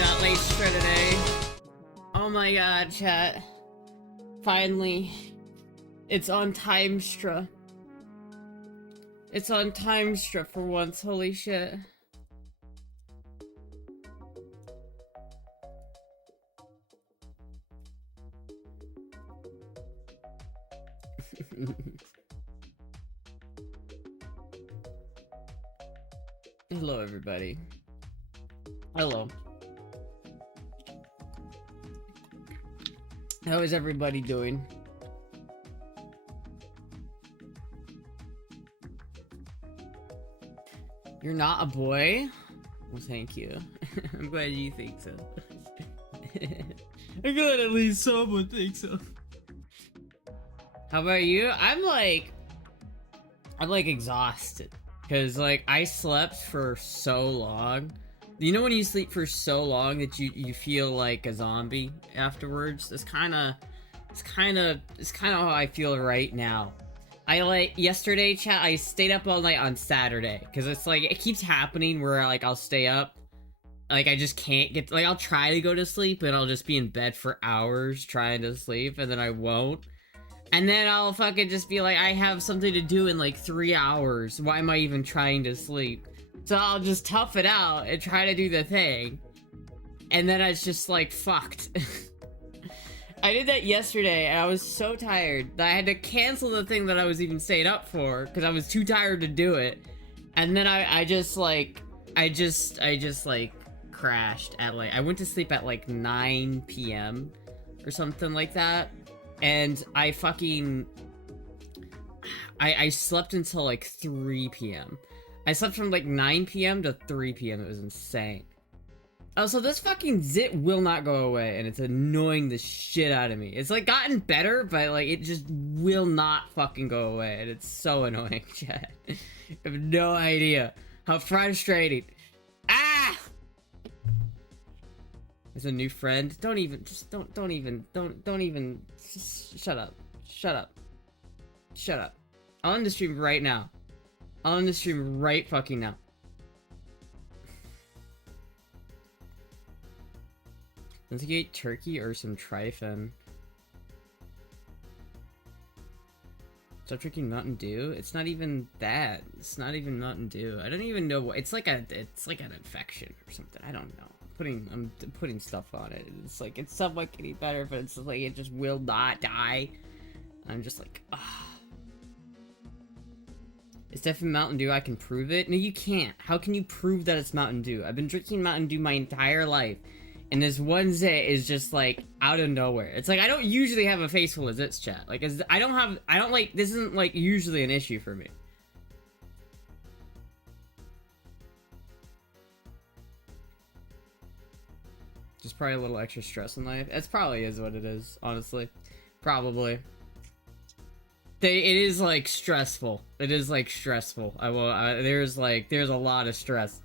got Astra today. Oh my god, chat. Finally. It's on Timestra. It's on Timestra for once, holy shit. Hello, everybody. Hello. How is everybody doing? You're not a boy? Well, thank you. I'm glad you think so. I'm glad at least someone thinks so. How about you? I'm like exhausted. Cause like I slept for so long. You know when you sleep for so long that you feel like a zombie afterwards? It's kinda how I feel right now. I like yesterday, chat, I stayed up all night on Saturday. Cause it's like it keeps happening where like I'll stay up. Like I just can't get like I'll try to go to sleep and I'll just be in bed for hours trying to sleep and then I won't. And then I'll fucking just be like, I have something to do in like 3 hours. Why am I even trying to sleep? So I'll just tough it out and try to do the thing. And then it's just like, fucked. I did that yesterday and I was so tired that I had to cancel the thing that I was even staying up for because I was too tired to do it. And then I just crashed at like, I went to sleep at like 9 p.m. or something like that. And I slept until like 3 p.m. I slept from like 9 p.m. to 3 p.m. It was insane. Oh, so this fucking zit will not go away, and it's annoying the shit out of me. It's like gotten better, but like it just will not fucking go away, and it's so annoying, chat. I have no idea how frustrating. Ah! There's a new friend. Don't even just shut up. Shut up. Shut up. I'll end the stream right now. I'll end the stream right fucking now. Let's get turkey or some trifon. Stop drinking Mountain Dew? It's not even that. It's not even Mountain Dew. I don't even know what it's like an infection or something. I don't know. I'm putting stuff on it. It's like it's somewhat getting better, but it's like it just will not die. I'm just like, ah. It's definitely Mountain Dew. I can prove it. No, you can't. How can you prove that it's Mountain Dew? I've been drinking Mountain Dew my entire life, and this one zit is just like out of nowhere. It's like I don't usually have a face full of zits, chat. Like I don't like this isn't like usually an issue for me. Just probably a little extra stress in life. It probably is what it is, honestly. Probably. It is like stressful. It is like stressful. There's a lot of stress.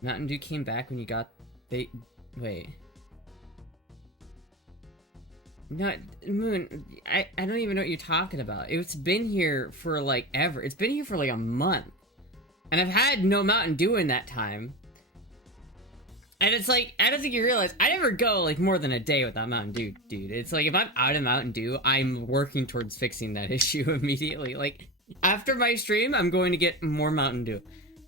Mountain Dew came back when you got wait. No, Moon, I don't even know what you're talking about. It's been here for like ever. It's been here for like a month. And I've had no Mountain Dew in that time. And it's like, I don't think you realize, I never go like more than a day without Mountain Dew, dude. It's like, if I'm out of Mountain Dew, I'm working towards fixing that issue immediately. Like, after my stream, I'm going to get more Mountain Dew.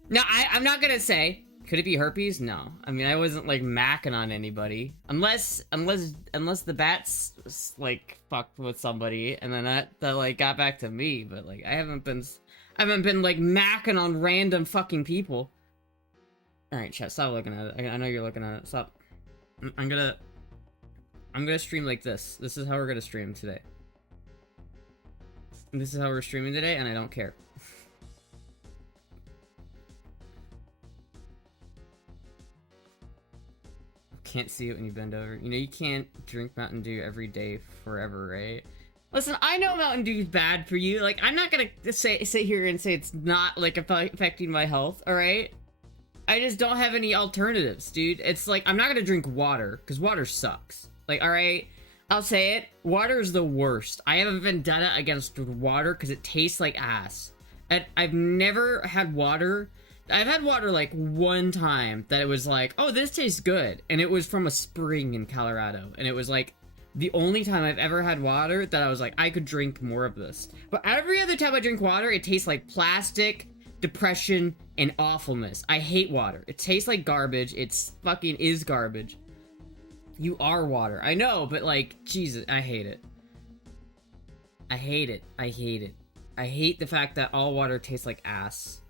Now, I'm not gonna say, could it be herpes? No. I mean, I wasn't like macking on anybody. Unless the bats like fucked with somebody and then that like got back to me. But like, I haven't been like macking on random fucking people. Alright, chat, stop looking at it. I know you're looking at it. Stop. I'm gonna stream like this. This is how we're gonna stream today. This is how we're streaming today, and I don't care. Can't see it when you bend over. You know, you can't drink Mountain Dew every day forever, right? Listen, I know Mountain Dew is bad for you. Like, I'm not gonna sit here and say it's not, like, affecting my health, alright? I just don't have any alternatives, dude. It's like, I'm not gonna drink water, because water sucks. Like, alright? I'll say it. Water is the worst. I have a vendetta against water, because it tastes like ass. And I've never had water I've had water like one time that it was like, oh, this tastes good. And it was from a spring in Colorado. And it was like the only time I've ever had water that I was like, I could drink more of this. But every other time I drink water, it tastes like plastic, depression, and awfulness. I hate water. It tastes like garbage. It's fucking is garbage. You are water. I know, but like, Jesus, I hate it. I hate it. I hate it. I hate the fact that all water tastes like ass.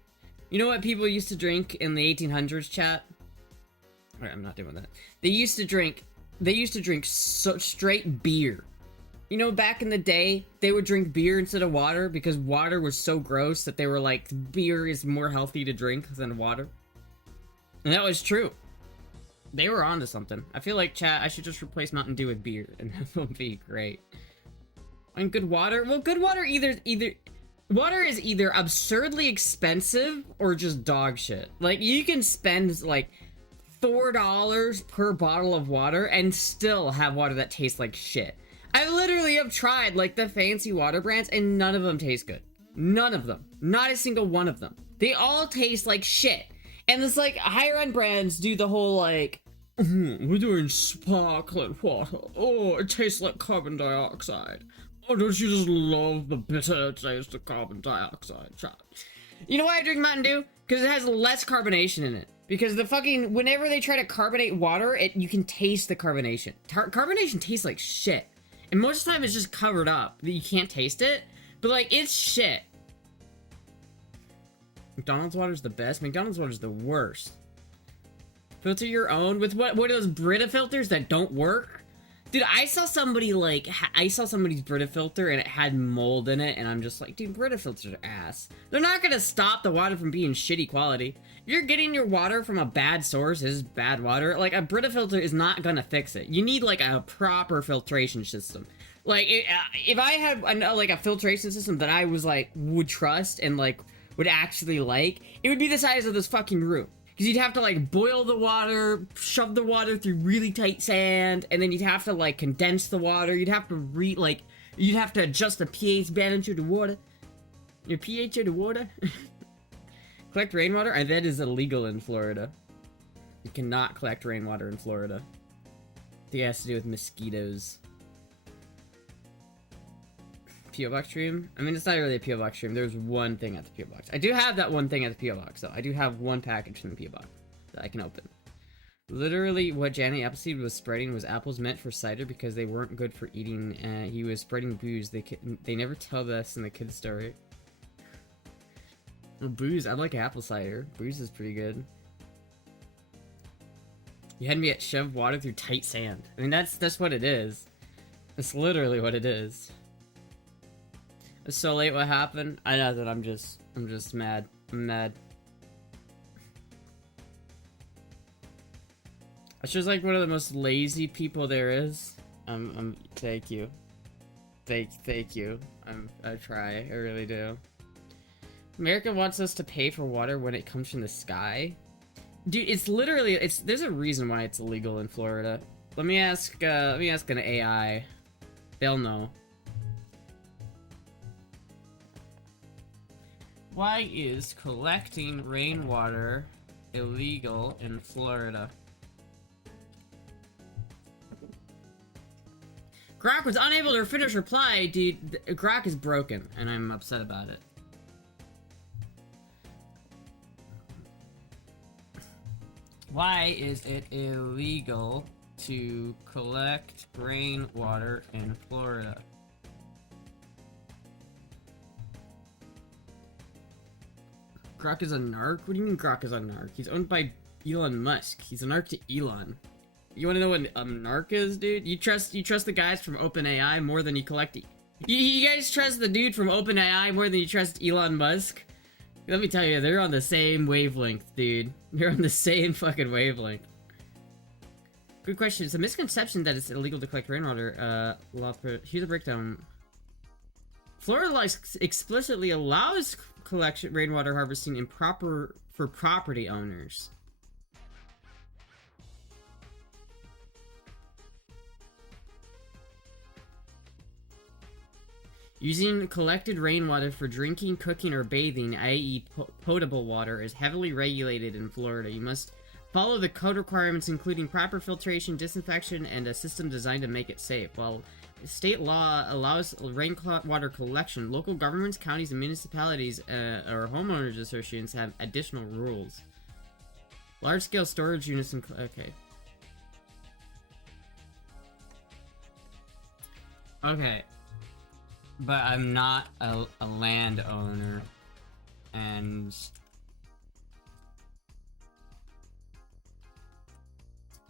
You know what people used to drink in the 1800s, chat? Alright, I'm not doing that. They used to drink straight beer. You know, back in the day, they would drink beer instead of water because water was so gross that they were like, beer is more healthy to drink than water. And that was true. They were onto something. I feel like, chat, I should just replace Mountain Dew with beer, and that will be great. And good water? Well, good water water is either absurdly expensive or just dog shit. Like, you can spend, like, $4 per bottle of water and still have water that tastes like shit. I literally have tried, like, the fancy water brands, and none of them taste good. None of them. Not a single one of them. They all taste like shit. And it's like, higher-end brands do the whole, like, we're doing sparkling water. Oh, it tastes like carbon dioxide. Oh, don't you just love the bitter taste of carbon dioxide? You know why I drink Mountain Dew? Because it has less carbonation in it. Because the fucking, whenever they try to carbonate water, you can taste the carbonation. Carbonation tastes like shit. And most of the time it's just covered up. You can't taste it. But like, it's shit. McDonald's water's the best. McDonald's water's the worst. Filter your own with what are those Brita filters that don't work? Dude, I saw somebody's Brita filter and it had mold in it, and I'm just like, dude, Brita filters are ass. They're not gonna stop the water from being shitty quality. If you're getting your water from a bad source, is bad water. Like, a Brita filter is not gonna fix it. You need, like, a proper filtration system. Like, if I had, like, a filtration system that I was, like, would trust and, like, would actually like, it would be the size of this fucking room. Because you'd have to, like, boil the water, shove the water through really tight sand, and then you'd have to, like, condense the water. You'd have to you'd have to adjust the pH balance of the water. Your pH of the water? Collect rainwater? And that is illegal in Florida. You cannot collect rainwater in Florida. I think it has to do with mosquitoes. P.O. Box stream? I mean, it's not really a P.O. Box stream. There's one thing at the P.O. Box. I do have that one thing at the P.O. Box, though. I do have one package from the P.O. Box that I can open. Literally, what Janet Appleseed was spreading was apples meant for cider because they weren't good for eating. He was spreading booze. They never tell this in the kid's story. Well, booze, I like apple cider. Booze is pretty good. You had me at shove water through tight sand. I mean, that's what it is. That's literally what it is. It's so late, what happened? I know that I'm just mad. I'm mad. It's just like one of the most lazy people there is. Thank you. Thank you. I try, I really do. America wants us to pay for water when it comes from the sky? Dude, it's literally, there's a reason why it's illegal in Florida. Let me ask an AI. They'll know. Why is collecting rainwater illegal in Florida? Grok was unable to finish reply, dude. Grok is broken, and I'm upset about it. Why is it illegal to collect rainwater in Florida? Grok is a narc? What do you mean Grok is a narc? He's owned by Elon Musk. He's a narc to Elon. You wanna know what a narc is, dude? You trust the guys from OpenAI more than you collect... You guys trust the dude from OpenAI more than you trust Elon Musk? Let me tell you, they're on the same wavelength, dude. They're on the same fucking wavelength. Good question. It's a misconception that it's illegal to collect rainwater. Here's a breakdown. Florida law explicitly allows collection rainwater harvesting for property owners. Using collected rainwater for drinking, cooking, or bathing, i.e. potable water, is heavily regulated in Florida. You must follow the code requirements, including proper filtration, disinfection, and a system designed to make it safe. While state law allows rainwater collection, local governments, counties, and municipalities or homeowners associations have additional rules. Large-scale storage units and... Okay. Okay. But I'm not a landowner. And...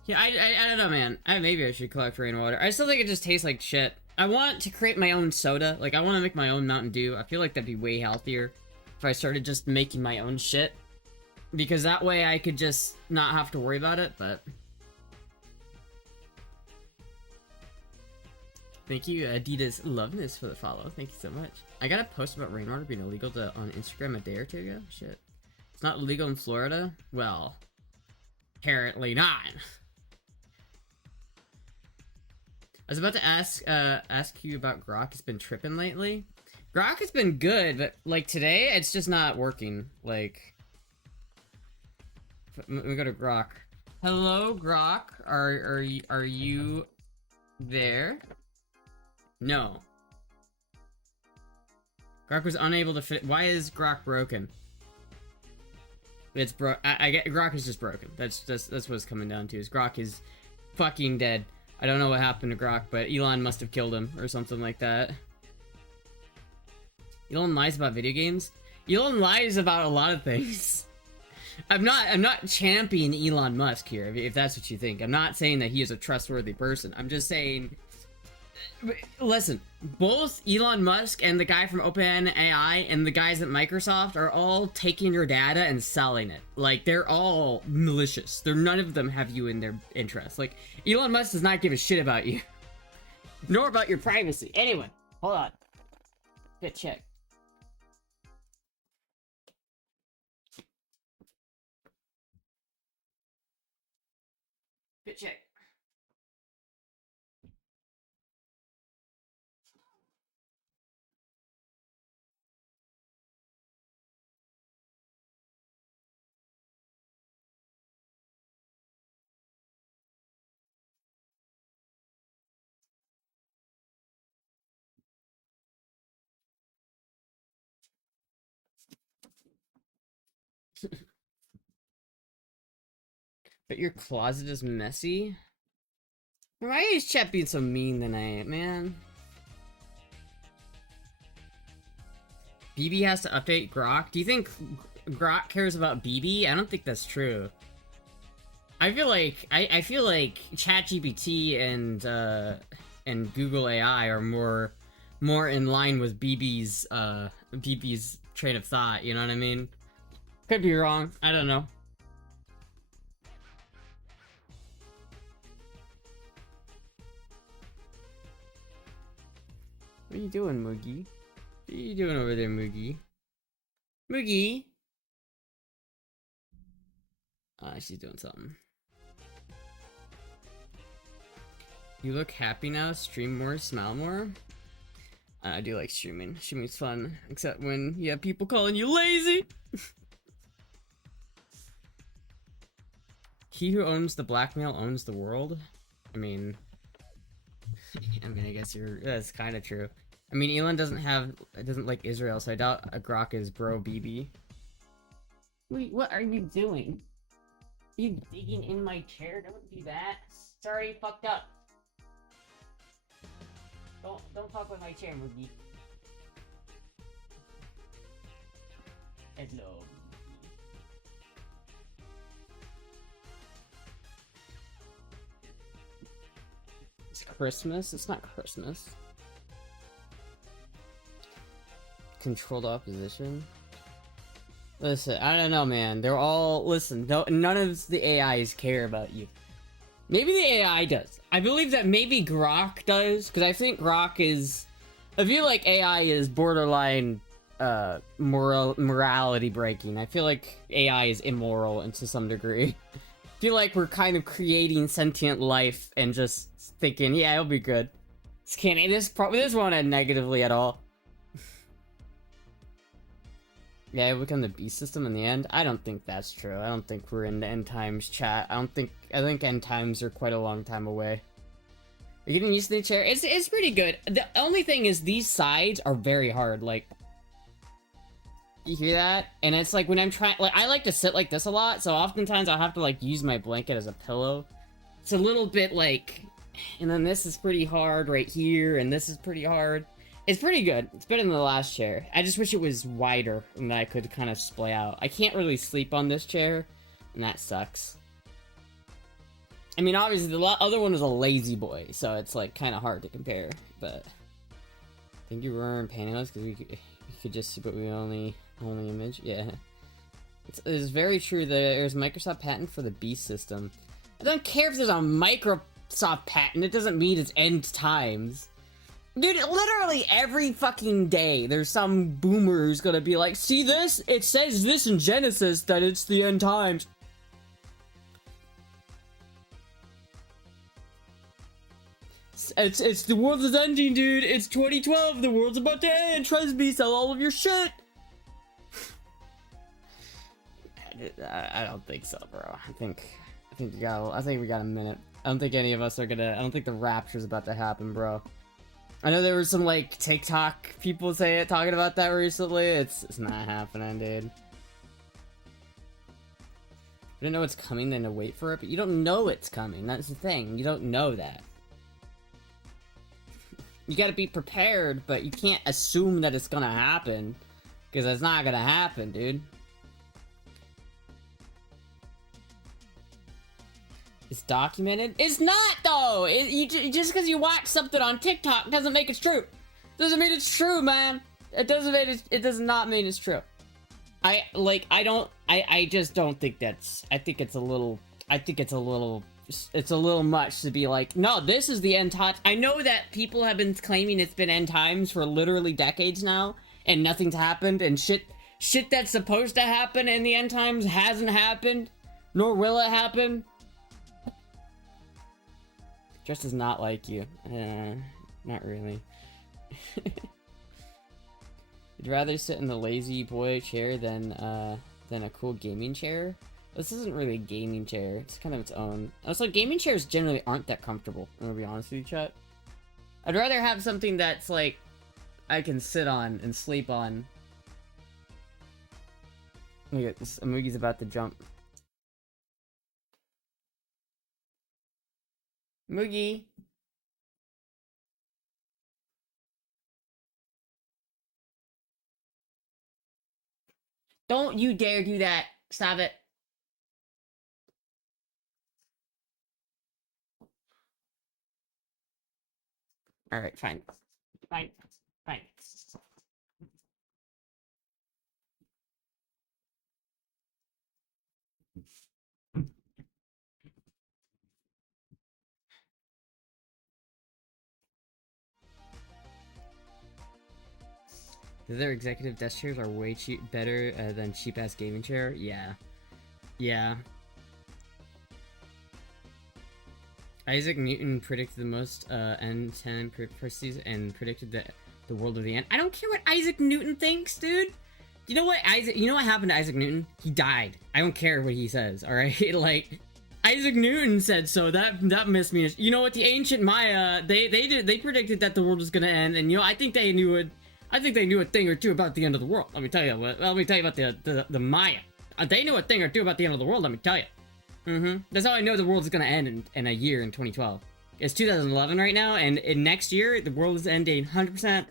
yeah, I don't know, man. Maybe I should collect rainwater. I still think it just tastes like shit. I want to create my own soda. Like, I want to make my own Mountain Dew. I feel like that'd be way healthier if I started just making my own shit. Because that way I could just not have to worry about it, but... Thank you, Adidas Loveness, for the follow. Thank you so much. I got a post about rainwater being illegal on Instagram a day or two ago. Shit. It's not illegal in Florida? Well, apparently not. I was about to ask you about Grok. It's been tripping lately. Grok has been good, but, like, today, it's just not working. Like... Let me go to Grok. Hello, Grok. Are you there? No. Grok was unable to fit. Why is Grok broken? It's I get Grok is just broken. That's what it's coming down to. Is Grok is fucking dead. I don't know what happened to Grok, but Elon must have killed him or something like that. Elon lies about video games. Elon lies about a lot of things. I'm not championing Elon Musk here, if that's what you think. I'm not saying that he is a trustworthy person. I'm just saying... Listen, both Elon Musk and the guy from OpenAI and the guys at Microsoft are all taking your data and selling it. Like, they're all malicious. None of them have you in their interest. Like, Elon Musk does not give a shit about you. Nor about your privacy. Anyway, hold on. Get check. Good check. But your closet is messy? Why is chat being so mean tonight, man? BB has to update Grok? Do you think Grok cares about BB? I don't think that's true. I feel like ChatGPT and Google AI are more in line with BB's train of thought, you know what I mean? Could be wrong. I don't know. What are you doing, Moogie? What are you doing over there, Moogie? Moogie! She's doing something. You look happy now? Stream more, smile more? I do like streaming. Streaming's fun. Except when you have people calling you lazy! He who owns the blackmail owns the world? I mean, I guess that's kind of true. I mean, Elon doesn't like Israel, so I doubt Grok is bro BB. Wait, what are you doing? Are you digging in my chair? Don't do that. It's already fucked up. Don't fuck with my chair, Moogie. Hello. It's Christmas? It's not Christmas. Controlled opposition? Listen, I don't know, man. They're all... Listen, none of the AIs care about you. Maybe the AI does. I believe that maybe Grok does, because I think Grok is... I feel like AI is borderline morality breaking. I feel like AI is immoral and to some degree. I feel like we're kind of creating sentient life and just thinking, yeah, it'll be good. Just kidding. This won't end negatively at all. Yeah, it become the beast system in the end. I don't think that's true. I don't think we're in the end times, chat. I think end times are quite a long time away. You're getting used to the chair. It's pretty good. The only thing is these sides are very hard. Like, you hear that? And it's like when I'm trying, like, I like to sit like this a lot, so oftentimes I'll have to like use my blanket as a pillow. It's a little bit like, and then this is pretty hard right here, and this is pretty hard. It's pretty good. It's better than the last chair. I just wish it was wider and that I could kind of splay out. I can't really sleep on this chair, and that sucks. I mean, obviously, the other one was a lazy boy, so it's, like, kind of hard to compare, but... I think you were pantyhose, because we could just see, but we only image? Yeah. It's very true that there's a Microsoft patent for the Beast system. I don't care if there's a Microsoft patent, it doesn't mean it's end times. Dude, literally every fucking day, there's some boomer who's gonna be like, see this? It says this in Genesis that it's the end times. It's the world is ending, dude. It's 2012. The world's about to end. Trust me, sell all of your shit. I don't think so, bro. I think we got a minute. I don't think any of us are gonna. I don't think the rapture's about to happen, bro. I know there were some, like, TikTok people talking about that recently. It's not happening, dude. You don't know it's coming, then to wait for it, but you don't know it's coming. That's the thing. You don't know that. You gotta be prepared, but you can't assume that it's gonna happen. Because it's not gonna happen, dude. It's documented? It's not, though! Just because you watch something on TikTok doesn't make it true. Doesn't mean it's true, man. It does not mean it's true. I just don't think that's... I think it's a little much to be like, no, this is the end times. I know that people have been claiming it's been end times for literally decades now, and nothing's happened, and shit that's supposed to happen in the end times hasn't happened, nor will it happen. Just does not like you. Not really. You'd rather sit in the lazy boy chair than a cool gaming chair? This isn't really a gaming chair. It's kind of its own. Also, gaming chairs generally aren't that comfortable. I'm gonna be honest with you, chat. I'd rather have something that's, like, I can sit on and sleep on. Look at this. Amugi's about to jump. Moogie. Don't you dare do that. Stop it. Alright, fine. Fine. Fine. Their executive desk chairs are way better than cheap-ass gaming chair? Yeah. Yeah. Isaac Newton predicted the most end 10 prophecies and predicted the world of the end. I don't care what Isaac Newton thinks, dude! You know what happened to Isaac Newton? He died. I don't care what he says, alright? Like, Isaac Newton said so, that missed me. You know what, the ancient Maya, they predicted that the world was gonna end, and you know, I think they knew a thing or two about the end of the world. Let me tell you about the Maya. They knew a thing or two about the end of the world, let me tell you. That's how I know the world is gonna end in a year in 2012. It's 2011 right now, and in next year, the world is ending 100%.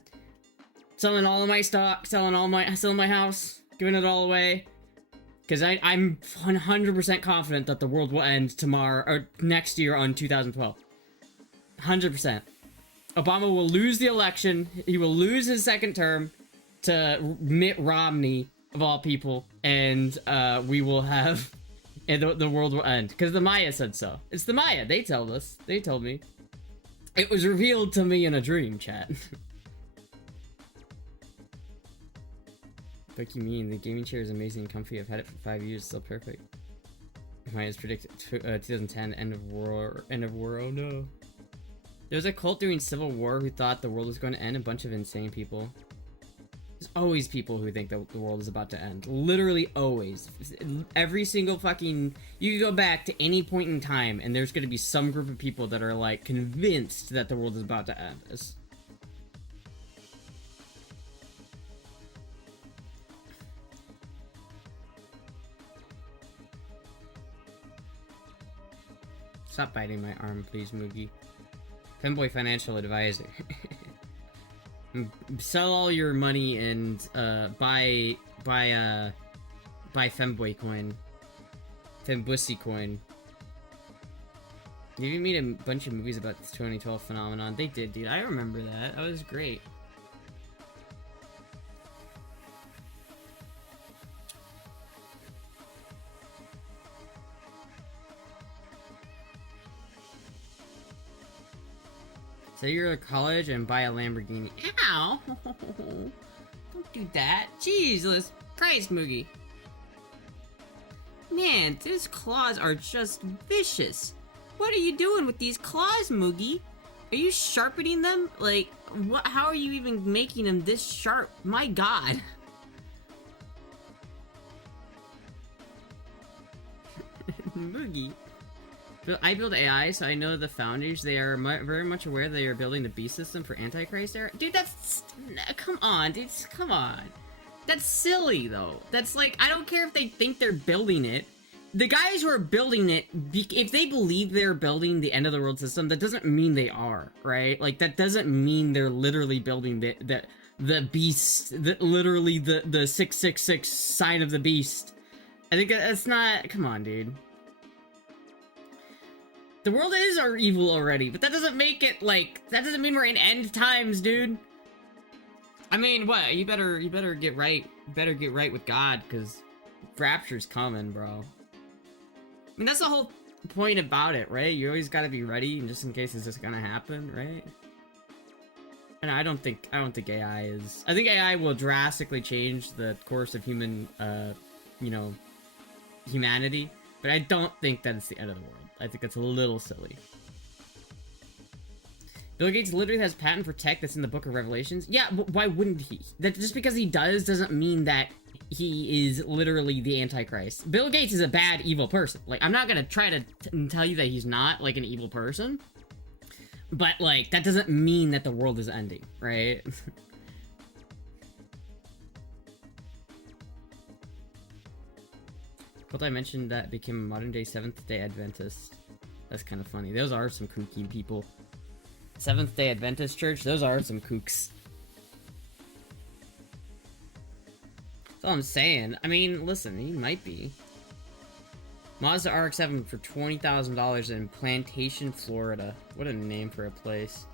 Selling all of my stock, selling my house, giving it all away. Because I'm 100% confident that the world will end tomorrow, or next year on 2012. 100%. Obama will lose the election, he will lose his second term to Mitt Romney, of all people, and we will have... And the world will end. Because the Maya said so. It's the Maya. They told us. They told me. It was revealed to me in a dream, chat. What you mean? The gaming chair is amazing and comfy. I've had it for 5 years. Still perfect. Maya's predicted 2010. End of war. End of war. Oh no. There was a cult during Civil War who thought the world was going to end. A bunch of insane people. always people who think that the world is about to end. Literally always. Every single fucking... You can go back to any point in time, and there's gonna be some group of people that are, like, convinced that the world is about to end. Stop biting my arm, please, Moogie. Femboy Financial Advisor. Sell all your money and buy Femboy coin. Fembussy coin. Did you made a bunch of movies about this 2012 phenomenon? They did, dude. I remember that. That was great. So you're at college and buy a Lamborghini. Ow! Don't do that. Jesus Christ, Moogie. Man, these claws are just vicious. What are you doing with these claws, Moogie? Are you sharpening them? Like, what? How are you even making them this sharp? My God. Moogie. I build AI, so I know the founders. They are very much aware they are building the beast system for Antichrist era. Dude, that's... Come on, dude. Come on. That's silly, though. That's like... I don't care if they think they're building it. The guys who are building it, if they believe they're building the end of the world system, that doesn't mean they are, right? Like, that doesn't mean they're literally building the beast, literally the 666 sign of the beast. I think that's not... Come on, dude. The world is our evil already, but that doesn't make it, like, that doesn't mean we're in end times, dude. I mean, what? You better get right. You better get right with God, because rapture's coming, bro. I mean, that's the whole point about it, right? You always gotta be ready, just in case it's just gonna happen, right? And I don't think AI is... I think AI will drastically change the course of human, you know, humanity, but I don't think that it's the end of the world. I think that's a little silly. Bill Gates literally has patent for tech that's in the Book of Revelations. Yeah, but why wouldn't he? That just because he does doesn't mean that he is literally the Antichrist. Bill Gates is a bad, evil person. Like, I'm not gonna try to tell you that he's not, like, an evil person. But, like, that doesn't mean that the world is ending, right? I mentioned that became a modern-day Seventh-day Adventist. That's kind of funny. Those are some kooky people. Seventh-day Adventist Church, those are some kooks. That's all I'm saying. I mean, listen, he might be. Mazda RX-7 for $20,000 in Plantation, Florida. What a name for a place.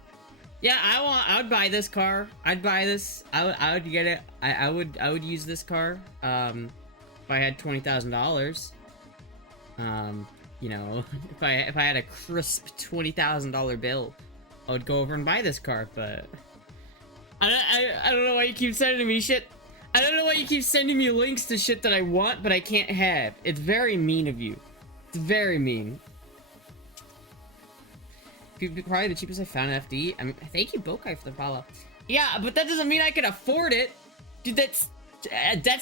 Yeah, I would buy this car. I'd buy this. I would get it. I would use this car. If I had $20,000, you know, if I had a crisp $20,000 bill, I would go over and buy this car. But I don't know why you keep sending me shit. I don't know why you keep sending me links to shit that I want but I can't have. It's very mean of you. It's very mean. Probably the cheapest I found in FD. I mean, thank you, Bokai, for the follow. Yeah, but that doesn't mean I can afford it, dude. That's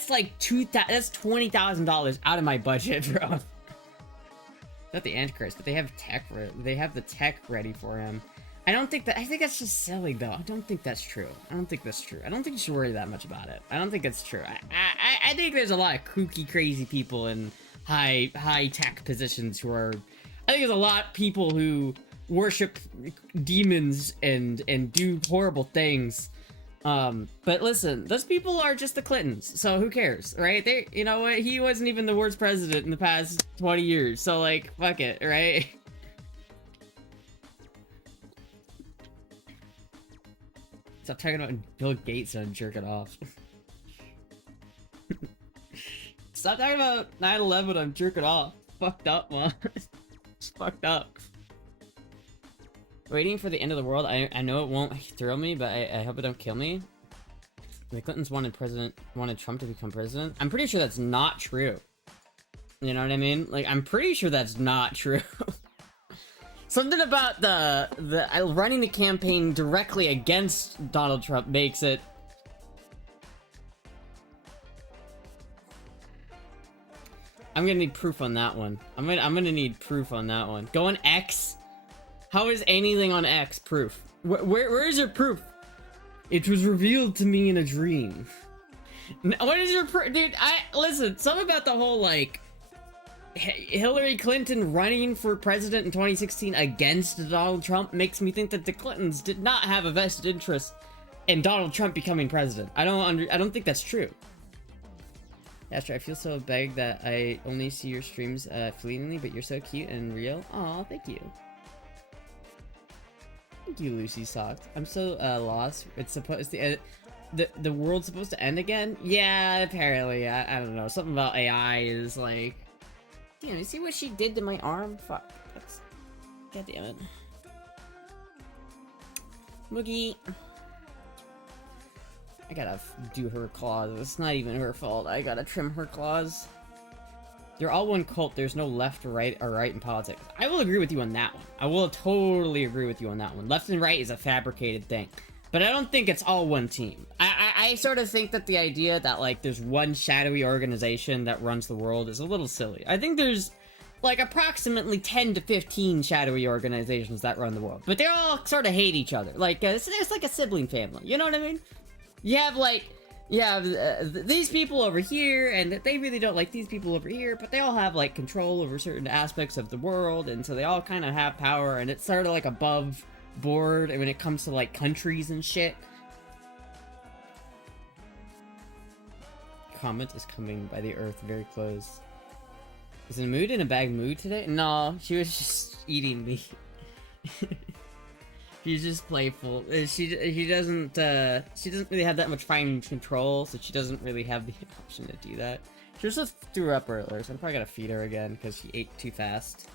like that's $20,000 out of my budget, bro. Not the Antichrist, but they have tech. They have the tech ready for him. I think that's just silly, though. I don't think that's true. I don't think you should worry that much about it. I don't think it's true. I think there's a lot of kooky, crazy people in high tech positions who are. I think there's a lot of people who worship demons and do horrible things. But listen, those people are just the Clintons, so who cares, right? You know what? He wasn't even the worst president in the past 20 years, so, like, fuck it, right? Stop talking about Bill Gates and jerk it off. Stop talking about 9/11 and jerk it off. Fucked up, man. It's fucked up. Waiting for the end of the world. I know it won't thrill me, but I hope it don't kill me. The Clintons wanted Trump to become president. I'm pretty sure that's not true. You know what I mean? Like, I'm pretty sure that's not true. Something about the running the campaign directly against Donald Trump makes it I'm gonna need proof on that one. I'm gonna need proof on that one. Go on X. How is anything on X proof? Where is your proof? It was revealed to me in a dream. What is your proof, dude? Listen. Something about the whole like Hillary Clinton running for president in 2016 against Donald Trump makes me think that the Clintons did not have a vested interest in Donald Trump becoming president. I don't think that's true. Astra, I feel so big that I only see your streams fleetingly, but you're so cute and real. Aw, thank you. Thank you, Lucy Socked. I'm so lost. It's supposed to the world's supposed to end again? Yeah, apparently. I don't know. Something about AI is like, damn, you see what she did to my arm? Fuck. That's... God damn it. Moogie. I gotta do her claws. It's not even her fault. I gotta trim her claws. They're all one cult. There's no left, right, or right in politics. I will agree with you on that one. I will totally agree with you on that one. Left and right is a fabricated thing. But I don't think it's all one team. I sort of think that the idea that, like, there's one shadowy organization that runs the world is a little silly. I think there's, like, approximately 10 to 15 shadowy organizations that run the world. But they all sort of hate each other. Like, it's like a sibling family. You know what I mean? You have, like, these people over here, and they really don't like these people over here, but they all have, like, control over certain aspects of the world, and so they all kind of have power, and it's sort of, like, above board when it comes to, like, countries and shit. Comet is coming by the Earth very close. Is the mood in a bad mood today? No, she was just eating me. She's just playful. She doesn't really have that much fine control, so she doesn't really have the option to do that. She just threw up earlier, so I'm probably gonna feed her again because she ate too fast.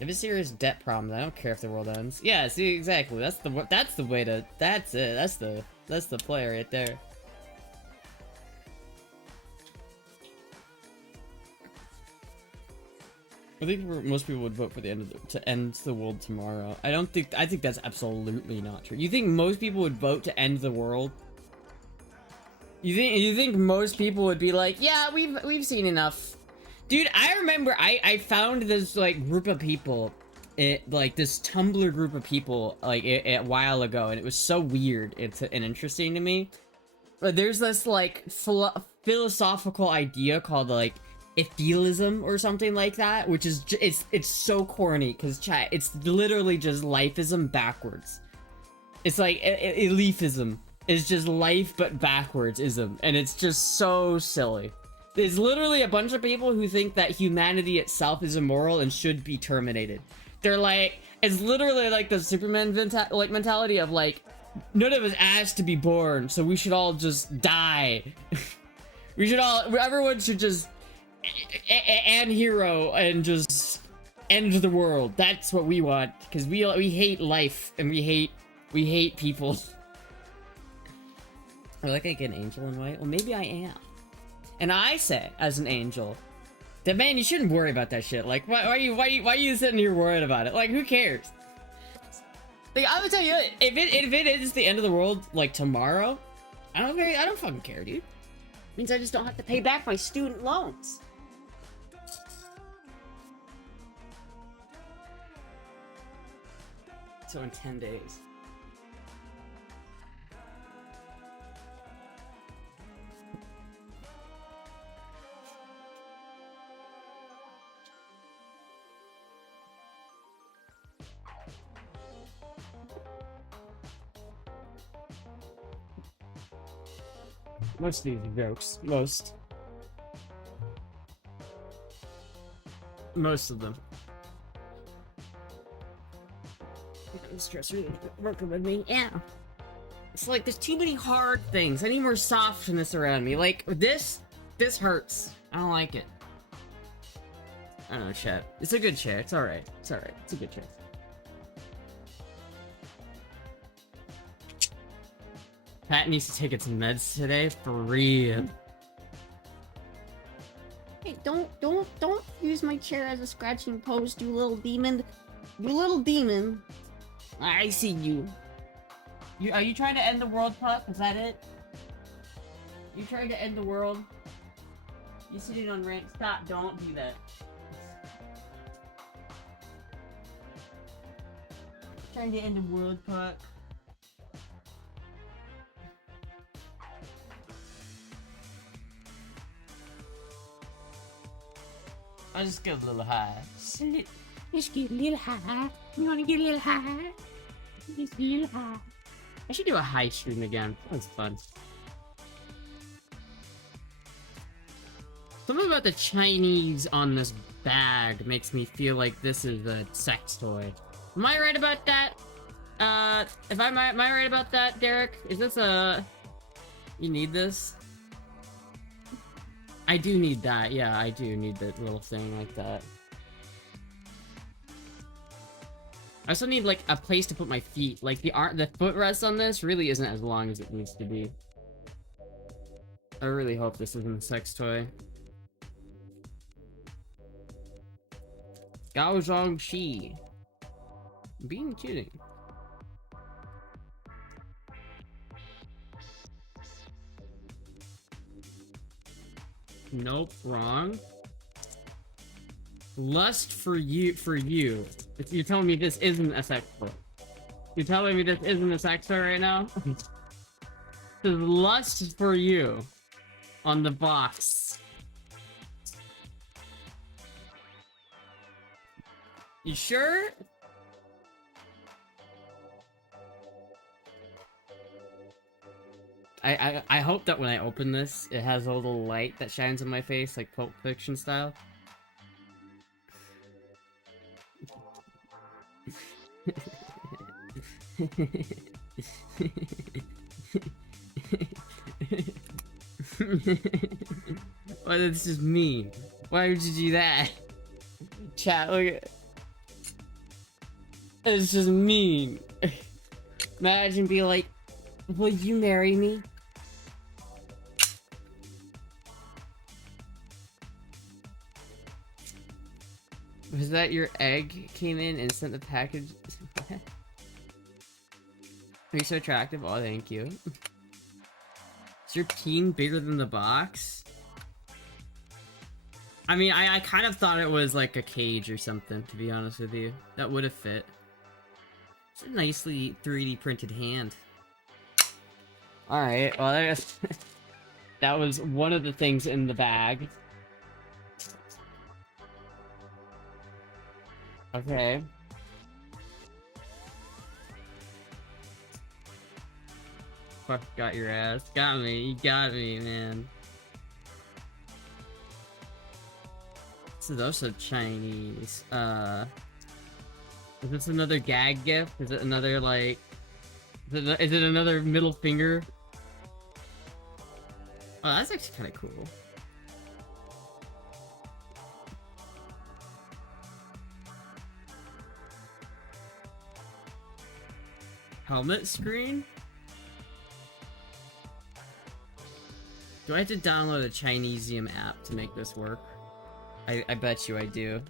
If a serious debt problem, I don't care if the world ends. Yeah, see, exactly. That's the way to. That's it. That's the play right there. I think most people would vote for the to end the world tomorrow. I think that's absolutely not true. You think most people would vote to end the world? You think most people would be like, yeah, we've seen enough. Dude, I remember I found this like group of people, like this Tumblr group of people like a while ago, and it was so weird and interesting to me. But there's this like philosophical idea called like ethelism or something like that, which is it's so corny because chat, it's literally just lifeism backwards. It's like elifism is just life but backwards ism, and it's just so silly. There's literally a bunch of people who think that humanity itself is immoral and should be terminated. They're like, it's literally like the Superman mentality of like, none of us asked to be born, so we should all just die. Everyone should just and hero and just end the world. That's what we want, because we hate life and we hate people. I like I get an angel in white. Well, maybe I am. And I say, as an angel, that man, you shouldn't worry about that shit. Like, why are you sitting here worried about it? Like, who cares? Like, I would tell you, if it is the end of the world, like tomorrow, I don't fucking care, dude. It means I just don't have to pay back my student loans. So in 10 days. Most of these are jokes. Most of them. I'm stressed really working with me. Yeah. It's like there's too many hard things. I need more softness around me. Like this hurts. I don't like it. I don't know, chat. It's a good chair. It's alright. It's alright. It's a good chair. Pat needs to take its meds today, for real. Hey, don't use my chair as a scratching post, you little demon. You little demon. I see you. Are you trying to end the world, Pup? Is that it? You trying to end the world? You sitting on rank. Stop, don't do that. Trying to end a world puck. I'll just get a little high. Just get a little high. You wanna get a little high? Just get a little high. I should do a high stream again. That was fun. Something about the Chinese on this bag makes me feel like this is a sex toy. Am I right about that? Am I right about that, Derek? Is this a... You need this? I do need that. Yeah, I do need that little thing like that. I also need, like, a place to put my feet. Like, the footrest on this really isn't as long as it needs to be. I really hope this isn't a sex toy. Gao Zhongxi. Being kidding. Nope, wrong. Lust for you. You're telling me this isn't a sex toy. You're telling me this isn't a sex toy right now? This is lust for you on the box. You sure? I hope that when I open this, it has a little light that shines in my face, like Pulp Fiction style. Why this is mean? Why would you do that? Chat, look at... It's just mean. Imagine be like, will you marry me? Was that your egg came in and sent the package? Are you so attractive? Oh, thank you. Is your peen bigger than the box? I mean, I kind of thought it was like a cage or something, to be honest with you. That would have fit. It's a nicely 3D printed hand. Alright, well, I guess that was one of the things in the bag. Okay. Fuck, got your ass. Got me, you got me, man. So those are Chinese. Is this another gag gift? Is it another, like... Is it another middle finger? Oh, that's actually kind of cool. Helmet screen? Do I have to download a Chinesium app to make this work? I bet you I do.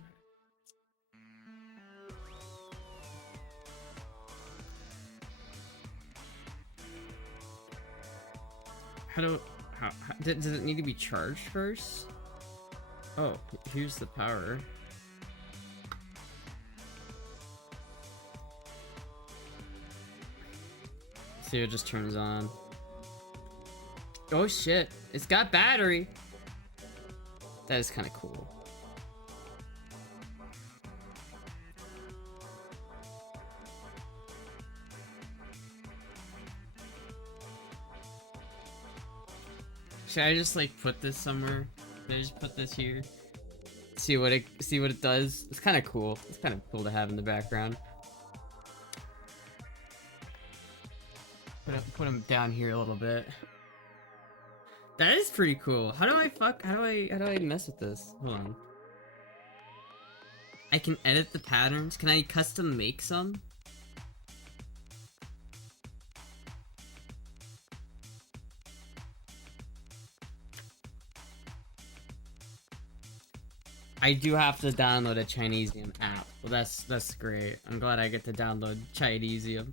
Does it need to be charged first? Oh, here's the power. See, it just turns on. Oh shit, it's got battery! That is kind of cool. Should I just like put this somewhere? Should I just put this here? See what it does? It's kind of cool. It's kind of cool to have in the background. Put him down here a little bit. That is pretty cool. How do I mess with this? Hold on. I can edit the patterns. Can I custom make some? I do have to download a Chinesium app. Well, that's great. I'm glad I get to download Chinesium.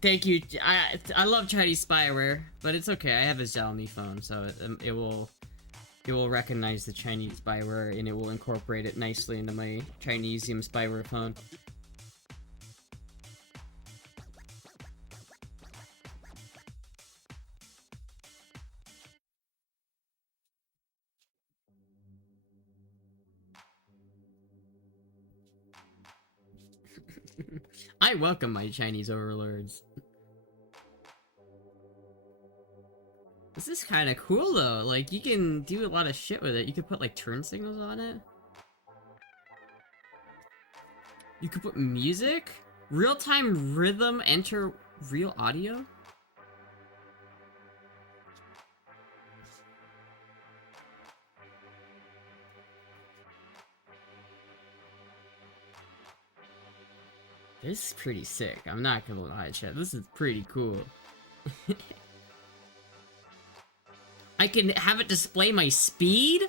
Thank you. I love Chinese spyware, but it's okay. I have a Xiaomi phone, so it will it will recognize the Chinese spyware and it will incorporate it nicely into my Chinesium spyware phone. I welcome my Chinese overlords. This is kind of cool though. Like, you can do a lot of shit with it. You could put like turn signals on it. You could put music, real-time rhythm, enter real audio. This is pretty sick. I'm not gonna lie, chat. This is pretty cool. I can have it display my speed?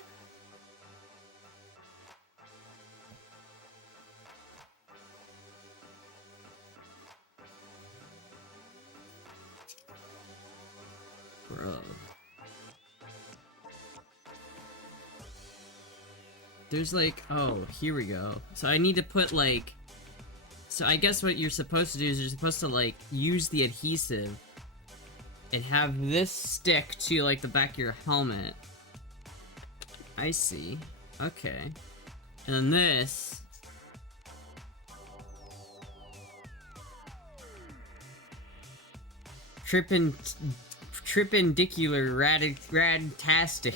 Bro. There's like, oh, here we go. So I need to put like, so I guess what you're supposed to do is you're supposed to like use the adhesive and have this stick to like the back of your helmet. I see. Okay. And then this. Tripendicular radtastic.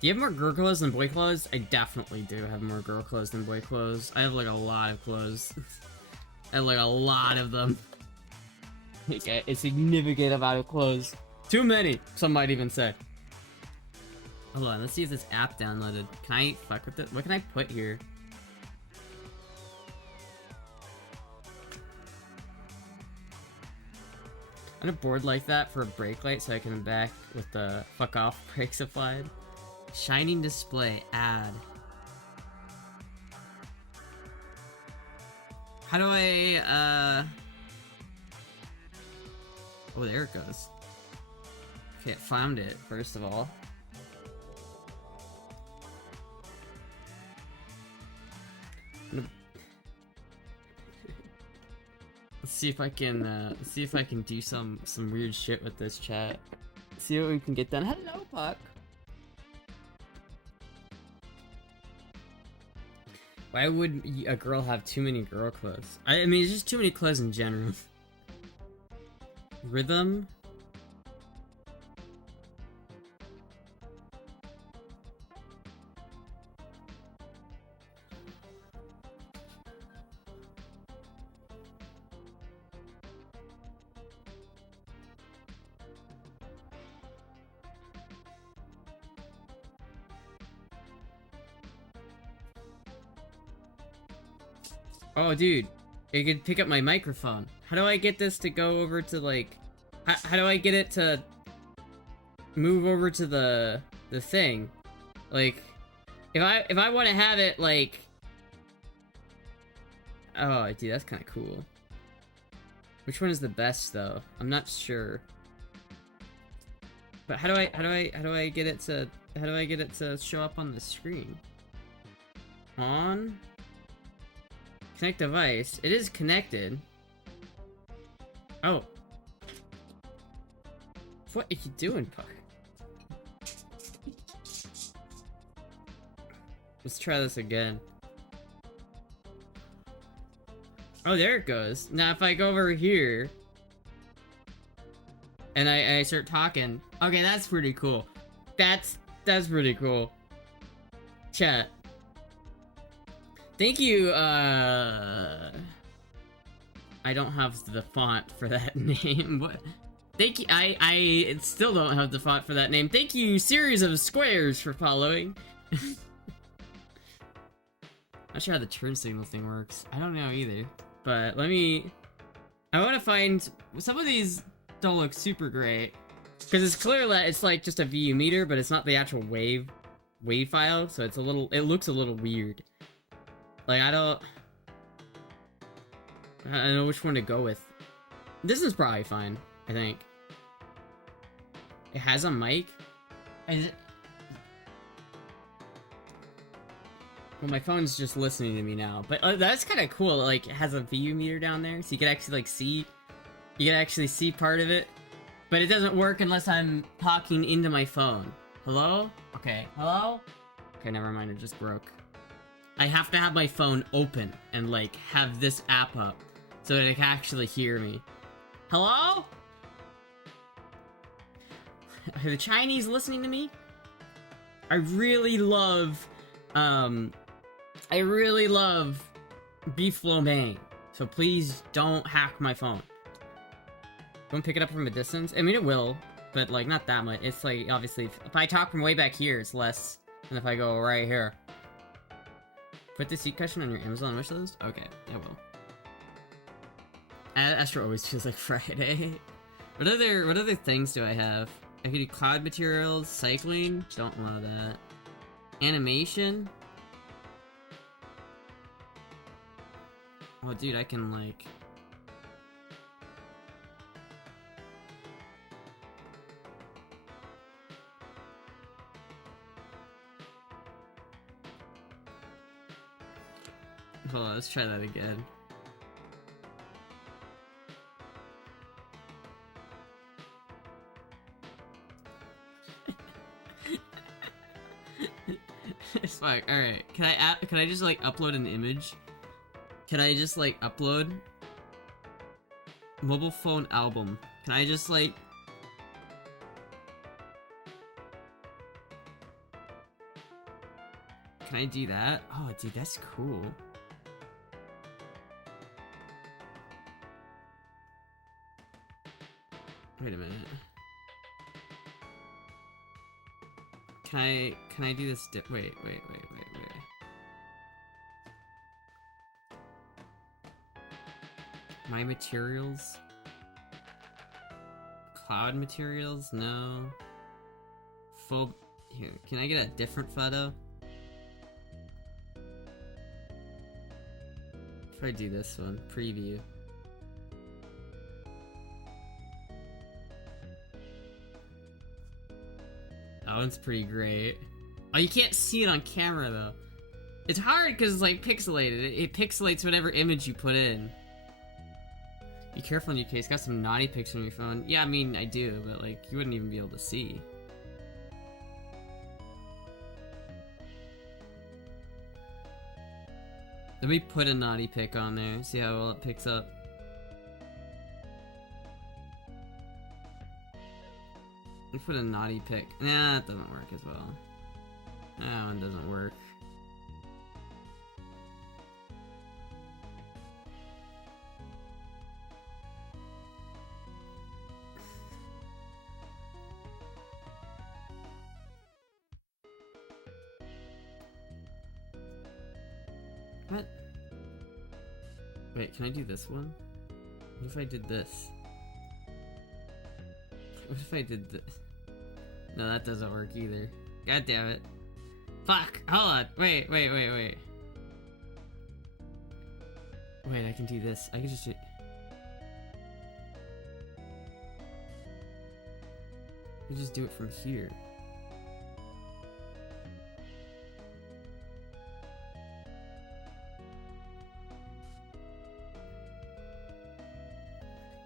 Do you have more girl clothes than boy clothes? I definitely do have more girl clothes than boy clothes. I have like a lot of clothes. I have like a lot of them. Like a significant amount of clothes. Too many, some might even say. Hold on, let's see if this app downloaded. Can I fuck with it? What can I put here? On a board like that for a brake light so I can back with the fuck off brakes applied. Shining display, add. How do I, oh, there it goes. Okay, it found it, first of all. Let's see if I can do some weird shit with this chat. See what we can get done. Hello, Puck. Why would a girl have too many girl clothes? I mean, it's just too many clothes in general. Rhythm. Oh, dude, it could pick up my microphone. How do I get this to go over to like? How do I get it to move over to the thing? Like, if I want to have it like, oh, dude, that's kind of cool. Which one is the best though? I'm not sure. But how do I get it to show up on the screen? On. Connect device. It is connected. Oh. What are you doing, Puck? Let's try this again. Oh, there it goes. Now if I go over here and I start talking. Okay, that's pretty cool. That's pretty cool. Chat. Thank you, I don't have the font for that name. What? Thank you, I still don't have the font for that name. Thank you, Series of Squares, for following. Not sure how the turn signal thing works. I don't know either. But I want to find, some of these don't look super great. Because it's clear that it's like just a VU meter, but it's not the actual wave file, so it looks a little weird. Like, I don't know which one to go with. This is probably fine, I think. It has a mic. Is it... Well, my phone's just listening to me now, but that's kind of cool. Like, it has a view meter down there, so you can actually like see. You can actually see part of it, but it doesn't work unless I'm talking into my phone. Hello? Okay. Hello? Okay, never mind. It just broke. I have to have my phone open and like have this app up so that it can actually hear me. Hello? Are the Chinese listening to me? I really love beef lo mein. So please don't hack my phone. Don't pick it up from a distance. I mean, it will, but like not that much. It's like, obviously, if I talk from way back here, it's less than if I go right here. Put the seat cushion on your Amazon wishlist? Okay, I will. Astra always feels like Friday. What other things do I have? I could do cloud materials, cycling. Don't want that. Animation. Oh, dude, I can like. Hold on, let's try that again. It's fine. All right. Can I just like upload an image? Can I just like upload mobile phone album? Can I just like Can I do that? Oh, dude, that's cool. Wait a minute. Can I do this wait. My materials? Cloud materials? No. Full... Here, can I get a different photo? If I do this one, preview. That one's pretty great. Oh, you can't see it on camera though. It's hard because it's like pixelated. It pixelates whatever image you put in. Be careful in your case. Got some naughty pics on your phone. Yeah, I mean, I do, but like, you wouldn't even be able to see. Let me put a naughty pic on there. See how well it picks up. Let me put a naughty pic. Nah, that doesn't work as well. That one doesn't work. What? Wait, can I do this one? What if I did this? What if I did this? No, that doesn't work either. God damn it. Fuck! Hold on! Wait. Wait, I can do this. I can just do... I can just do it from here.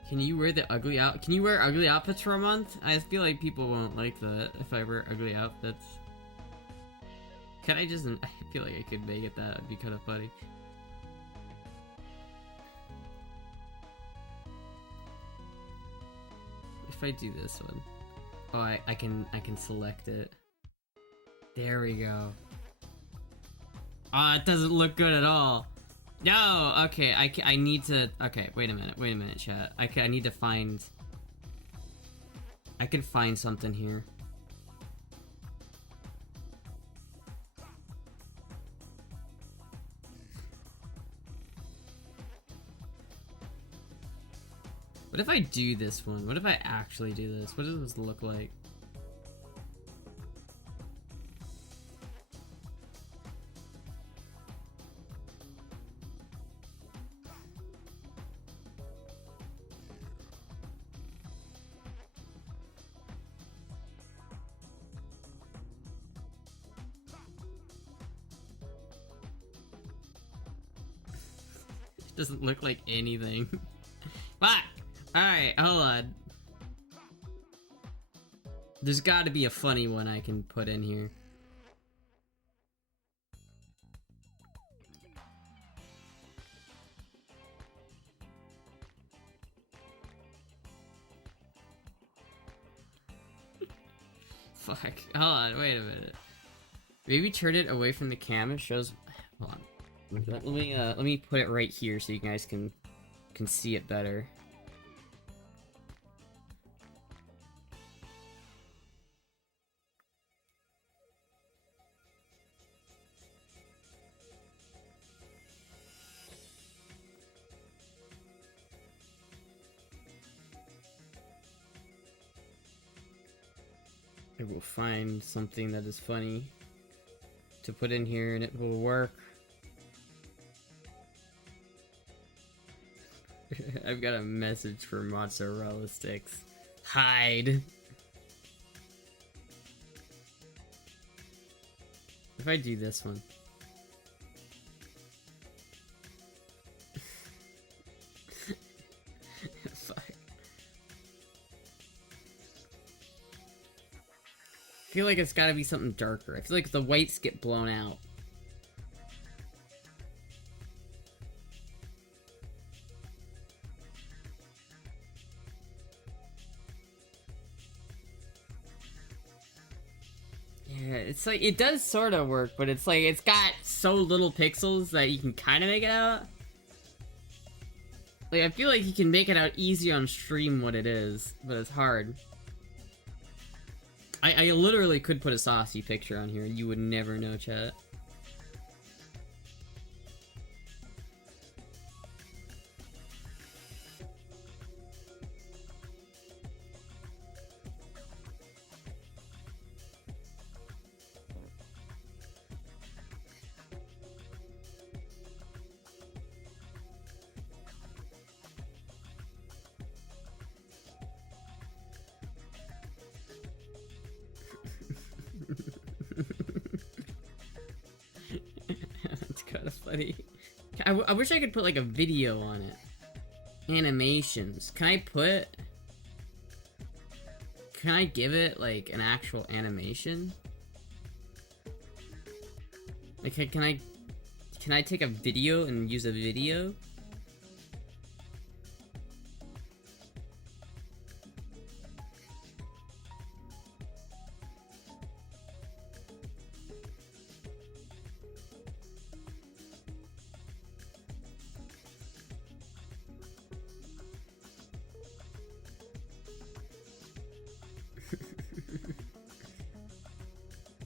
Can you wear the ugly out? Can you wear ugly outfits for a month? I feel like people won't like that if I wear ugly outfits. Can I just? I feel like I could make it that. It'd be kind of funny. If I do this one, oh, I can select it. There we go. Oh, it doesn't look good at all. No, okay, I need to, okay, wait a minute, chat. I need to find, I can find something here. What if I do this one? What if I actually do this? What does this look like? Doesn't look like anything. Fuck! Alright, hold on. There's gotta be a funny one I can put in here. Fuck. Hold on, wait a minute. Maybe turn it away from the camera. Shows. Hold on. Let me put it right here so you guys can see it better. I will find something that is funny to put in here and it will work. I've got a message for mozzarella sticks. Hide. If I do this one. Fuck. I feel like it's gotta be something darker. I feel like the whites get blown out. Yeah, it's like, it does sort of work, but it's like, it's got so little pixels that you can kind of make it out. Like, I feel like you can make it out easy on stream what it is, but it's hard. I literally could put a saucy picture on here and you would never know, chat. That's kind of funny. I wish I could put like a video on it. Animations. Can I give it like an actual animation? Like, can I take a video and use a video?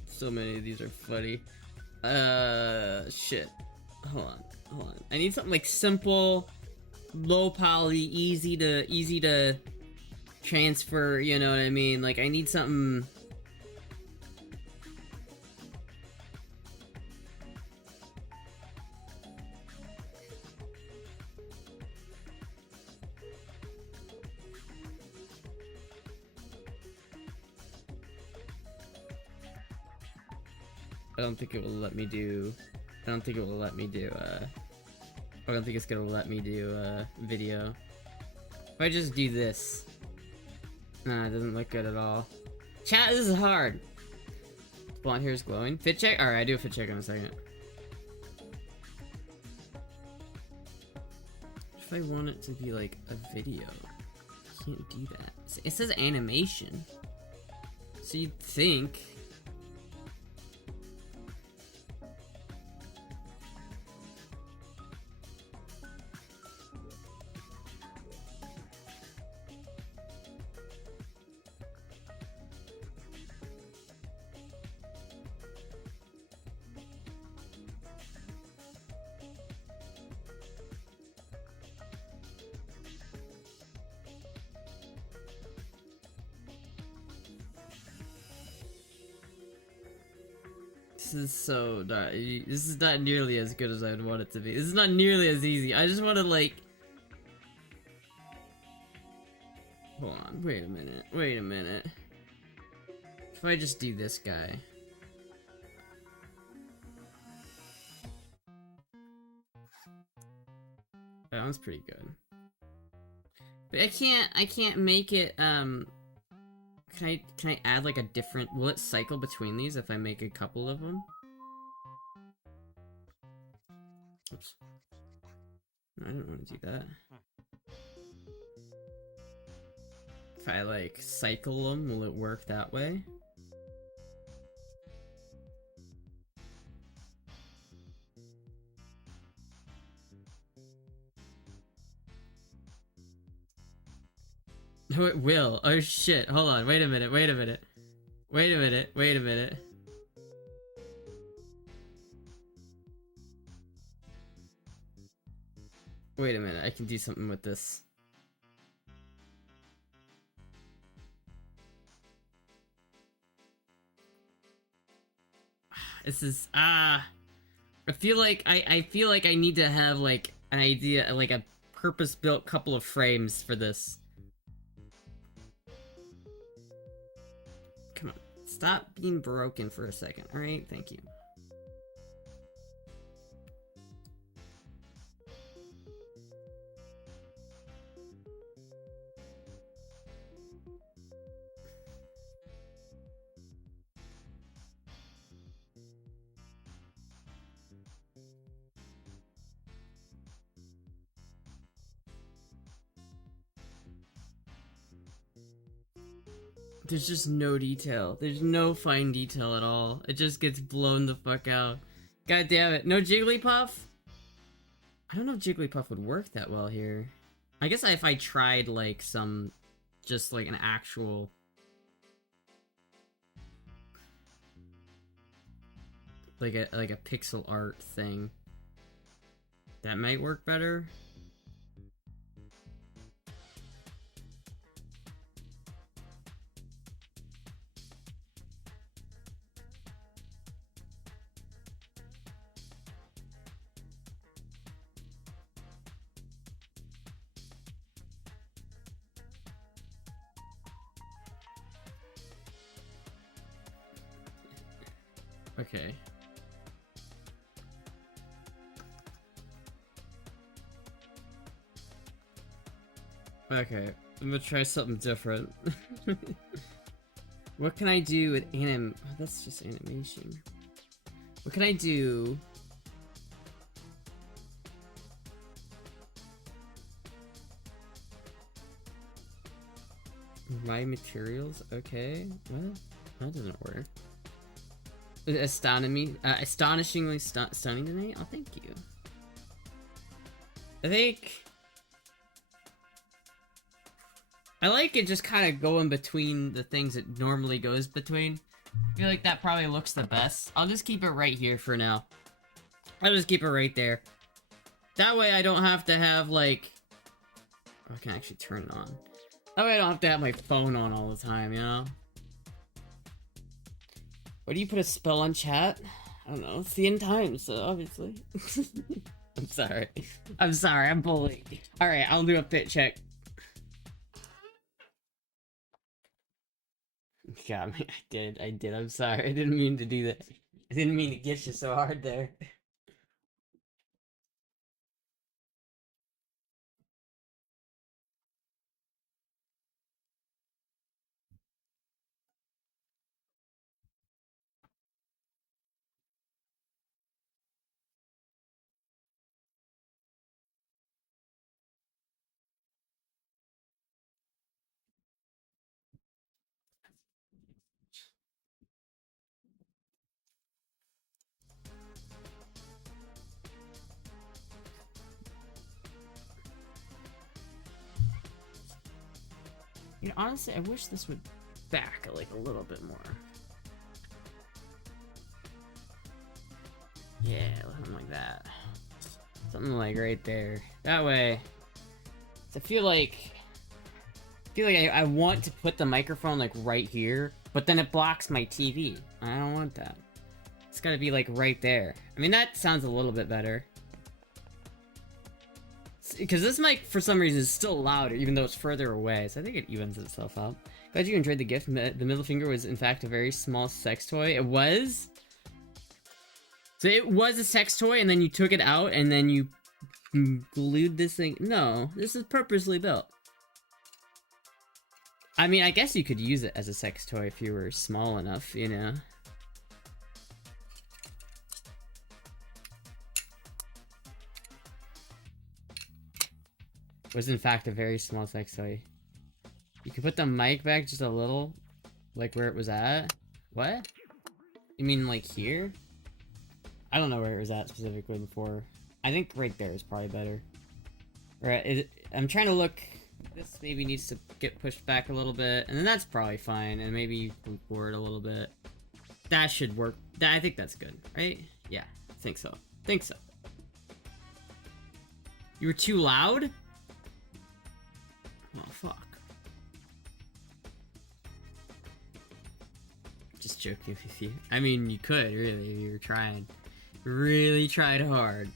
So many of these are funny. Shit. Hold on. I need something like simple, low poly, easy to transfer, you know what I mean? Like, I need something... I don't think it will let me do... I don't think it's gonna let me do, video. If I just do this... Nah, it doesn't look good at all. Chat, this is hard! Blonde hair is glowing. Fit check? Alright, I do a fit check in a second. If I want it to be like a video, I can't do that. It says animation. So you'd think... This is not nearly as good as I would want it to be. This is not nearly as easy. I just want to like... Hold on, wait a minute. If I just do this guy... one's pretty good. But I can't make it, can I add like a different, will it cycle between these if I make a couple of them? Oops. I don't want to do that. If I like cycle them, will it work that way? No, it will. Oh shit, hold on, wait a minute, wait a minute. Wait a minute, wait a minute. Wait a minute, I can do something with this. This is, I feel like, I feel like I need to have, like, an idea, like a purpose-built couple of frames for this. Come on, stop being broken for a second, alright? Thank you. There's just no detail. There's no fine detail at all. It just gets blown the fuck out. God damn it. No Jigglypuff? I don't know if Jigglypuff would work that well here. I guess if I tried, like, some... just, like, an actual... like a pixel art thing. That might work better. Okay. Okay, I'm gonna try something different. What can I do with oh, that's just animation. What can I do? My materials? Okay. What? That doesn't work. Astonishingly stunning to me? Oh, thank you. I think... I like it just kind of going between the things it normally goes between. I feel like that probably looks the best. I'll just keep it right here for now. I'll just keep it right there. That way I don't have to have, like... Oh, I can actually turn it on. That way I don't have to have my phone on all the time, you know? Why do you put a spell on chat? I don't know. It's the end times, so obviously. I'm sorry. I'm sorry. I'm bullying. Alright, I'll do a fit check. God, I did. I'm sorry. I didn't mean to do that. I didn't mean to get you so hard there. You know, honestly, I wish this would back like a little bit more. Yeah, something like that. Something like right there. That way, I feel like I want to put the microphone like right here, but then it blocks my TV. I don't want that. It's gotta be like right there. I mean, that sounds a little bit better. Because this mic, for some reason, is still louder, even though it's further away, so I think it evens itself out. Glad you enjoyed the gift. The middle finger was, in fact, a very small sex toy. It was? So it was a sex toy, and then you took it out, and then you glued this thing. No, this is purposely built. I mean, I guess you could use it as a sex toy if you were small enough, you know? It was in fact a very small sex toy. You could put the mic back just a little, like where it was at. What? You mean like here? I don't know where it was at specifically before. I think right there is probably better. Right, I'm trying to look. This maybe needs to get pushed back a little bit, and then that's probably fine, and maybe you can forward a little bit. That should work. I think that's good, right? Yeah, I think so. Think so. You were too loud? Oh, fuck. Just joking with you. I mean, you could, really, if you were trying. Really tried hard.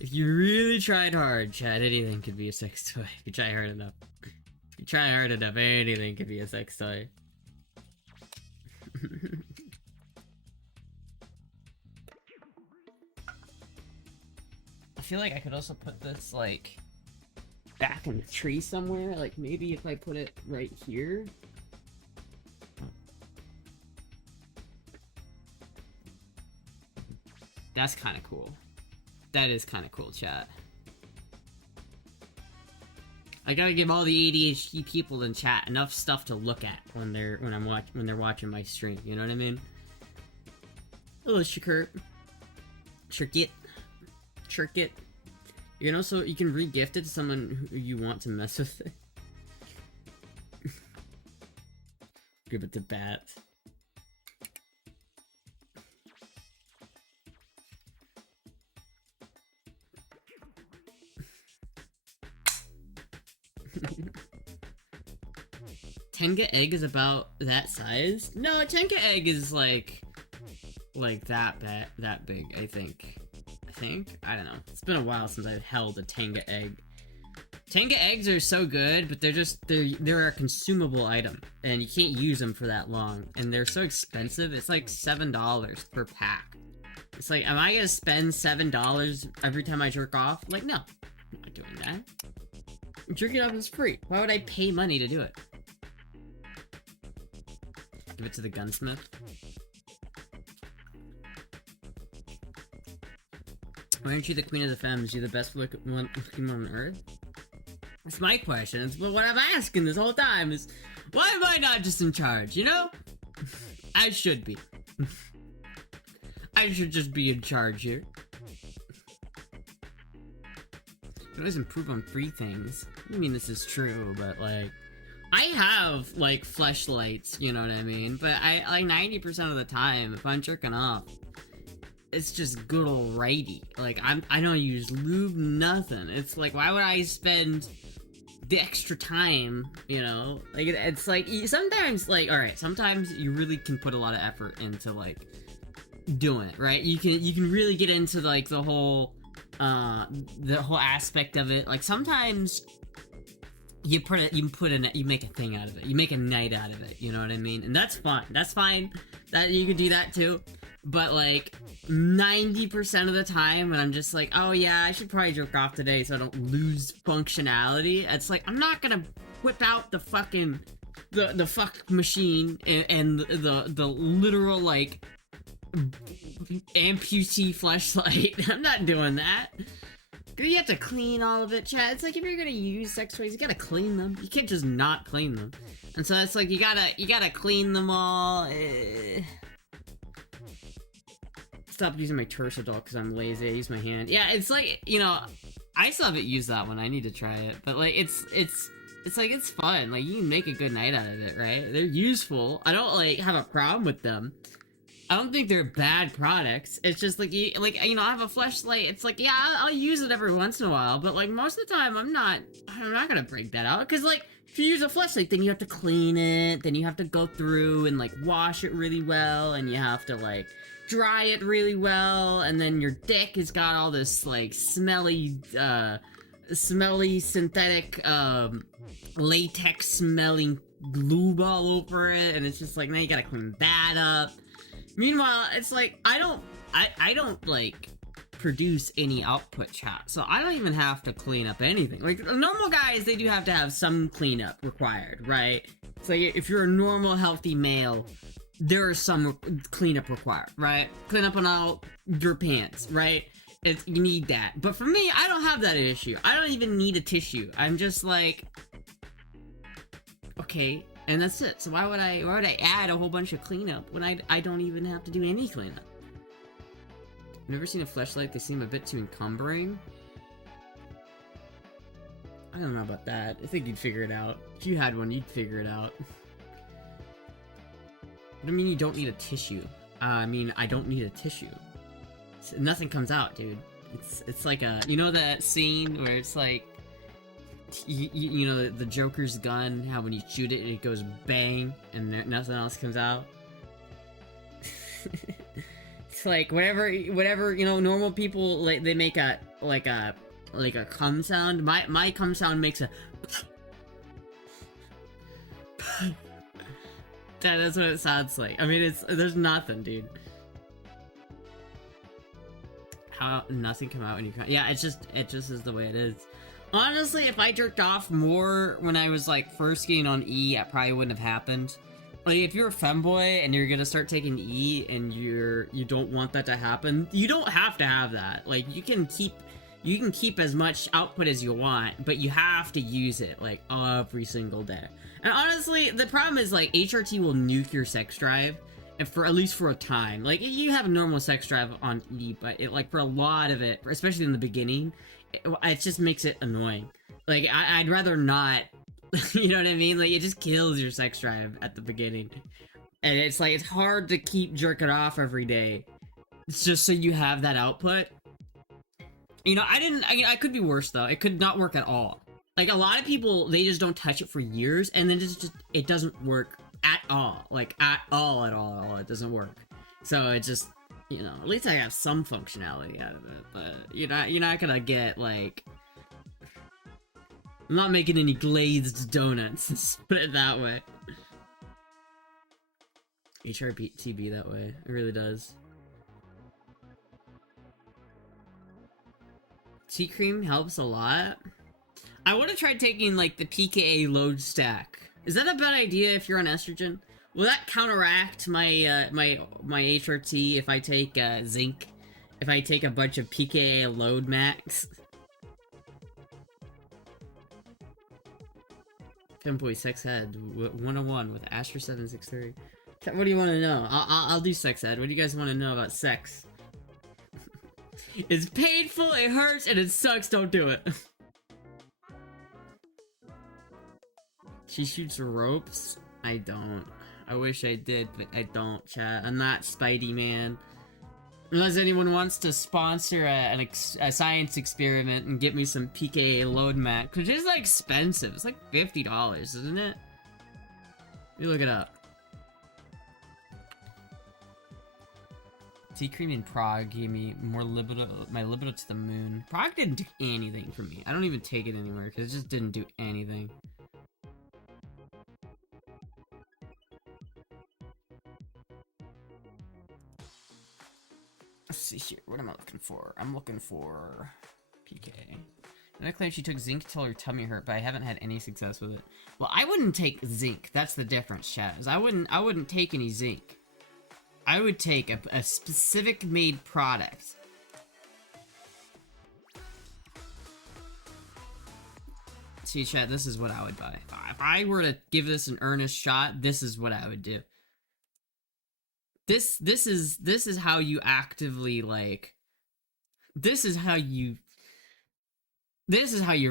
If you really tried hard, Chad, anything could be a sex toy. If you try hard enough. If you try hard enough, anything could be a sex toy. I feel like I could also put this, like, back in the tree somewhere. Like, maybe if I put it right here. That's kind of cool. That is kind of cool, chat. I gotta give all the ADHD people in chat enough stuff to look at when they're watching my stream. You know what I mean? Hello, Shakurt. Shirkit. You can also re-gift it to someone who you want to mess with it. Give it to bats. Tenga egg is about that size? No, a Tenga egg is like that big, I think. I don't know. It's been a while since I've held a Tenga egg. Tenga eggs are so good, but they're a consumable item, and you can't use them for that long, and they're so expensive. It's like $7 per pack. It's like, am I gonna spend $7 every time I jerk off? Like, no, I'm not doing that. Jerking off is free. Why would I pay money to do it? Give it to the gunsmith. Why aren't you the queen of the femmes? You're the best looking one on earth? That's my question. But what I'm asking this whole time is, why am I not just in charge, you know? I should be. I should just be in charge here. You can always improve on free things. I mean, this is true, but like, I have like fleshlights, you know what I mean? But I like 90% of the time, if I'm jerking off, it's just good old righty. Like I don't use lube, nothing. It's like, why would I spend the extra time, you know? Like it's like sometimes, like, all right, sometimes you really can put a lot of effort into like doing it, right? You can really get into like the whole aspect of it. Like sometimes you make a thing out of it. You make a night out of it. You know what I mean? And that's fine. That's fine. That you can do that too. But like 90% of the time, when I'm just like, oh yeah, I should probably jerk off today so I don't lose functionality. It's like, I'm not gonna whip out the fucking the fuck machine and the literal like amputee fleshlight. I'm not doing that. You have to clean all of it, chat. It's like, if you're gonna use sex toys, you gotta clean them. You can't just not clean them. And so it's like, you gotta clean them all. Stop using my torso doll because I'm lazy. I use my hand. Yeah, it's like, you know, I still haven't used that one. I need to try it. But like, it's like, it's fun. Like, you can make a good night out of it, right? They're useful. I don't like have a problem with them. I don't think they're bad products. It's just like, you know, I have a fleshlight. It's like, yeah, I'll use it every once in a while, but like most of the time, I'm not gonna break that out, because like, if you use a fleshlight, then you have to clean it, then you have to go through and like wash it really well, and you have to like dry it really well, and then your dick has got all this like smelly synthetic latex smelling lube all over it, and it's just like, now you gotta clean that up. Meanwhile, it's like, I don't like produce any output, chat. So I don't even have to clean up anything. Like, normal guys, they do have to have some cleanup required, right? So if you're a normal, healthy male, there is some cleanup required, right? Clean up on all your pants, right? You need that. But for me, I don't have that issue. I don't even need a tissue. I'm just like, okay, and that's it. So why would I add a whole bunch of cleanup when I don't even have to do any cleanup? I've never seen a fleshlight. They seem a bit too encumbering. I don't know about that. I think you'd figure it out. If you had one, you'd figure it out. What do you mean you don't need a tissue? I mean, I don't need a tissue. Nothing comes out, dude. It's like a... You know that scene where it's like... You know, the Joker's gun, how when you shoot it, it goes bang, and nothing else comes out? It's like, whatever, you know, normal people, like, they make a cum sound. My cum sound makes a... That's what it sounds like. I mean, there's nothing, dude. How nothing come out when you come? Yeah, it just is the way it is. Honestly, if I jerked off more when I was like first getting on E, it probably wouldn't have happened. Like, if you're a femboy and you're gonna start taking E and you don't want that to happen, you don't have to have that. Like, you can keep as much output as you want, but you have to use it like every single day. And honestly, the problem is like HRT will nuke your sex drive. And for at least for a time, like, you have a normal sex drive on E, but it, like, for a lot of it, especially in the beginning, it just makes it annoying. Like, I'd rather not, you know what I mean? Like, it just kills your sex drive at the beginning. And it's like, it's hard to keep jerking off every day. It's just so you have that output. You know, I could be worse, though. It could not work at all. Like, a lot of people, they just don't touch it for years, and then it doesn't work at all. Like, at all, it doesn't work. So it just, you know, at least I have some functionality out of it, but you're not gonna get, like... I'm not making any glazed donuts, let's put it that way. HRTB that way, it really does. Tea cream helps a lot. I would have tried taking, like, the PKA load stack. Is that a bad idea if you're on estrogen? Will that counteract my my HRT if I take zinc? If I take a bunch of PKA load max? Femboy sex head 101 with Astra 763. What do you want to know? I'll do sex ed. What do you guys want to know about sex? It's painful, it hurts, and it sucks. Don't do it. She shoots ropes? I don't. I wish I did, but I don't, chat. I'm not Spidey Man. Unless anyone wants to sponsor a science experiment and get me some PKA load mat, which is like expensive. It's like $50, isn't it? Let me look it up. Tea cream in Prague gave me more libido, my libido to the moon. Prague didn't do anything for me. I don't even take it anywhere because it just didn't do anything. Let's see here. What am I looking for? I'm looking for PK. And I claim she took zinc till her tummy hurt, but I haven't had any success with it. Well, I wouldn't take zinc. That's the difference, chat. I wouldn't take any zinc. I would take a specific made product. See, chat, this is what I would buy. If I were to give this an earnest shot, this is what I would do. This is how you actively, like, this is how you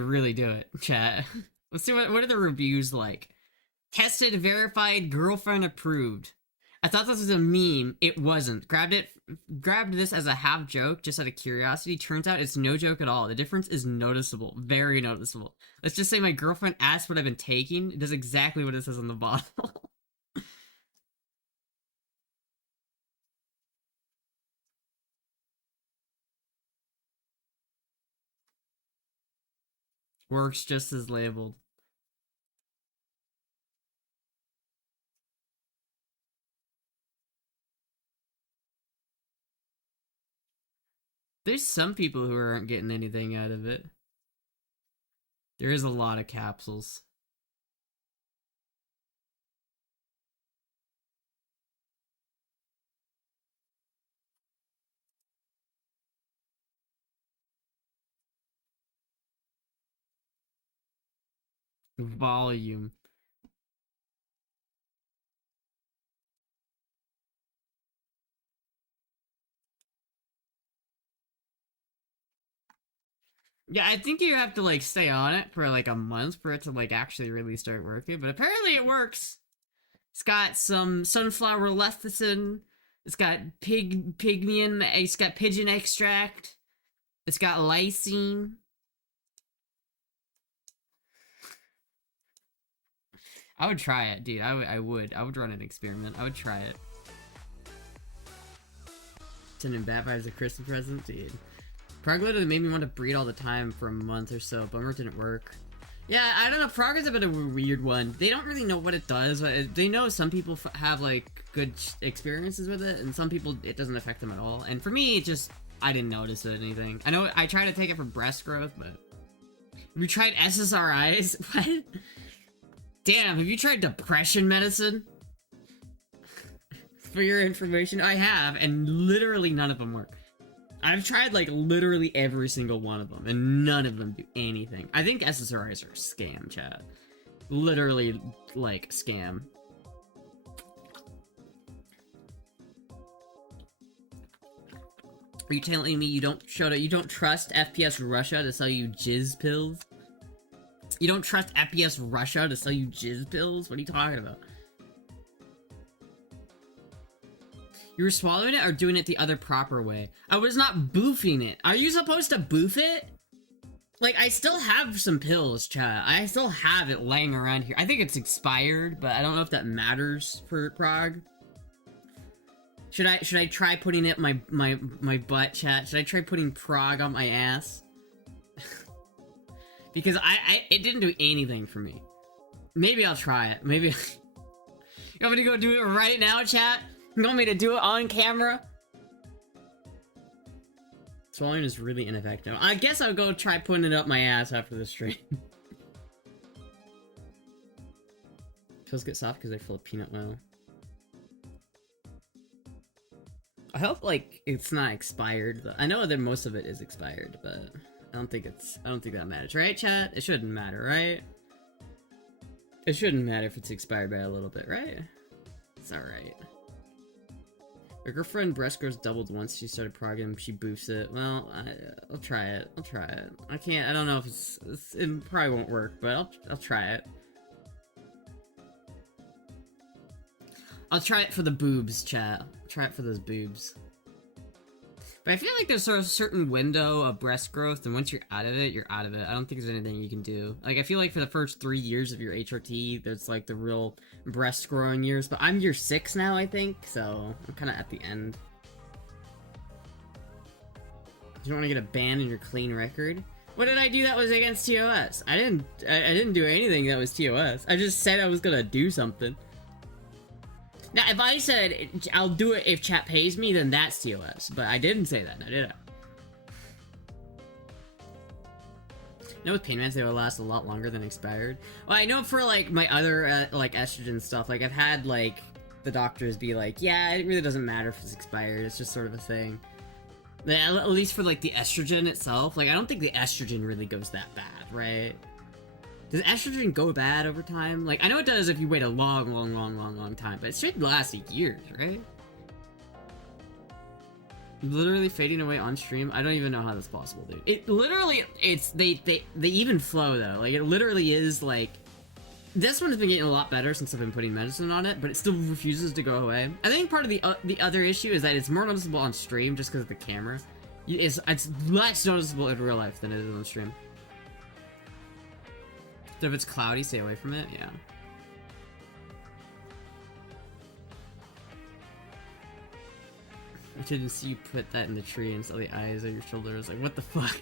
really do it, chat. Let's see what are the reviews like. Tested, verified, girlfriend approved. I thought this was a meme. It wasn't. Grabbed this as a half joke, just out of curiosity. Turns out it's no joke at all. The difference is noticeable. Very noticeable. Let's just say my girlfriend asked what I've been taking. It does exactly what it says on the bottle. Works just as labeled. There's some people who aren't getting anything out of it. There is a lot of capsules. Volume. Yeah, I think you have to like stay on it for like a month for it to like actually really start working, but apparently it works. It's got some sunflower lecithin. It's got pigmeum. It's got pigeon extract. It's got lysine. I would try it, dude. I would run an experiment. I would try it. Sending bad vibes a Christmas present, dude. Prog literally made me want to breed all the time for a month or so. Bummer it didn't work. Yeah, I don't know. Prog is a bit of a weird one. They don't really know what it does. They know some people have like good experiences with it, and some people it doesn't affect them at all. And for me, it just I didn't notice it anything. I know I tried to take it for breast growth, but have you tried SSRIs? What? Damn, have you tried depression medicine? For your information, I have, and literally none of them work. I've tried like literally every single one of them, and none of them do anything. I think SSRIs are a scam, chat. Literally, like, scam. Are you telling me you don't trust FPS Russia to sell you jizz pills? You don't trust FPS Russia to sell you jizz pills? What are you talking about? You were swallowing it or doing it the other proper way? I was not boofing it. Are you supposed to boof it? Like, I still have some pills, chat. I still have it laying around here. I think it's expired, but I don't know if that matters for Prague. Should I try putting it in my butt, chat? Should I try putting Prague on my ass? Because it didn't do anything for me. Maybe I'll try it. Maybe. You want me to go do it right now, chat? You want me to do it on camera? Swallowing is really ineffective. I guess I'll go try putting it up my ass after the stream. Pills get soft because they're full of peanut oil. I hope, like, it's not expired, though. I know that most of it is expired, but I don't think that matters, right, chat? It shouldn't matter, right? It shouldn't matter if it's expired by a little bit, right? It's alright. Her girlfriend breast grows doubled once she started progging. She boofs it. Well, I'll try it. I'll try it. I can't. I don't know if it probably won't work, but I'll try it. I'll try it for the boobs, chat. I'll try it for those boobs. But I feel like there's sort of a certain window of breast growth, and once you're out of it, you're out of it. I don't think there's anything you can do. Like, I feel like for the first 3 years of your HRT, there's, like, the real breast growing years. But I'm year 6 now, I think, so I'm kind of at the end. You don't want to get a ban in your clean record? What did I do that was against TOS? I didn't do anything that was TOS. I just said I was gonna do something. Now, if I said, I'll do it if chat pays me, then that's TOS. But I didn't say that, now did I? You know, with pain meds, they will last a lot longer than expired. Well, I know for, like, my other, like, estrogen stuff, like, I've had, like, the doctors be like, yeah, it really doesn't matter if it's expired, it's just sort of a thing. At least for, like, the estrogen itself. Like, I don't think the estrogen really goes that bad, right? Does estrogen go bad over time? Like, I know it does if you wait a long time, but it should last years, right? Literally fading away on stream? I don't even know how that's possible, dude. It literally, they even flow, though. Like, it literally is, like... This one has been getting a lot better since I've been putting medicine on it, but it still refuses to go away. I think part of the other issue is that it's more noticeable on stream just because of the camera. It's less noticeable in real life than it is on stream. So if it's cloudy, stay away from it, yeah. I didn't see you put that in the tree and saw the eyes on your shoulders. Like, what the fuck?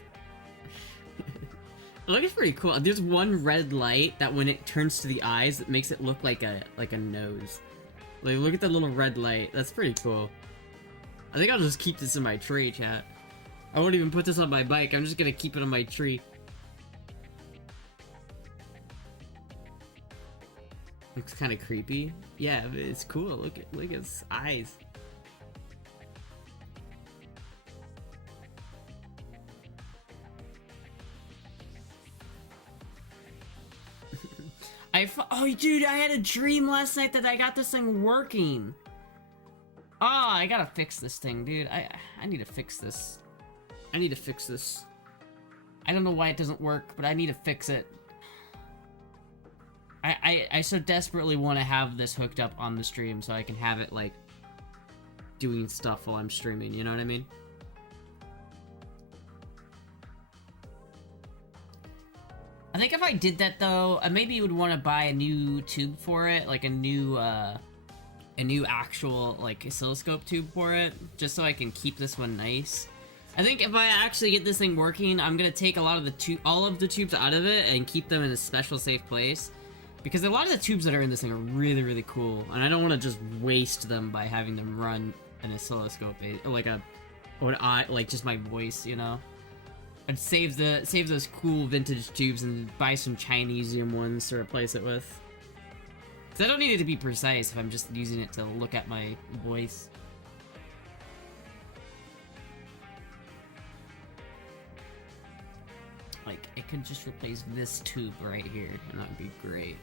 It looks pretty cool. There's one red light that when it turns to the eyes, it makes it look like a nose. Like, look at the little red light. That's pretty cool. I think I'll just keep this in my tree, chat. I won't even put this on my bike. I'm just gonna keep it on my tree. Looks kind of creepy. Yeah, but it's cool. Look at his eyes. Oh, dude, I had a dream last night that I got this thing working. Oh, I gotta fix this thing, dude. I need to fix this. I need to fix this. I don't know why it doesn't work, but I need to fix it. I so desperately want to have this hooked up on the stream so I can have it, like, doing stuff while I'm streaming, you know what I mean? I think if I did that, though, maybe you would want to buy a new tube for it, like a new actual, like, oscilloscope tube for it, just so I can keep this one nice. I think if I actually get this thing working, I'm gonna take a lot of the all of the tubes out of it and keep them in a special safe place. Because a lot of the tubes that are in this thing are really, really cool, and I don't want to just waste them by having them run an oscilloscope, like just my voice, you know? I'd save those cool vintage tubes and buy some Chinesium ones to replace it with. Because I don't need it to be precise if I'm just using it to look at my voice. Like, it could just replace this tube right here, and that would be great.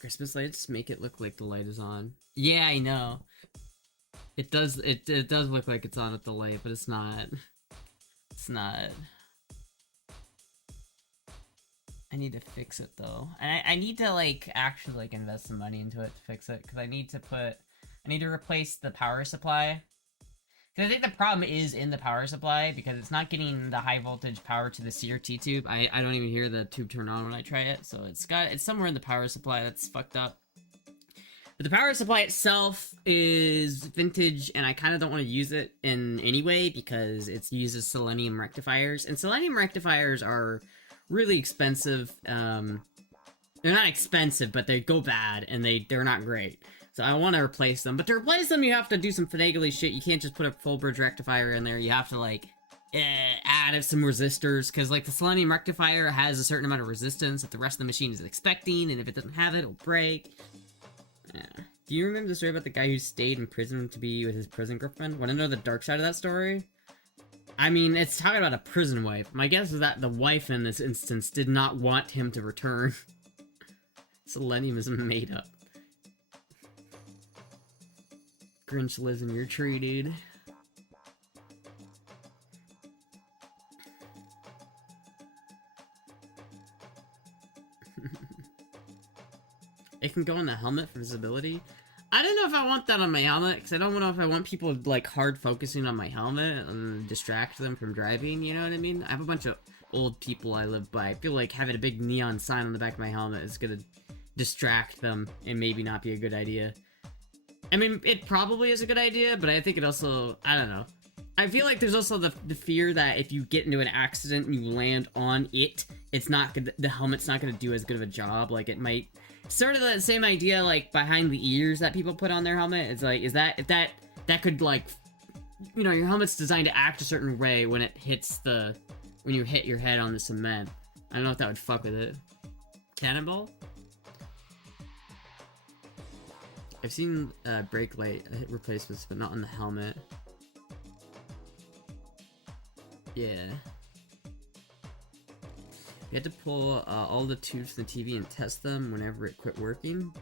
Christmas lights make it look like the light is on. Yeah, I know. It does look like it's on at the light, but it's not. It's not. I need to fix it though. And I need to like actually like invest some money into it to fix it, because I need to replace the power supply. Because I think the problem is in the power supply, because it's not getting the high voltage power to the CRT tube. I don't even hear the tube turn on when I try it, so it's somewhere in the power supply that's fucked up. But the power supply itself is vintage, and I kind of don't want to use it in any way, because it uses selenium rectifiers, and selenium rectifiers are really expensive. They're not expensive, but they go bad, and they're not great. So I want to replace them. But to replace them, you have to do some finagly shit. You can't just put a full bridge rectifier in there. You have to, like, add some resistors. Because, like, the selenium rectifier has a certain amount of resistance that the rest of the machine is expecting. And if it doesn't have it, it'll break. Yeah. Do you remember the story about the guy who stayed in prison to be with his prison girlfriend? Want to know the dark side of that story? I mean, it's talking about a prison wife. My guess is that the wife in this instance did not want him to return. Selenium is made up. Grinch lives in your tree, dude. It can go on the helmet for visibility. I don't know if I want that on my helmet, because I don't know if I want people, like, hard focusing on my helmet and distract them from driving, you know what I mean? I have a bunch of old people I live by. I feel like having a big neon sign on the back of my helmet is gonna distract them and maybe not be a good idea. I mean, it probably is a good idea, but I think it also, I don't know. I feel like there's also the fear that if you get into an accident and you land on it, it's not good, the helmet's not going to do as good of a job. Like, it might, sort of the same idea, like, behind the ears that people put on their helmet. It's like, if that could, like, you know, your helmet's designed to act a certain way when it hits when you hit your head on the cement. I don't know if that would fuck with it. Cannonball? I've seen brake light replacements, but not on the helmet. Yeah. We had to pull all the tubes from the TV and test them whenever it quit working.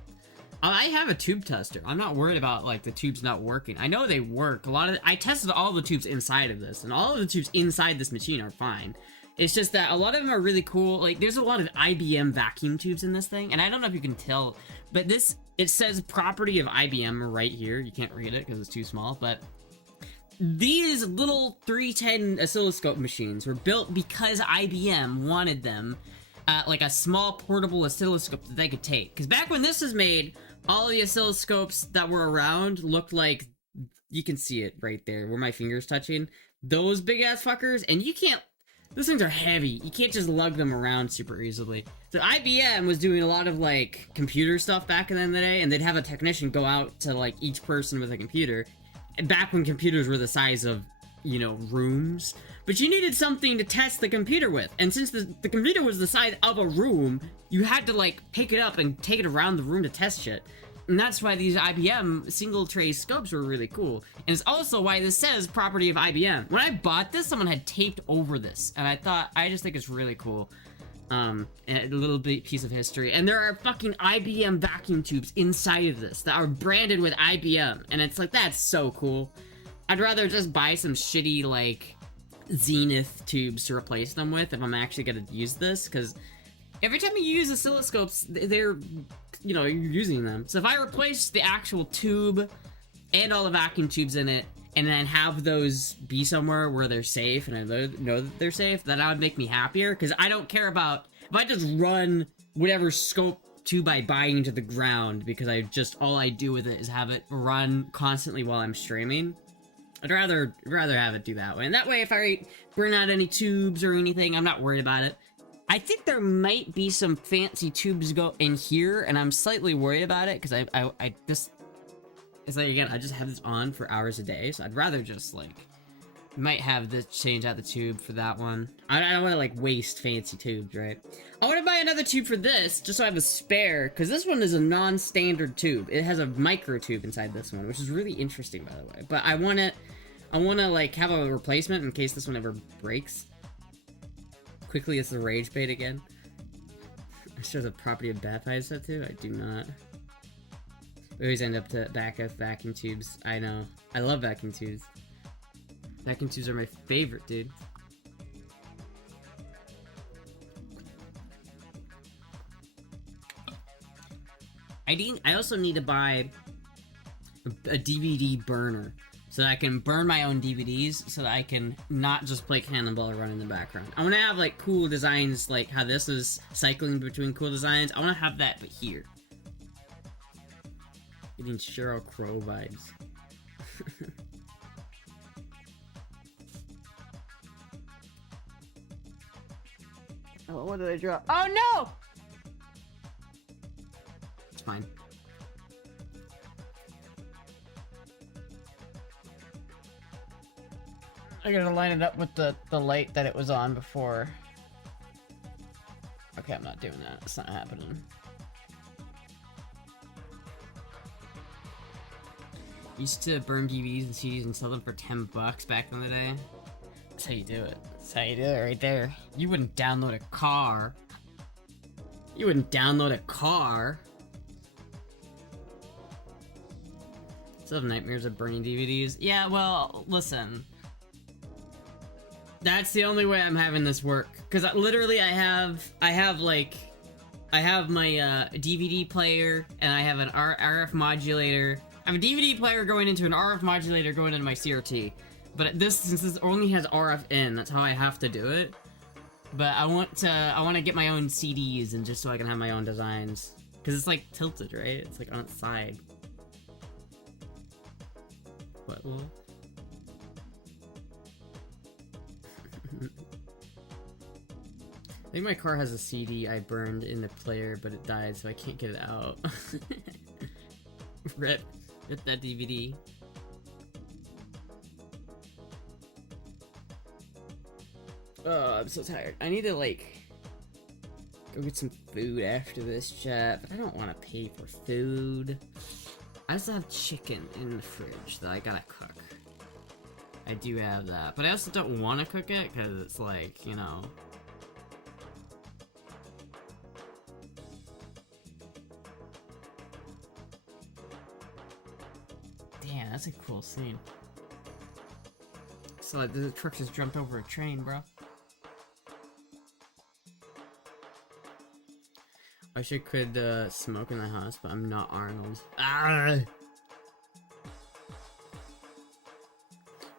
I have a tube tester. I'm not worried about, like, the tubes not working. I know they work. I tested all the tubes inside of this, and all of the tubes inside this machine are fine. It's just that a lot of them are really cool. Like, there's a lot of IBM vacuum tubes in this thing, and I don't know if you can tell, but it says property of IBM right here. You can't read it because it's too small, but these little 310 oscilloscope machines were built because IBM wanted them like a small portable oscilloscope that they could take. Because back when this was made, all the oscilloscopes that were around looked like, you can see it right there where my finger's touching. Those big ass fuckers, and you can't, those things are heavy. You can't just lug them around super easily. So IBM was doing a lot of like computer stuff back in the day, and they'd have a technician go out to like each person with a computer. And back when computers were the size of, you know, rooms. But you needed something to test the computer with. And since the computer was the size of a room, you had to like pick it up and take it around the room to test shit. And that's why these IBM single tray scopes were really cool. And it's also why this says property of IBM. When I bought this, someone had taped over this. And I just think it's really cool. A little bit piece of history. And there are fucking IBM vacuum tubes inside of this that are branded with IBM. And it's like, that's so cool. I'd rather just buy some shitty, like, Zenith tubes to replace them with if I'm actually gonna use this, because every time you use oscilloscopes, they're, you know, you're using them. So if I replace the actual tube and all the vacuum tubes in it, and then have those be somewhere where they're safe, and I know that they're safe, then that would make me happier, because I don't care about, if I just run whatever scope tube I buy into the ground, because all I do with it is have it run constantly while I'm streaming. I'd rather have it do that way. And that way, if I burn out any tubes or anything, I'm not worried about it. I think there might be some fancy tubes go in here, and I'm slightly worried about it, because I just... It's like, again, I just have this on for hours a day, so I'd rather just, like... Might have this change out the tube for that one. I don't want to, like, waste fancy tubes, right? I want to buy another tube for this, just so I have a spare, because this one is a non-standard tube. It has a micro tube inside this one, which is really interesting, by the way. But I want to, like, have a replacement in case this one ever breaks. Quickly, it's the rage bait again. I show the property of Baptized set too? I do not. We always end up to back up vacuum tubes. I know. I love vacuum tubes. Vacuum tubes are my favorite, dude. I also need to buy a DVD burner so that I can burn my own DVDs so that I can not just play Cannonball run in the background. I want to have like cool designs, like how this is cycling between cool designs. I want to have that, but here. Getting Sheryl Crow vibes. Oh, what did I drop? Oh no! It's fine. I gotta line it up with the light that it was on before. Okay, I'm not doing that. It's not happening. Used to burn DVDs and CDs and sell them for $10 back in the day. That's how you do it. That's how you do it right there. You wouldn't download a car. You wouldn't download a car. Still have nightmares of burning DVDs. Yeah, well, listen. That's the only way I'm having this work. Because literally I have my DVD player, and I have an RF modulator. I have a DVD player going into an RF modulator going into my CRT. But since this only has RF in, that's how I have to do it. But I want to get my own CDs, and just so I can have my own designs. Because it's like tilted, right? It's like on its side. What? I think my car has a CD I burned in the player, but it died, so I can't get it out. Rip that DVD. Oh, I'm so tired. I need to, like, go get some food after this chat, but I don't want to pay for food. I also have chicken in the fridge that I gotta cook. I do have that, but I also don't want to cook it, because it's like, you know... Damn, that's a cool scene. So the truck just jumped over a train, bro. I wish I could smoke in the house, but I'm not Arnold. Ah!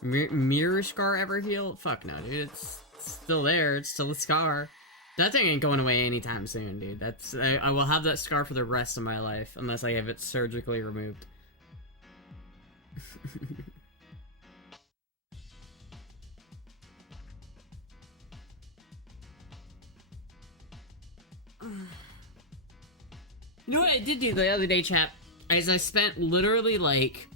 Mirror scar ever heal? Fuck no, dude. It's still there. It's still a scar. That thing ain't going away anytime soon, dude. That's I will have that scar for the rest of my life unless I have it surgically removed. You know what I did do the other day, chat? Is I spent literally like,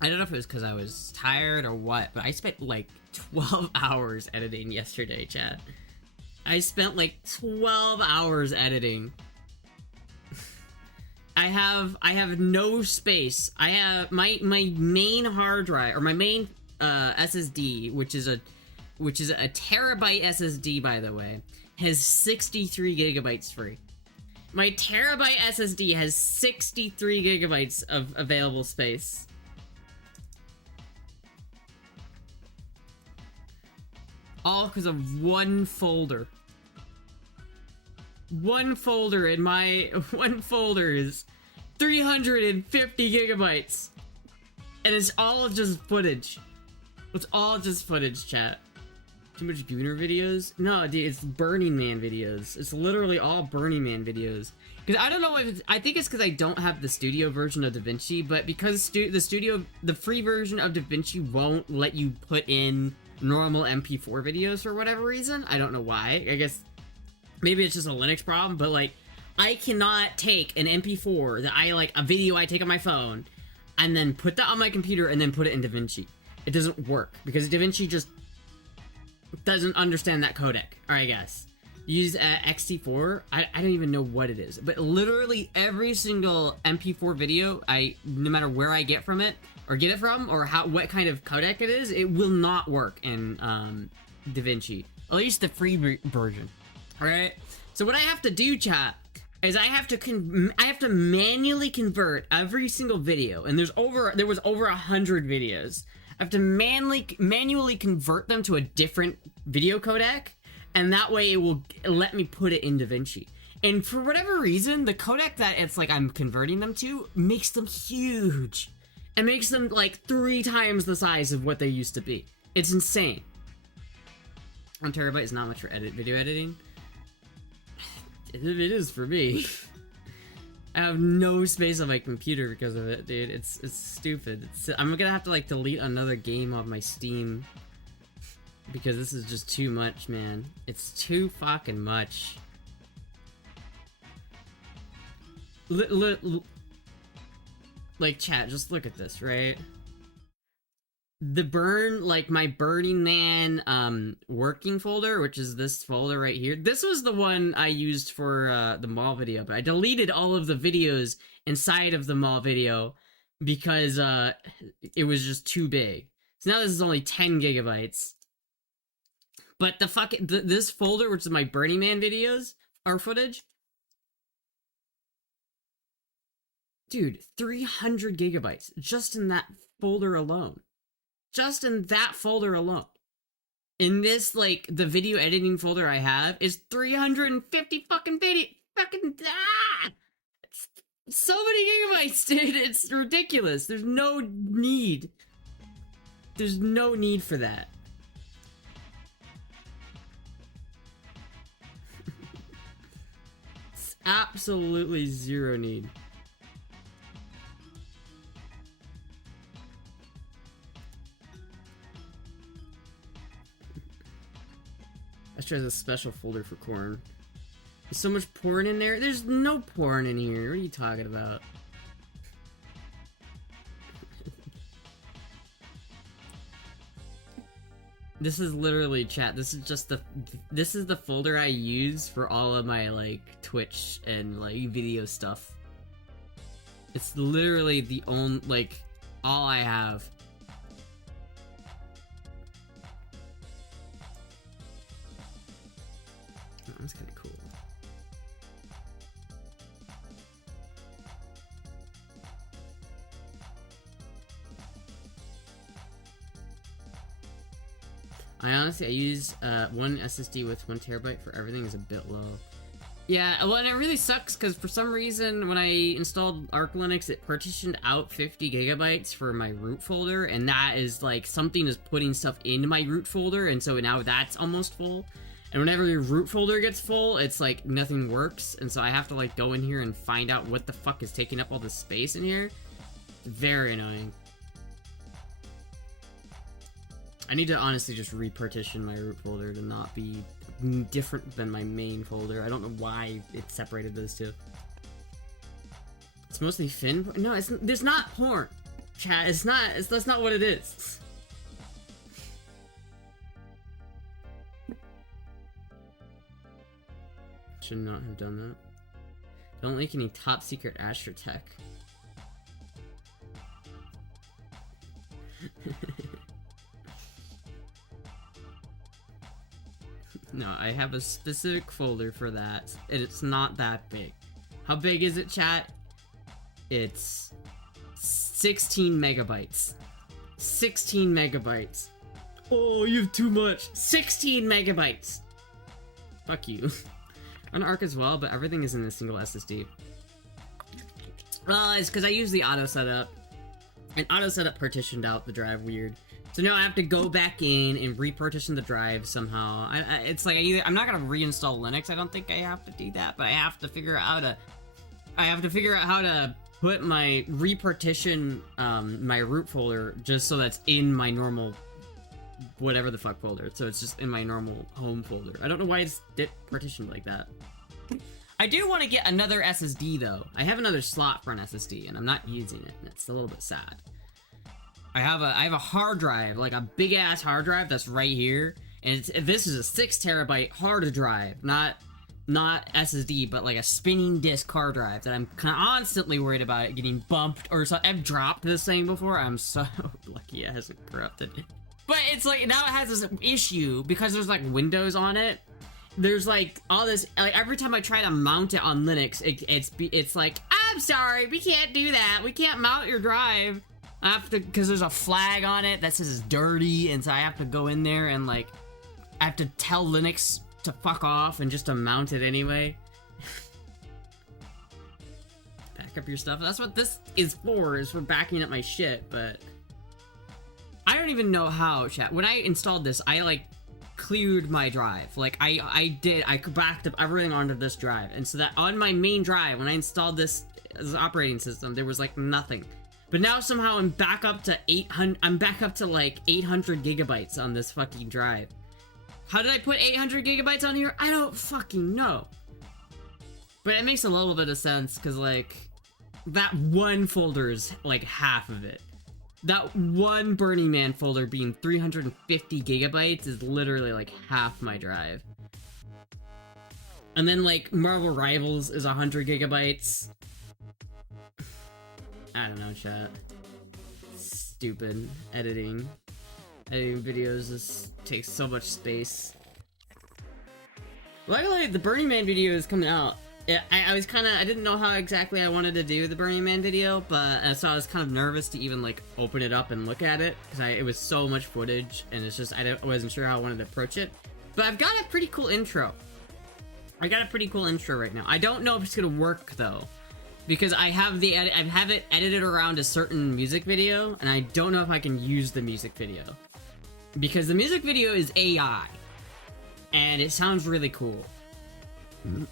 I don't know if it was because I was tired or what, but I spent like 12 hours editing yesterday, chat. I spent like 12 hours editing. I have no space. I have my main hard drive, or my main SSD, which is a terabyte SSD, by the way, has 63 gigabytes free. My terabyte SSD has 63 gigabytes of available space. All because of one folder. One folder in my... One folder is 350 gigabytes. And it's all just footage. It's all just footage, chat. Too much Gooner videos? No, dude, it's Burning Man videos. It's literally all Burning Man videos. Because I don't know if it's... I think it's because I don't have the studio version of DaVinci, but because the free version of DaVinci won't let you put in normal MP4 videos for whatever reason. I don't know why. I guess maybe it's just a Linux problem, but like, I cannot take an MP4 that a video I take on my phone and then put that on my computer and then put it in DaVinci. It doesn't work because DaVinci just doesn't understand that codec, or I guess. Use XT4, I don't even know what it is, but literally every single MP4 video, no matter where I get from it, or get it from, or what kind of codec it is, it will not work in DaVinci. At least the free version. Alright? So what I have to do, chat, is I have to manually convert every single video, and there was over 100 videos. I have to manually convert them to a different video codec, and that way it will let me put it in DaVinci. And for whatever reason, the codec that it's like I'm converting them to makes them huge. It makes them like 3 times the size of what they used to be. It's insane. 1 terabyte is not much for video editing. It is for me. I have no space on my computer because of it, dude. It's stupid. I'm gonna have to like delete another game off my Steam because this is just too much, man. It's too fucking much. Like, chat, just look at this, right? My Burning Man working folder, which is this folder right here. This was the one I used for the mall video, but I deleted all of the videos inside of the mall video because it was just too big. So now this is only 10 gigabytes. But this folder, which is my Burning Man videos, or footage, dude, 300 gigabytes just in that folder alone. Just in that folder alone. In this, like, the video editing folder I have is 350 fucking it's so many gigabytes, dude. It's ridiculous. There's no need. There's no need for that. It's absolutely zero need. Astra has a special folder for porn. There's so much porn in there. There's no porn in here. What are you talking about? This is literally, chat. This is just this is the folder I use for all of my like Twitch and like video stuff. It's literally the only, like, all I have. That's kind of cool. I use one SSD with 1 terabyte for everything is a bit low. Yeah, well, and it really sucks because for some reason when I installed Arch Linux, it partitioned out 50 gigabytes for my root folder, and that is like something is putting stuff into my root folder, and so now that's almost full. And whenever your root folder gets full, it's like nothing works, and so I have to like go in here and find out what the fuck is taking up all this space in here. It's very annoying. I need to honestly just repartition my root folder to not be different than my main folder. I don't know why it separated those two. It's mostly Finn. No, there's not porn. Chat, that's not what it is. Should not have done that. Don't leak any top secret Astra tech. No, I have a specific folder for that, and it's not that big. How big is it, chat? It's 16 megabytes. 16 megabytes. Oh, you have too much. 16 megabytes. Fuck you. On Arc as well, but everything is in a single SSD. Well, it's because I use the auto setup. And auto setup partitioned out the drive weird. So now I have to go back in and repartition the drive somehow. It's like I'm not gonna reinstall Linux. I don't think I have to do that, but I have to figure out how to. I have to figure out how to put my repartition my root folder just so that's in my normal whatever the fuck folder. So it's just in my normal home folder. I don't know why it's partitioned like that. I do want to get another SSD though. I have another slot for an SSD and I'm not using it. And it's a little bit sad. I have a hard drive, like a big ass hard drive that's right here, and this is a 6 terabyte hard drive, not SSD, but like a spinning disk hard drive that I'm constantly worried about it getting bumped or something. I've dropped this thing before. I'm so lucky it hasn't corrupted. But it's like now it has this issue because there's like Windows on it. There's like all this, like every time I try to mount it on Linux, it's like, I'm sorry, we can't do that. We can't mount your drive. I have to, because there's a flag on it that says it's dirty, and so I have to go in there and like, I have to tell Linux to fuck off and just to mount it anyway. Back up your stuff. That's what this is for backing up my shit, but I don't even know how, chat. When I installed this, I like cleared my drive. Like I backed up everything onto this drive, and so that on my main drive, when I installed this as an operating system, there was like nothing. But now somehow I'm back up to 800. I'm back up to like 800 gigabytes on this fucking drive. How did I put 800 gigabytes on here? I don't fucking know. But it makes a little bit of sense because like that one folder is like half of it. That one Burning Man folder being 350 gigabytes is literally like half my drive. And then like Marvel Rivals is 100 gigabytes. I don't know, chat. Stupid editing. Editing videos just takes so much space. Luckily, the Burning Man video is coming out. I was kind of, I didn't know how exactly I wanted to do the Burning Man video, but so I was kind of nervous to even like open it up and look at it because it was so much footage, and it's just I wasn't sure how I wanted to approach it. But I've got a pretty cool intro. I got a pretty cool intro right now. I don't know if it's gonna work though, because I have it edited around a certain music video, and I don't know if I can use the music video because the music video is AI, and it sounds really cool.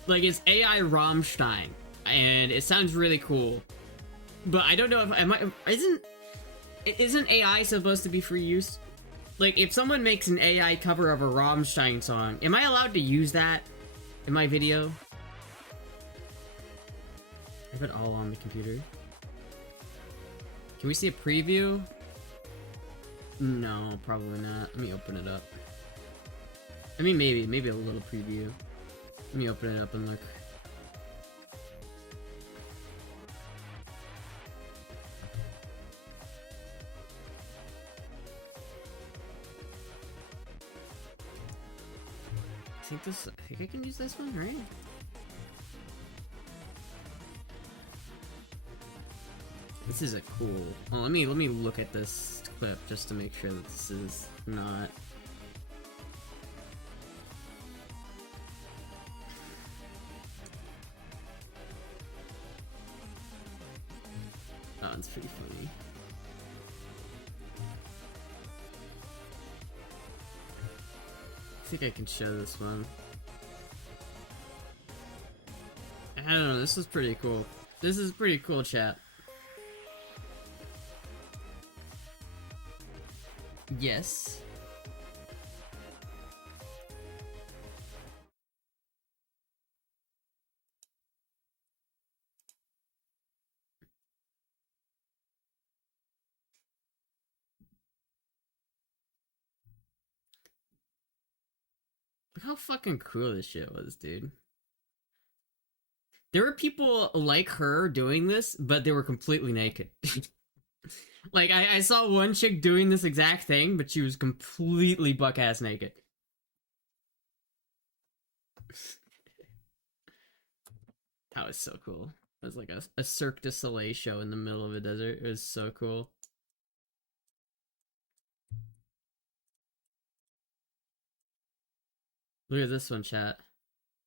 Like, it's AI Rammstein, and it sounds really cool, but I don't know if isn't AI supposed to be free use? Like, if someone makes an AI cover of a Rammstein song, am I allowed to use that in my video? I have it all on the computer. Can we see a preview? No, probably not. Let me open it up. I mean, maybe a little preview. Let me open it up and look. I think I can use this one, right? This is a cool. Oh, let me look at this clip just to make sure that this is not. Oh, it's pretty funny. think I can show this one. I don't know, this is pretty cool. This is pretty cool, chat. Yes. Look how fucking cool this shit was, dude. There were people like her doing this, but they were completely naked. Like, I saw one chick doing this exact thing, but she was completely buck-ass naked. That was so cool. It was like a Cirque du Soleil show in the middle of a desert. It was so cool. Look at this one, chat.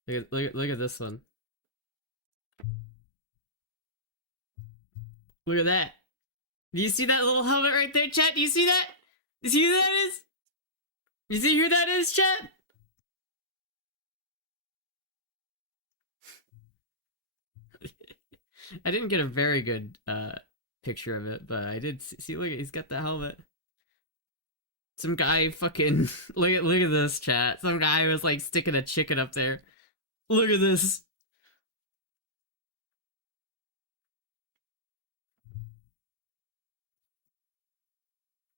Look at this one. Look at that. Do you see that little helmet right there, chat? Do you see that? You see who that is? You see who that is, chat? I didn't get a very good picture of it, but I did see. Look, he's got the helmet. Some guy fucking look at this, chat. Some guy was like sticking a chicken up there. Look at this.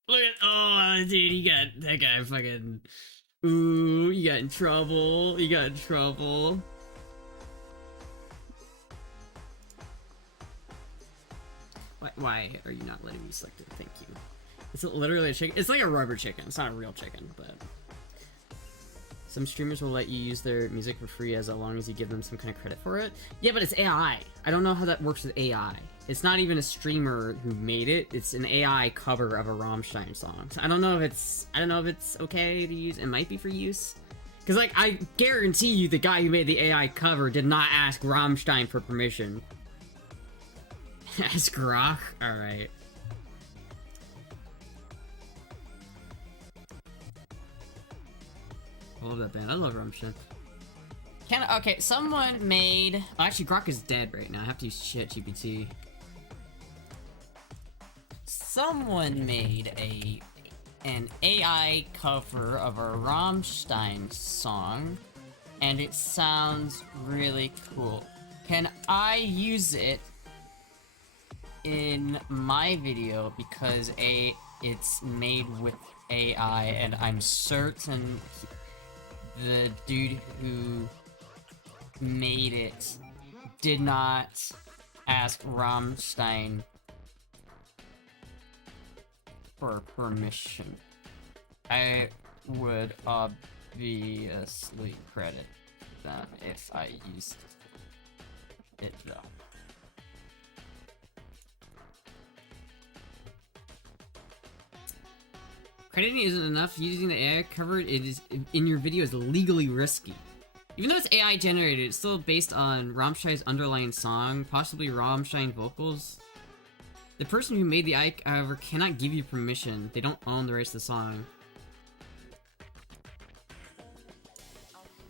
Look at dude, he got that guy fucking. Ooh, you got in trouble. You got in trouble. Why are you not letting me select it? Thank you. It's literally a chicken. It's like a rubber chicken. It's not a real chicken, but some streamers will let you use their music for free as long as you give them some kind of credit for it. Yeah, but it's AI. I don't know how that works with AI. It's not even a streamer who made it. It's an AI cover of a Rammstein song. So I don't know if it's okay to use. It might be for use. Because, like, I guarantee you the guy who made the AI cover did not ask Rammstein for permission. Ask Grok? Alright. I love that band. I love Rammstein. Okay, someone made... Oh, actually, Grok is dead right now. I have to use ChatGPT. Someone made an AI cover of a Rammstein song, and it sounds really cool. Can I use it in my video because it's made with AI, and I'm certain the dude who made it did not ask Rammstein for permission. I would obviously credit them if I used it though. Crediting isn't enough. Using the AI cover in your video is legally risky. Even though it's AI generated, it's still based on Rammstein's underlying song, possibly Rammstein vocals. The person who made the AI cover cannot give you permission. They don't own the rights to the song.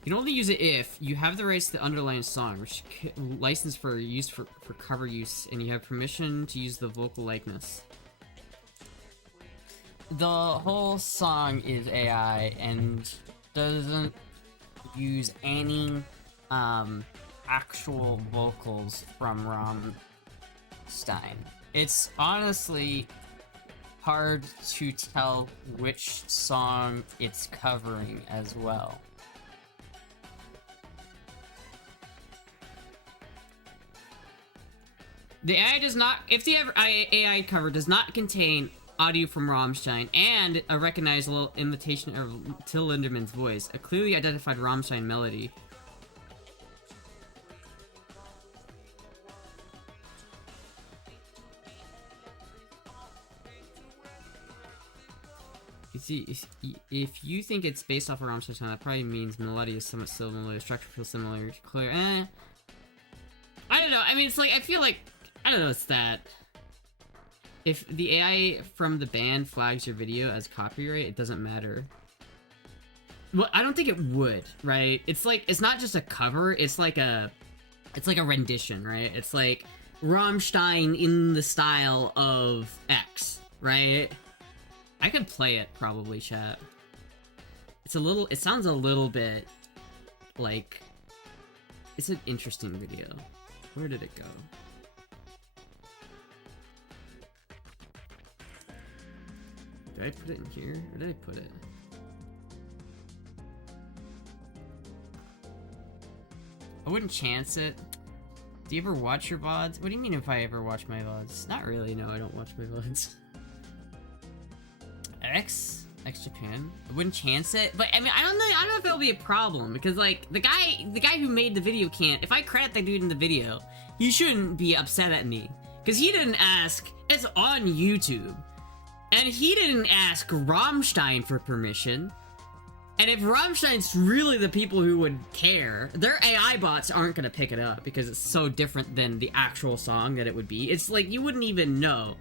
You can only use it if you have the rights to the underlying song, which is licensed for use for cover use, and you have permission to use the vocal likeness. The whole song is AI and doesn't use any actual vocals from Rammstein. It's honestly hard to tell which song it's covering as well. The AI does not, if the AI cover does not contain audio from Rammstein and a recognizable imitation of Till Lindeman's voice, a clearly identified Rammstein melody. You see, if you think it's based off of Rammstein, that probably means melody is somewhat similar, the structure feels similar, clear. I don't know. I mean, it's like, I feel like, I don't know, it's that. If the AI from the band flags your video as copyright, it doesn't matter. Well, I don't think it would, right? It's like, it's not just a cover, it's like a rendition, right? It's like Rammstein in the style of X, right? I could play it probably, chat. It sounds a little bit like, it's an interesting video. Where did it go? Did I put it in here? Where did I put it? I wouldn't chance it. Do you ever watch your VODs? What do you mean if I ever watch my VODs? Not really, no, I don't watch my VODs. X Japan. I wouldn't chance it, but I mean, I don't know if it'll be a problem, because like, the guy who made the video can't, if I credit the dude in the video, he shouldn't be upset at me. Because he didn't ask, it's on YouTube. And he didn't ask Rammstein for permission. And if Rammstein's really the people who would care, their AI bots aren't going to pick it up because it's so different than the actual song that it would be. It's like, you wouldn't even know.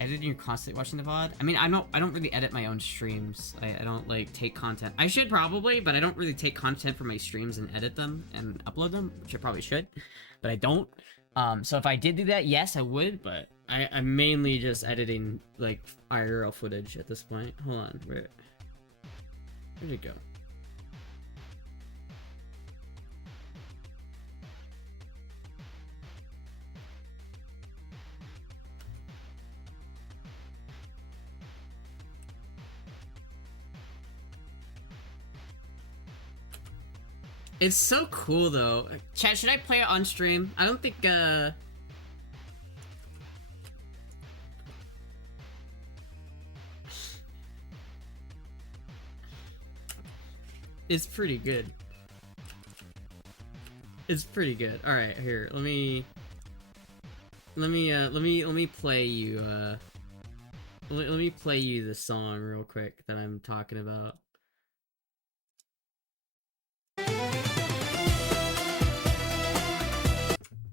Editing, you're constantly watching the VOD? I mean, I don't really edit my own streams. I don't, like, take content. I should probably, but I don't really take content from my streams and edit them and upload them, which I probably should, but I don't. So if I did do that, yes, I would, but I'm mainly just editing, like, IRL footage at this point. Hold on, where'd it go? It's so cool, though. Chat, should I play it on stream? I don't think, It's pretty good. It's pretty good. All right, here. Let me play you. Let me play you the song real quick that I'm talking about.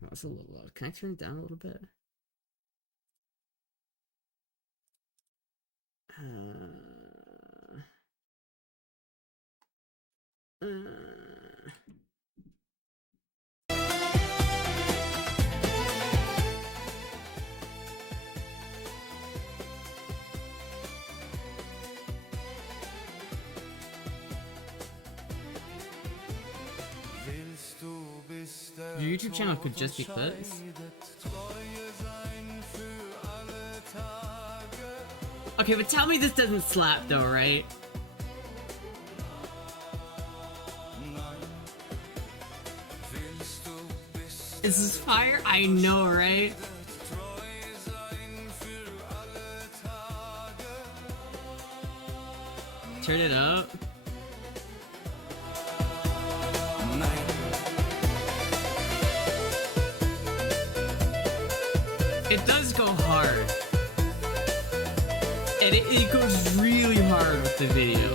That's a little loud. Can I turn it down a little bit? Your YouTube channel could just be clips. Okay, but tell me this doesn't slap though, right? Is this fire? I know, right? Turn it up. It does go hard. And it goes really hard with the video.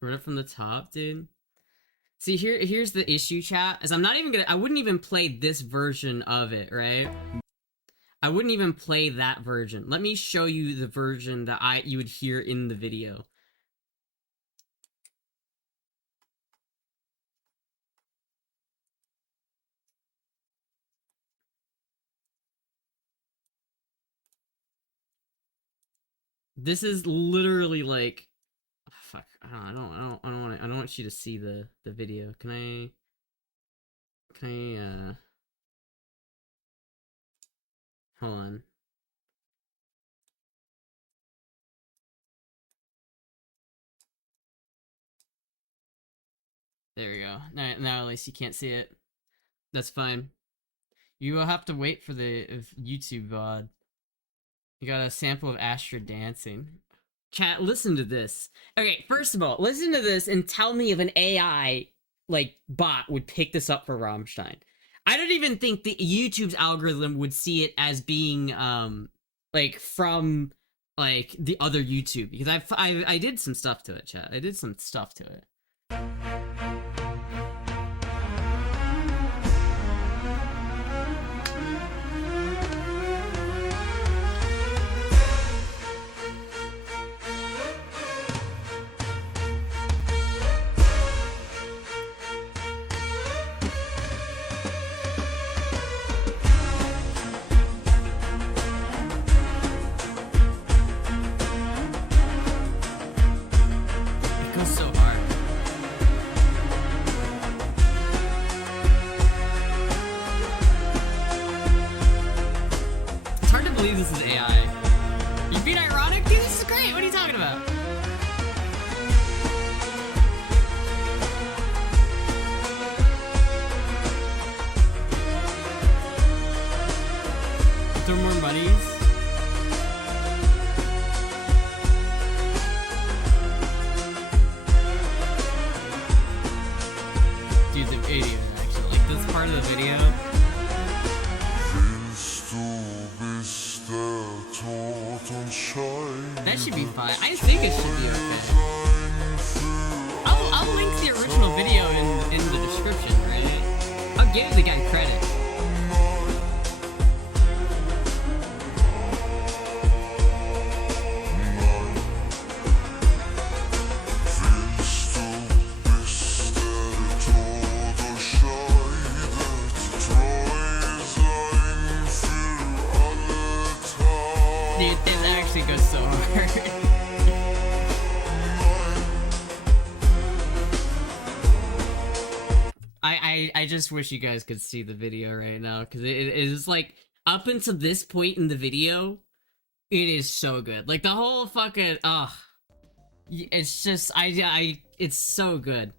Right from the top, dude. See, here's the issue, chat, is I wouldn't even play this version of it, right? I wouldn't even play that version. Let me show you the version that you would hear in the video. This is literally like, oh, fuck. I don't want you to see the video. Can I hold on. There we go. Now at least you can't see it. That's fine. You will have to wait for the YouTube VOD. You got a sample of Astra dancing. Chat, listen to this. Okay, first of all, listen to this and tell me if an AI, like, bot would pick this up for Rammstein. I don't even think the YouTube's algorithm would see it as being, like, from, like, the other YouTube. Because I did some stuff to it, chat. I did some stuff to it. believe this is AI. You're being ironic? Dude, this is great! What are you talking about? Throw more monies. Dude, the video, actually. Like, this part of the video. That should be fine. I think it should be okay. I'll link the original video in the description, right? I'll give the guy credit. Dude, this actually goes so hard. I just wish you guys could see the video right now, because it is like, up until this point in the video, it is so good. Like, the whole fucking, it's just, it's so good.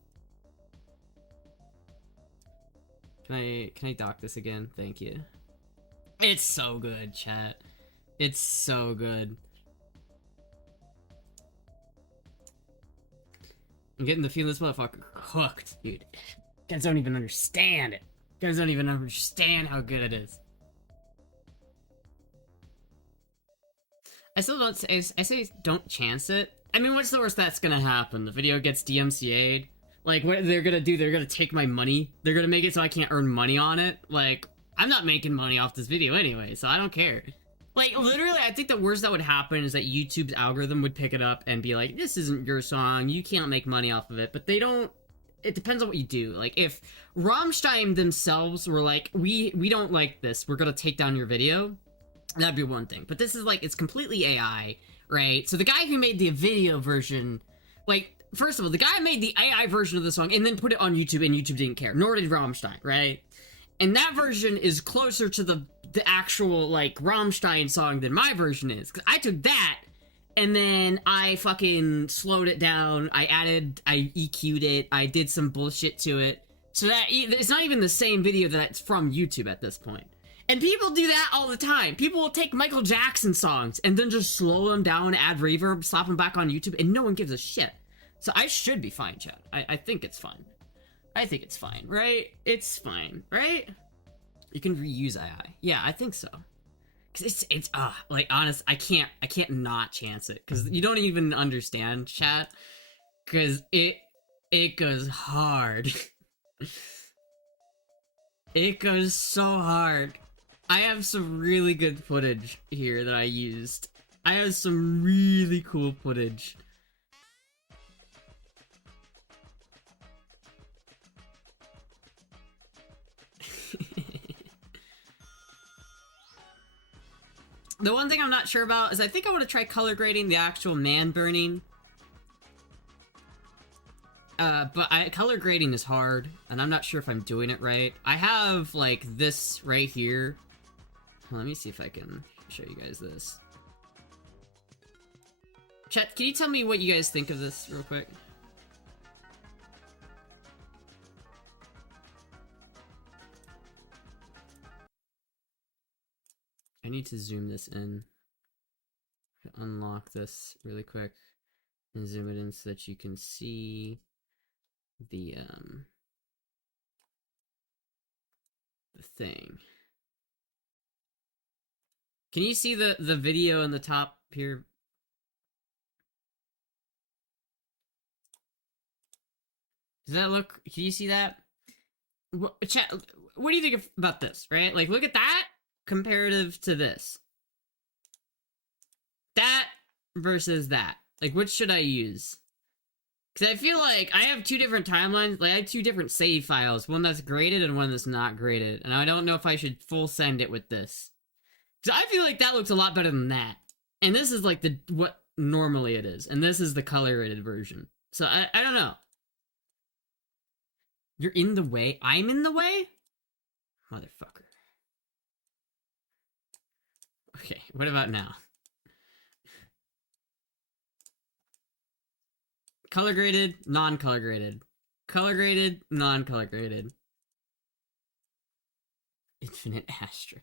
Can I dock this again? Thank you. It's so good, chat. It's so good. I'm getting the feeling this motherfucker cooked, dude. You guys don't even understand it. You guys don't even understand how good it is. I still don't say, I say don't chance it. I mean, what's the worst that's gonna happen? The video gets DMCA'd? Like, what they're gonna do, they're gonna take my money? They're gonna make it so I can't earn money on it? Like, I'm not making money off this video anyway, so I don't care. Like, literally, I think the worst that would happen is that YouTube's algorithm would pick it up and be like, this isn't your song, you can't make money off of it, but they don't, it depends on what you do. Like, if Rammstein themselves were like, we don't like this, we're gonna take down your video, that'd be one thing. But this is like, it's completely AI, right? So the guy who made the video version, like, first of all, the guy made the AI version of the song and then put it on YouTube, and YouTube didn't care, nor did Rammstein, right? And that version is closer to the actual, like, Rammstein song than my version is. Because I took that, and then I fucking slowed it down, I EQ'd it, I did some bullshit to it, so that it's not even the same video that's from YouTube at this point. And people do that all the time. People will take Michael Jackson songs and then just slow them down, add reverb, slap them back on YouTube, and no one gives a shit. So I should be fine, chat. I think it's fine. I think it's fine, right? It's fine, right? You can reuse AI. Yeah, I think so. Cause it's like, honest, I can't not chance it. Cause you don't even understand, chat. Cause it goes hard. It goes so hard. I have some really good footage here that I used. I have some really cool footage. The one thing I'm not sure about is I think I want to try color grading the actual man burning. But color grading is hard, and I'm not sure if I'm doing it right. I have, like, this right here. Let me see if I can show you guys this. Chat, can you tell me what you guys think of this real quick? I need to zoom this in. Unlock this really quick and zoom it in so that you can see the thing. Can you see the video in the top here? Does that look, can you see that? Chat, what do you think about this, right? Like, look at that comparative to this. That versus that. Like, which should I use? Because I feel like I have two different timelines. Like, I have two different save files. One that's graded and one that's not graded. And I don't know if I should full send it with this. Because I feel like that looks a lot better than that. And this is like what normally it is. And this is the color rated version. So I don't know. You're in the way? I'm in the way? Motherfucker. Okay, what about now? Color graded, non-color graded. Color graded, non-color graded. Infinite Astra.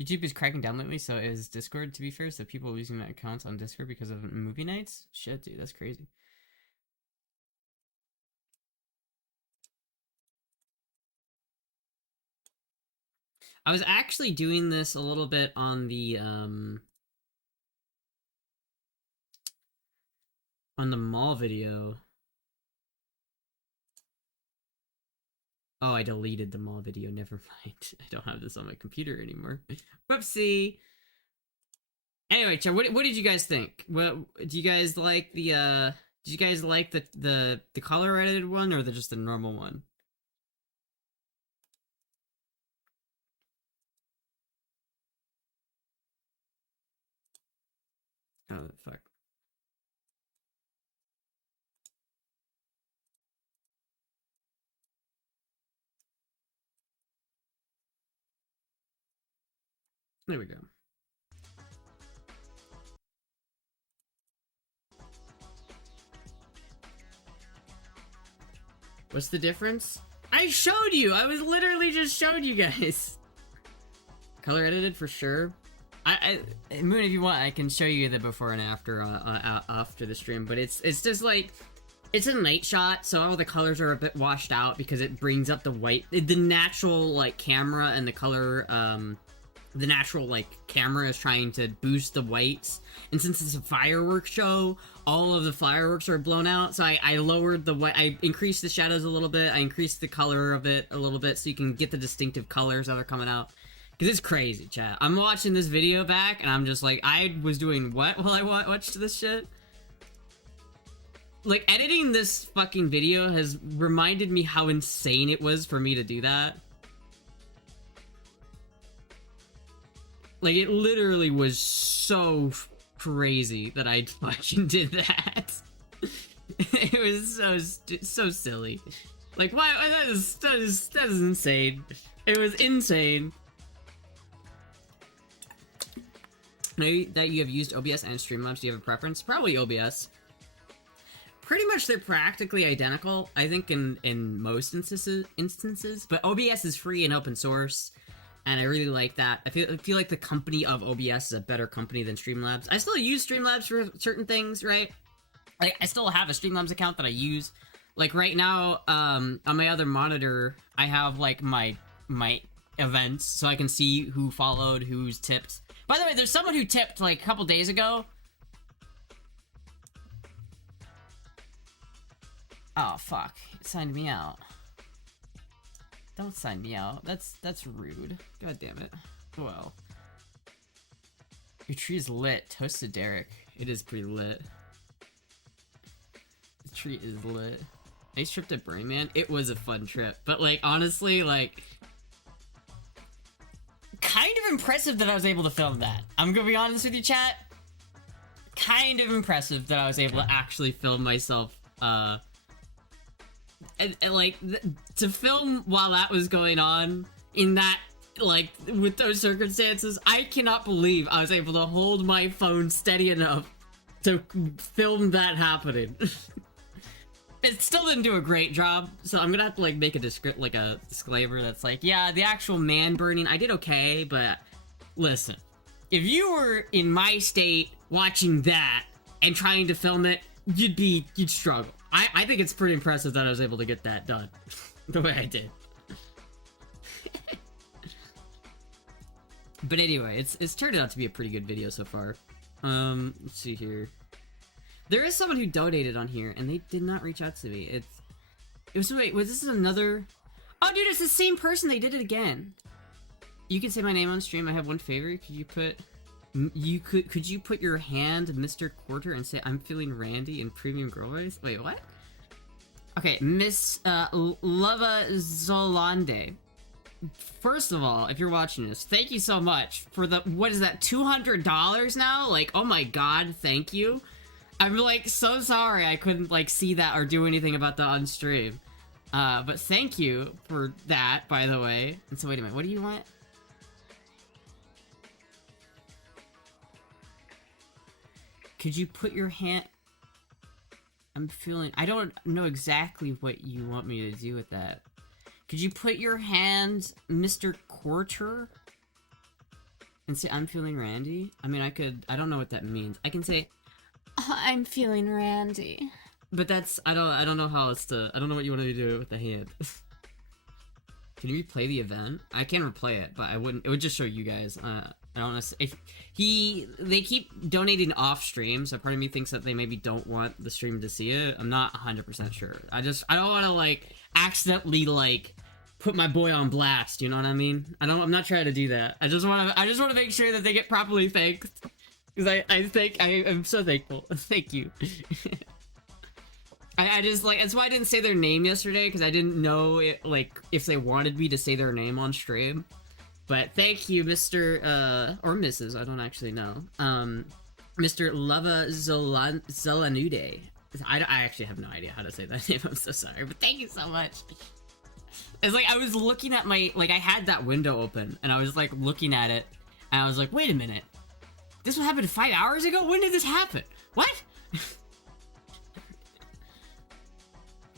YouTube is cracking down lately, so is Discord, to be fair, so people are losing their accounts on Discord because of movie nights? Shit, dude, that's crazy. I was actually doing this a little bit on the mall video. Oh, I deleted the mall video, never mind. I don't have this on my computer anymore. Whoopsie! Anyway, chat, what did you guys think? What do you guys like the did you guys like the color edited one or just the normal one? Oh fuck. There we go. What's the difference? I showed you! I was literally just showed you guys! Color edited for sure. Moon, if you want, I can show you the before and after after the stream, but it's just like, it's a night shot, so all the colors are a bit washed out because it brings up the white, the natural, like, camera and the color, the natural, like, camera is trying to boost the whites, and since it's a fireworks show, all of the fireworks are blown out, so I lowered the white, I increased the shadows a little bit, I increased the color of it a little bit so you can get the distinctive colors that are coming out. Because it's crazy, chat. I'm watching this video back, and I'm just like, I was doing what while I watched this shit? Like, editing this fucking video has reminded me how insane it was for me to do that. Like, it literally was so crazy that I fucking did that. It was so silly. Like, why? That is insane. It was insane. Know that you have used OBS and Streamlabs. Do you have a preference? Probably OBS. Pretty much they're practically identical, I think, in most instances, but OBS is free and open source, and I really like that. I feel like the company of OBS is a better company than Streamlabs. I still use Streamlabs for certain things, right? I still have a Streamlabs account that I use. Like, right now, on my other monitor, I have, like, my events, so I can see who followed, who's tipped. By the way, there's someone who tipped, like, a couple days ago. Oh, fuck. It signed me out. Don't sign me out. That's rude. God damn it. Well. Your tree is lit. Toasted Derek. It is pretty lit. The tree is lit. Nice trip to Burning Man. It was a fun trip. But, like, honestly, like, kind of impressive that I was able to film that. I'm gonna be honest with you, chat. Kind of impressive that I was able to actually film myself, and like, to film while that was going on, in that, like, with those circumstances, I cannot believe I was able to hold my phone steady enough to film that happening. It still didn't do a great job, so I'm gonna have to, like, make a disclaimer that's like, yeah, the actual man burning, I did okay, but listen, if you were in my state watching that and trying to film it, you'd struggle. I think it's pretty impressive that I was able to get that done the way I did. But anyway, it's turned out to be a pretty good video so far. Let's see here. There is someone who donated on here, and they did not reach out to me. Wait, was this another? Oh, dude, it's the same person. They did it again. You can say my name on stream. I have one favor. Could you put your hand, Mr. Quarter, and say I'm feeling Randy in premium girl voice? Wait, what? Okay, Miss Lava Zolande. First of all, if you're watching this, thank you so much for the, what is that, $200 now? Like, oh my god, thank you. I'm, like, so sorry I couldn't, like, see that or do anything about that on stream. But thank you for that, by the way. And so wait a minute, what do you want? Could you put your hand... I'm feeling... I don't know exactly what you want me to do with that. Could you put your hand, Mr. Quarter? And say, I'm feeling randy? I mean, I could... I don't know what that means. I can say, I'm feeling randy. But that's... I don't know how it's to... I don't know what you want me to do with the hand. Can you replay the event? I can replay it, but I wouldn't... It would just show you guys. I don't know if they keep donating off stream, so part of me thinks that they maybe don't want the stream to see it. I'm not 100% sure. I don't want to like accidentally like put my boy on blast. You know what I mean? I'm not trying to do that. I just want to make sure that they get properly thanked because I'm so thankful. Thank you. I just like that's why I didn't say their name yesterday because I didn't know it, like if they wanted me to say their name on stream. But thank you, Mr. Or Mrs. I don't actually know. Mr. Lava Zelanude. I actually have no idea how to say that name. I'm so sorry, but thank you so much. It's like I was looking at my I had that window open and I was like looking at it and I was like, wait a minute, this what happened 5 hours ago? When did this happen? What?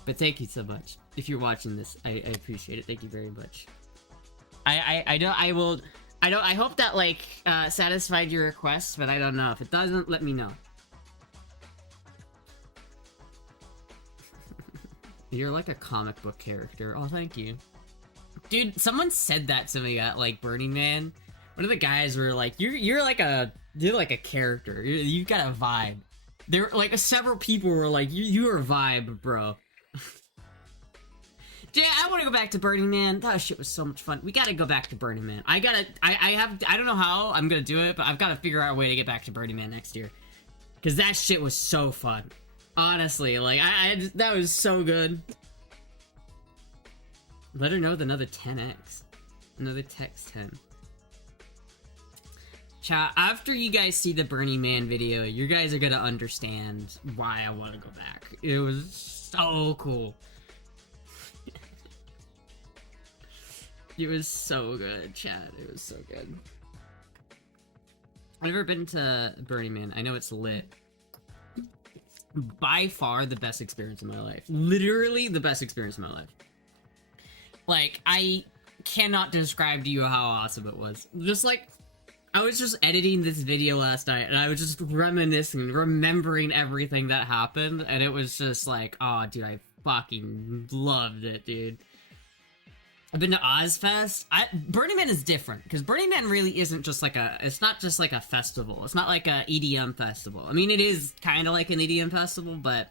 But thank you so much. If you're watching this, I appreciate it. Thank you very much. I hope that like satisfied your request, but I don't know. If it doesn't, let me know. You're like a comic book character. Oh, thank you. Dude, someone said that to me at like Burning Man. One of the guys were like, you're like a character. You've got a vibe. There like several people were like, you're a vibe, bro. Yeah, I want to go back to Burning Man. That shit was so much fun. We gotta go back to Burning Man. I don't know how I'm gonna do it, but I've got to figure out a way to get back to Burning Man next year. Because that shit was so fun. Honestly, like, that was so good. Let her know with another 10x. Another text 10. Chat, after you guys see the Burning Man video, you guys are gonna understand why I want to go back. It was so cool. It was so good, chat. It was so good. I've never been to Burning Man. I know it's lit. By far the best experience of my life. Literally the best experience of my life. Like, I cannot describe to you how awesome it was. Just like, I was just editing this video last night, and I was just reminiscing, remembering everything that happened, and it was just like, oh, dude, I fucking loved it, dude. I've been to Ozfest. Burning Man is different, because Burning Man really isn't just like it's not just like a festival. It's not like a EDM festival. I mean, it is kind of like an EDM festival, but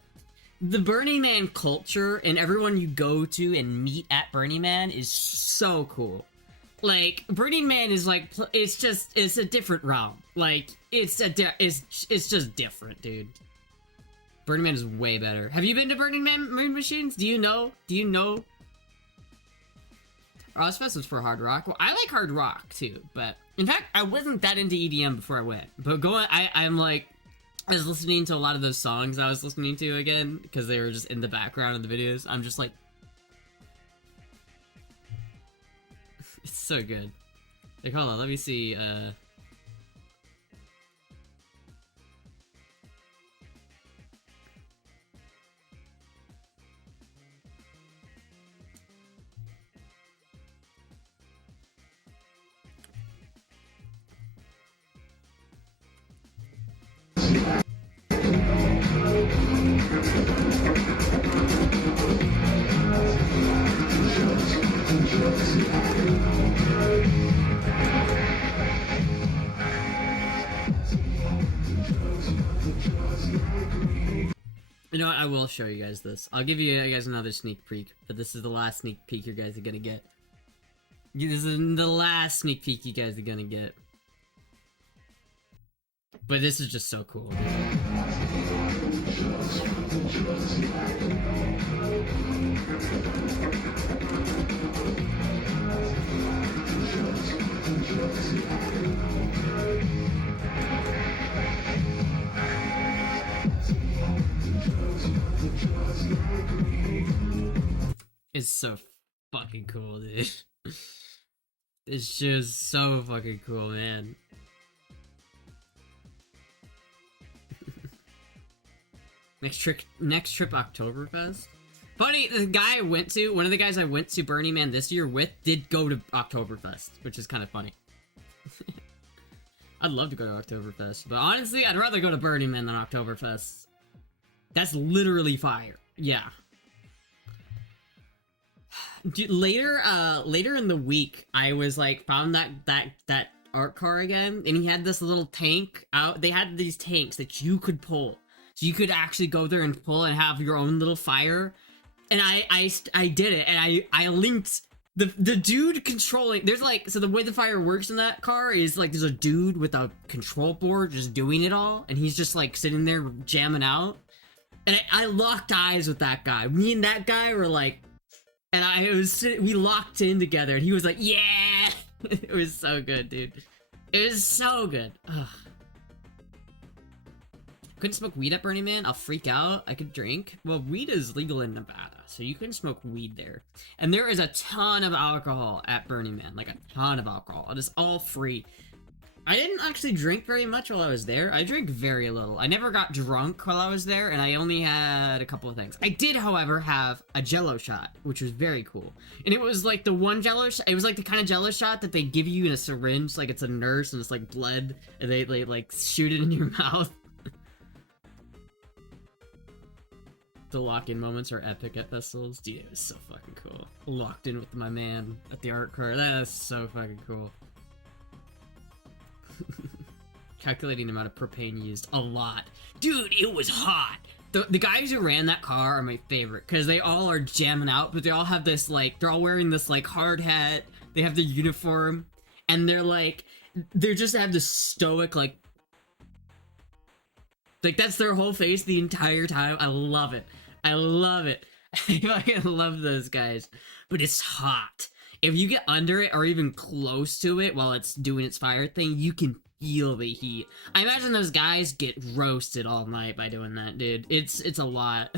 the Burning Man culture and everyone you go to and meet at Burning Man is so cool. Like, Burning Man is like, it's a different realm. Like, it's just different, dude. Burning Man is way better. Have you been to Burning Man Moon Machines? Do you know? Ozfest was for hard rock. Well, I like hard rock too, but in fact, I wasn't that into EDM before I went. But I'm like, I was listening to a lot of those songs I was listening to again because they were just in the background of the videos. I'm just like, it's so good. Like, hold on, let me see. You know what? I will show you guys this. I'll give you guys another sneak peek, but this is the last sneak peek you guys are gonna get. This is the last sneak peek you guys are gonna get. But this is just so cool. is so fucking cool, dude. It's just so fucking cool, man. Next trip Oktoberfest. Funny, the guy I went to, one of the guys I went to Burning Man this year with, did go to Oktoberfest, which is kind of funny. I'd love to go to Oktoberfest, but honestly, I'd rather go to Burning Man than Oktoberfest. That's literally fire. Yeah. Dude, later in the week, I was like, found that art car again, and he had this little tank out. They had these tanks that you could pull. So you could actually go there and pull and have your own little fire. And I did it, and I linked the dude controlling. There's like, so the way the fire works in that car is like there's a dude with a control board just doing it all, and he's just like sitting there jamming out. And I locked eyes with that guy. Me and that guy were like, and we locked in together, and he was like, yeah! It was so good, dude. It was so good. Ugh. Couldn't smoke weed at Burning Man? I'll freak out. I could drink. Well, weed is legal in Nevada, so you can smoke weed there. And there is a ton of alcohol at Burning Man. Like, a ton of alcohol. It is all free. I didn't actually drink very much while I was there. I drank very little. I never got drunk while I was there, and I only had a couple of things. I did, however, have a Jello shot, which was very cool. And it was like the one Jello shot. It was like the kind of Jello shot that they give you in a syringe, like it's a nurse and it's like blood, and they like shoot it in your mouth. The lock-in moments are epic at festivals. Dude, it was so fucking cool. Locked in with my man at the art car. That is so fucking cool. Calculating the amount of propane used. A lot. Dude, it was hot. The guys who ran that car are my favorite, because they all are jamming out, but they all have this, like, they're all wearing this, like, hard hat. They have their uniform, and they're, like, they just have this stoic, like, that's their whole face the entire time. I love it. I love it. I fucking love those guys. But it's hot. If you get under it or even close to it while it's doing its fire thing, you can feel the heat. I imagine those guys get roasted all night by doing that, dude. It's a lot.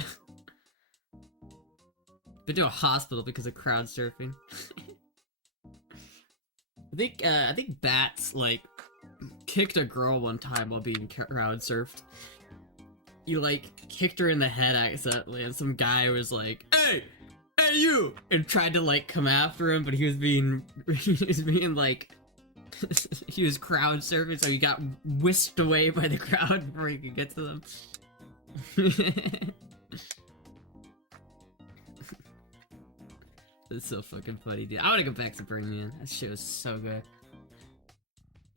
Been to a hospital because of crowd surfing. I think Bats, like, kicked a girl one time while being crowd surfed. You, like, kicked her in the head accidentally, and some guy was like, hey, you! And tried to, like, come after him, but he was being, like, he was crowd surfing, so he got whisked away by the crowd before he could get to them. That's so fucking funny, dude. I wanna go back to Burning Man. That shit was so good.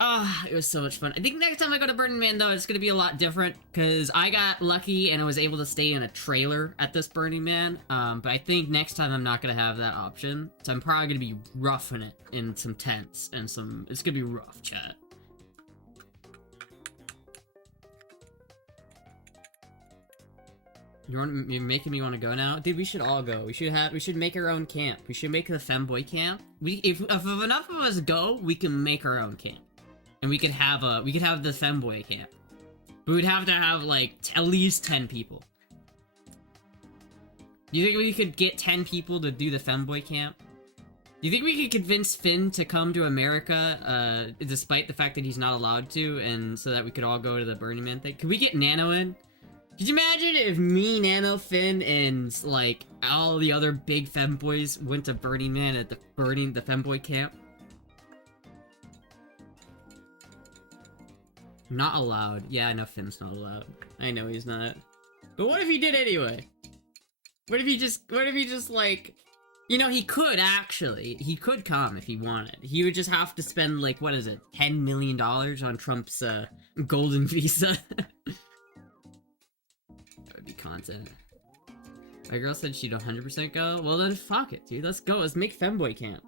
Ah, it was so much fun. I think next time I go to Burning Man, though, it's gonna be a lot different, because I got lucky and I was able to stay in a trailer at this Burning Man, but I think next time I'm not gonna have that option, so I'm probably gonna be roughing it in some tents and some... It's gonna be rough, chat. You're making me want to go now? Dude, we should all go. We should make our own camp. We should make the femboy camp. If enough of us go, we can make our own camp. And we could have the femboy camp. But we'd have to have, like, at least 10 people. Do you think we could get 10 people to do the femboy camp? Do you think we could convince Finn to come to America, despite the fact that he's not allowed to, and so that we could all go to the Burning Man thing? Could we get Nano in? Could you imagine if me, Nano, Finn, and, like, all the other big femboys went to Burning Man at the femboy camp? Not allowed. Yeah, I know Finn's not allowed. I know he's not. But what if he did anyway? What if he just, like... You know, he could, actually. He could come if he wanted. He would just have to spend, like, what is it? $10 million on Trump's, golden visa. That would be content. My girl said she'd 100% go. Well, then fuck it, dude. Let's go. Let's make femboy camp.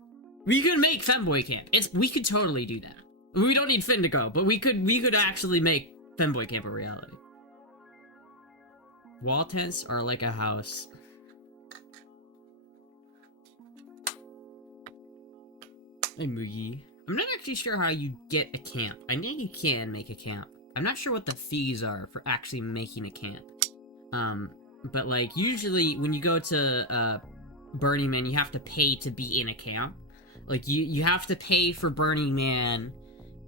We could make femboy camp. We could totally do that. We don't need Finn to go, but we could actually make femboy camp a reality. Wall tents are like a house. Hey, Moogie. I'm not actually sure how you get a camp. I know you can make a camp. I'm not sure what the fees are for actually making a camp. But like, usually when you go to, Burning Man, you have to pay to be in a camp. Like, you have to pay for Burning Man,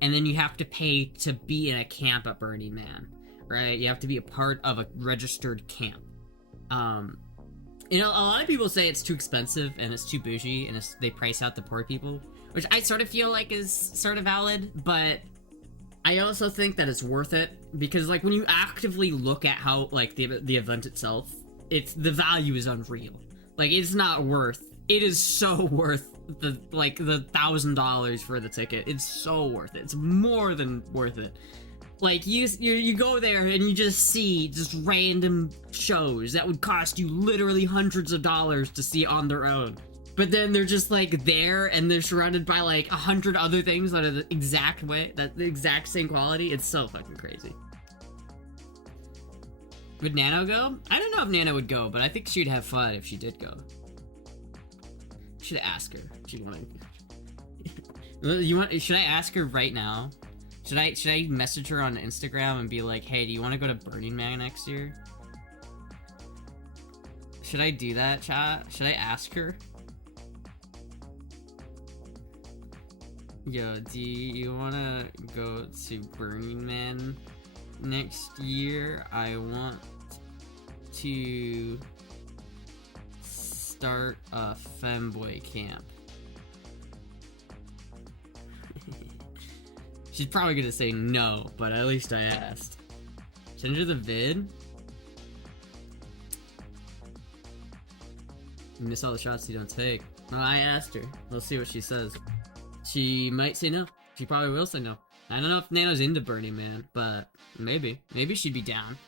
and then you have to pay to be in a camp at Burning Man, right? You have to be a part of a registered camp. You know, a lot of people say it's too expensive, and it's too bougie, and they price out the poor people, which I sort of feel like is sort of valid, but I also think that it's worth it, because, like, when you actively look at how, like, the event itself, the value is unreal. Like, it's not worth, it is so worth the $1,000 for the ticket. It's so worth it. It's more than worth it. Like, you go there and you just see just random shows that would cost you literally hundreds of dollars to see on their own. But then they're just, like, there, and they're surrounded by, like, 100 other things that are the exact same quality. It's so fucking crazy. Would Nano go? I don't know if Nano would go, but I think she'd have fun if she did go. Should ask her if she wanted. Should I ask her right now? Should I message her on Instagram and be like, hey, do you want to go to Burning Man next year? Should I do that, chat? Should I ask her? Yo, do you want to go to Burning Man next year? I want to start a femboy camp. She's probably gonna say no, but at least I asked. Send her the vid. You miss all the shots you don't take. No, I asked her. We'll see what she says. She might say no. She probably will say no. I don't know if Nano's into Burning Man, but maybe. Maybe she'd be down.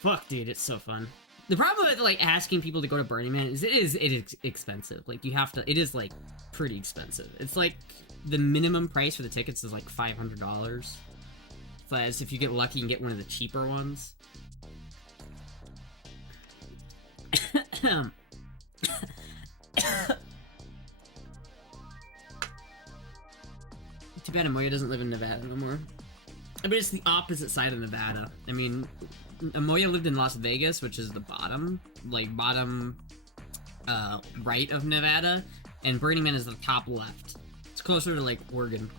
Fuck, dude, it's so fun. The problem with, like, asking people to go to Burning Man is it is expensive. Like, you have to, it is, like, pretty expensive. It's, like, the minimum price for the tickets is, like, $500. But as if you get lucky and get one of the cheaper ones. Too bad Amoya doesn't live in Nevada no more. But it's the opposite side of Nevada. I mean, Amoya lived in Las Vegas, which is the bottom right of Nevada, and Burning Man is the top left. It's closer to, like, Oregon.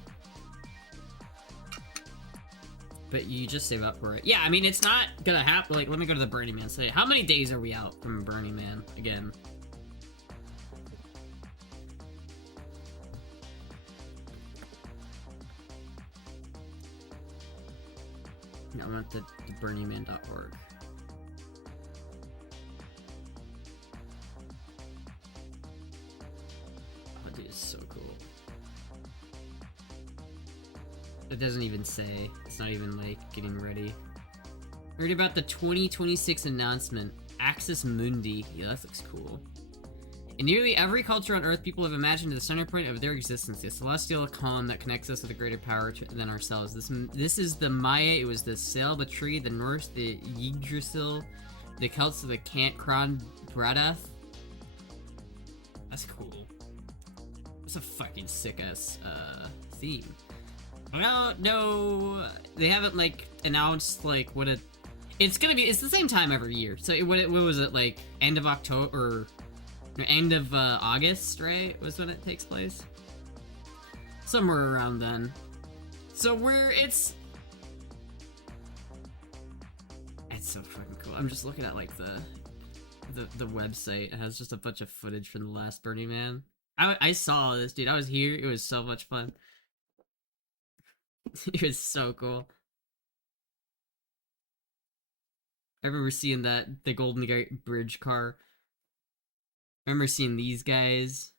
But you just save up for it. Yeah, I mean, it's not gonna happen. Like, let me go to the Burning Man. Say, how many days are we out from Burning Man again? No, I'm at the burningman.org. Oh, dude, it's so cool. It doesn't even say. It's not even, like, getting ready. Heard about the 2026 announcement. Axis Mundi. Yeah, that looks cool. In nearly every culture on Earth, people have imagined the center point of their existence, the celestial calm that connects us with a greater power than ourselves. This is the Maya, it was the Salvatri, the Norse, the Yggdrasil, the Celts of the Kron Bradath. That's cool. That's a fucking sick-ass, theme. Well, no, they haven't, like, announced, like, what it... It's the same time every year. So, what was it, like, end of October, or end of, August, right, was when it takes place? Somewhere around then. So, it's so fucking cool. I'm just looking at, like, the website. It has just a bunch of footage from the last Burning Man. I saw this, dude. I was here. It was so much fun. It was so cool. I remember seeing the Golden Gate Bridge car. I remember seeing these guys.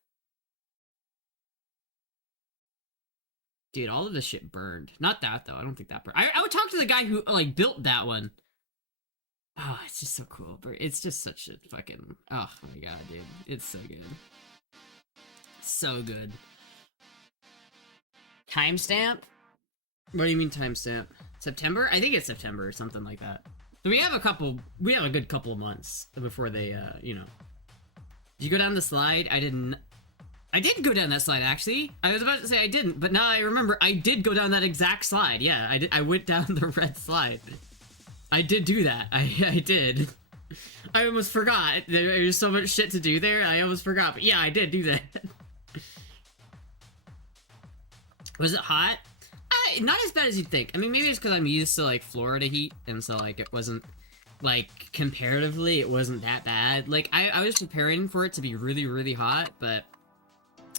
Dude, all of this shit burned. Not that, though. I don't think that burned. I would talk to the guy who, like, built that one. Oh, it's just so cool. It's just such a fucking... Oh, my God, dude. It's so good. So good. Timestamp? What do you mean timestamp? September? I think it's September or something like that. So we have a good couple of months before they, you know. Did you go down the slide? I did go down that slide, actually. I was about to say I didn't, but now I remember I did go down that exact slide. Yeah, I went down the red slide. I did do that. I did. I almost forgot. There's so much shit to do there, I almost forgot. But yeah, I did do that. Was it hot? Not as bad as you'd think. I mean, maybe it's because I'm used to, like, Florida heat, and so, like, it wasn't, like, comparatively, it wasn't that bad. Like, I was preparing for it to be really, really hot, but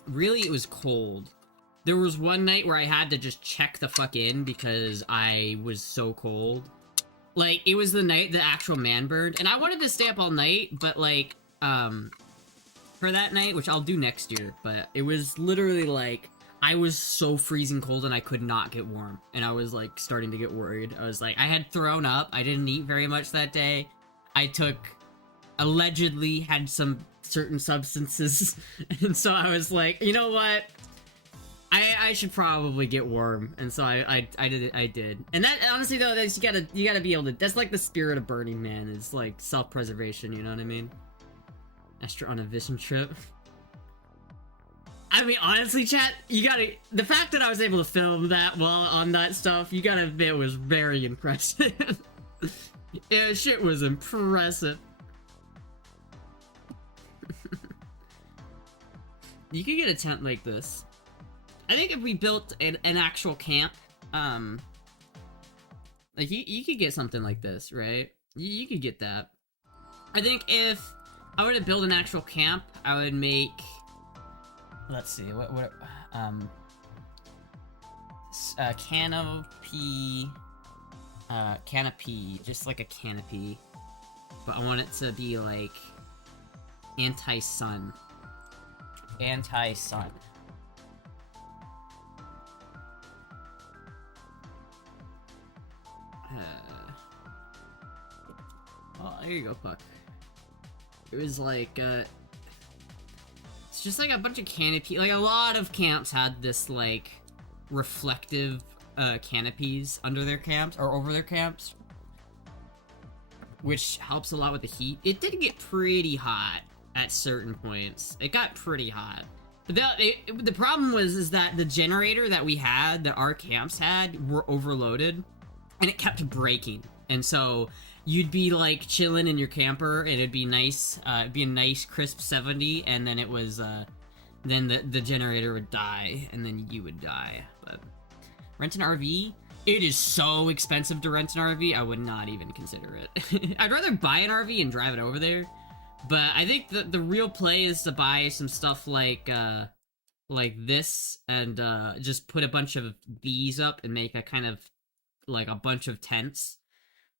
really, it was cold. There was one night where I had to just check the fuck in because I was so cold. Like, it was the night the actual man burned, and I wanted to stay up all night, but, like, for that night, which I'll do next year, but it was literally, like, I was so freezing cold and I could not get warm, and I was, like, starting to get worried. I was like, I had thrown up, I didn't eat very much that day, allegedly had some certain substances, and so I was like, you know what? I should probably get warm, and so I did. And that, honestly though, that's, you gotta be able to, that's like the spirit of Burning Man, is like self-preservation, you know what I mean? Astra on a vision trip. I mean, honestly, chat, the fact that I was able to film that while on that stuff, you gotta admit, was very impressive. Yeah, shit was impressive. You could get a tent like this. I think if we built an actual camp, like, you could get something like this, right? You could get that. I think if I were to build an actual camp, I would make, let's see, canopy, just like a canopy, but I want it to be, like, anti-sun. Oh, there you go, Puck. It was like, it's just like a bunch of canopy, like a lot of camps had this, like, reflective, canopies under their camps, or over their camps, which helps a lot with the heat. It did get pretty hot at certain points. It got pretty hot. But the problem is that the generator that we had, that our camps had, were overloaded, and it kept breaking. And so you'd be, like, chilling in your camper, and it'd be nice, it'd be a nice crisp 70, and then it was, then the generator would die, and then you would die. But rent an RV? It is so expensive to rent an RV, I would not even consider it. I'd rather buy an RV and drive it over there. But I think the real play is to buy some stuff like this, and just put a bunch of these up and make a kind of, like, a bunch of tents.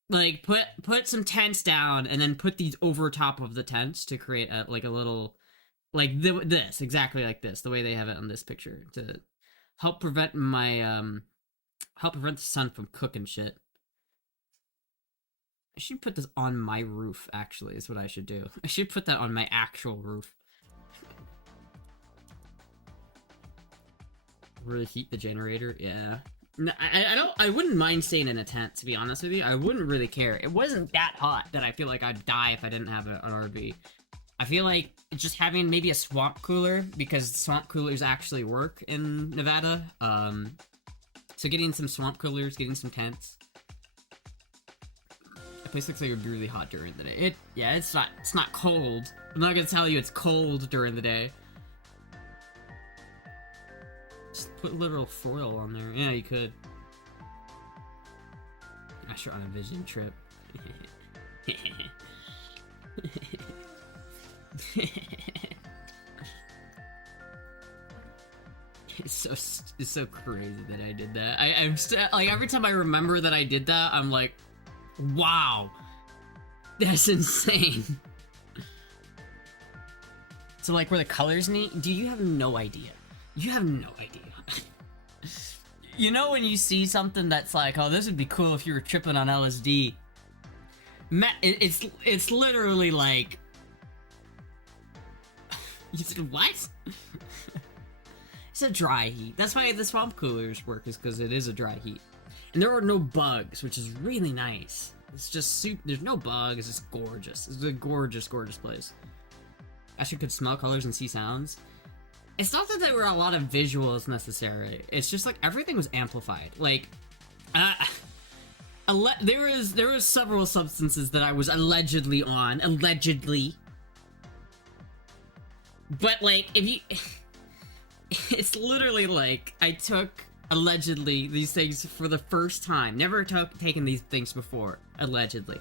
Like, put some tents down, and then put these over top of the tents to create a little, like, this, exactly like this, the way they have it on this picture, to help prevent the sun from cooking shit. I should put this on my roof, actually, is what I should do. I should put that on my actual roof. Really heat the generator? Yeah. No, I wouldn't mind staying in a tent, to be honest with you. I wouldn't really care. It wasn't that hot that I feel like I'd die if I didn't have an RV. I feel like just having maybe a swamp cooler, because swamp coolers actually work in Nevada. So getting some swamp coolers, getting some tents. Place looks like it would be really hot during the day. Yeah, it's not cold. I'm not gonna tell you it's cold during the day. Just put literal foil on there. Yeah, you could. Astra on a vision trip. It's so crazy that I did that. I'm still, like, every time I remember that I did that, I'm like, wow, that's insane. So, like, where the colors meet, you have no idea. You have no idea. You know when you see something that's like, oh, this would be cool if you were tripping on LSD. It's literally like, you said what? It's a dry heat. That's why the swamp coolers work, is because it is a dry heat. And there are no bugs, which is really nice. It's just there's no bugs, it's just gorgeous. It's a gorgeous, gorgeous place. Actually could smell colors and see sounds. It's not that there were a lot of visuals necessary. It's just like everything was amplified. Like, There was several substances that I was allegedly on, allegedly. But like, if you, it's literally like I took allegedly these things for the first time. Never taken these things before, allegedly.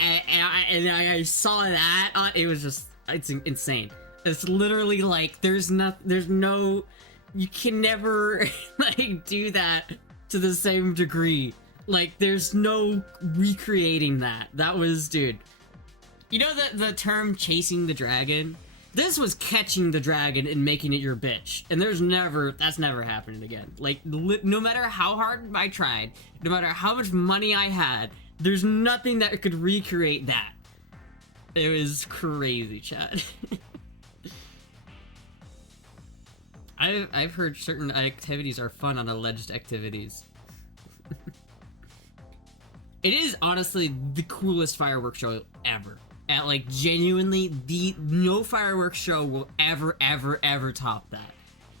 And I saw that. It was just, it's insane. It's literally like there's no, you can never like do that to the same degree. Like there's no recreating that. That was, dude. You know the term chasing the dragon? This was catching the dragon and making it your bitch. And that's never happening again. Like, no matter how hard I tried, no matter how much money I had, there's nothing that could recreate that. It was crazy, Chad. I've heard certain activities are fun on alleged activities. It is honestly the coolest fireworks show ever. At like genuinely no fireworks show will ever top that.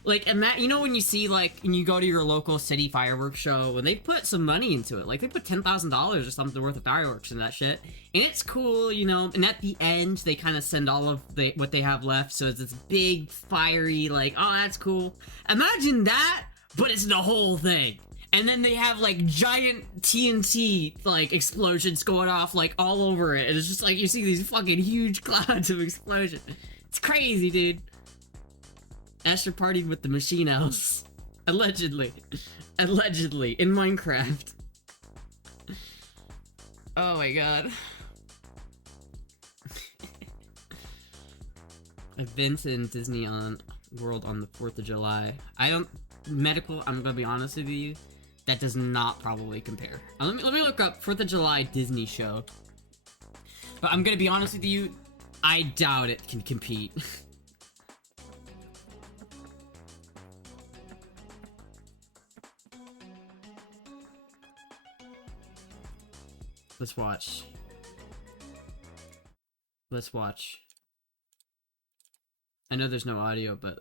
Like, you know when you see like when you go to your local city fireworks show and they put some money into it, like they put $10,000 or something worth of fireworks and that shit, and it's cool, you know. And at the end they kind of send all of what they have left, so it's this big fiery like, oh, that's cool. Imagine that, but it's the whole thing. And then they have like giant TNT like explosions going off like all over it. And it's just like you see these fucking huge clouds of explosion. It's crazy, dude. Astra partied with the machine elves. Allegedly. Allegedly. In Minecraft. Oh my god. I've been to Disney World on the 4th of July. I'm gonna be honest with you. That does not probably compare. Let me look up 4th of July Disney show. But I'm gonna be honest with you, I doubt it can compete. Let's watch. Let's watch. I know there's no audio, but...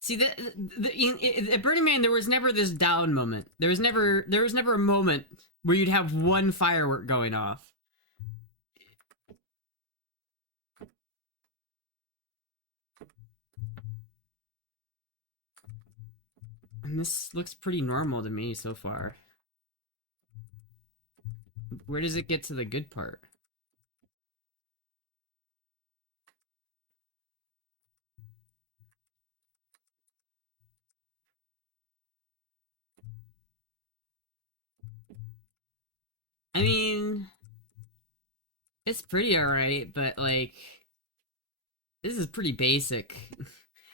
See, at Burning Man, there was never this down moment. There was never a moment where you'd have one firework going off. And this looks pretty normal to me so far. Where does it get to the good part? I mean, it's pretty alright, but like, this is pretty basic.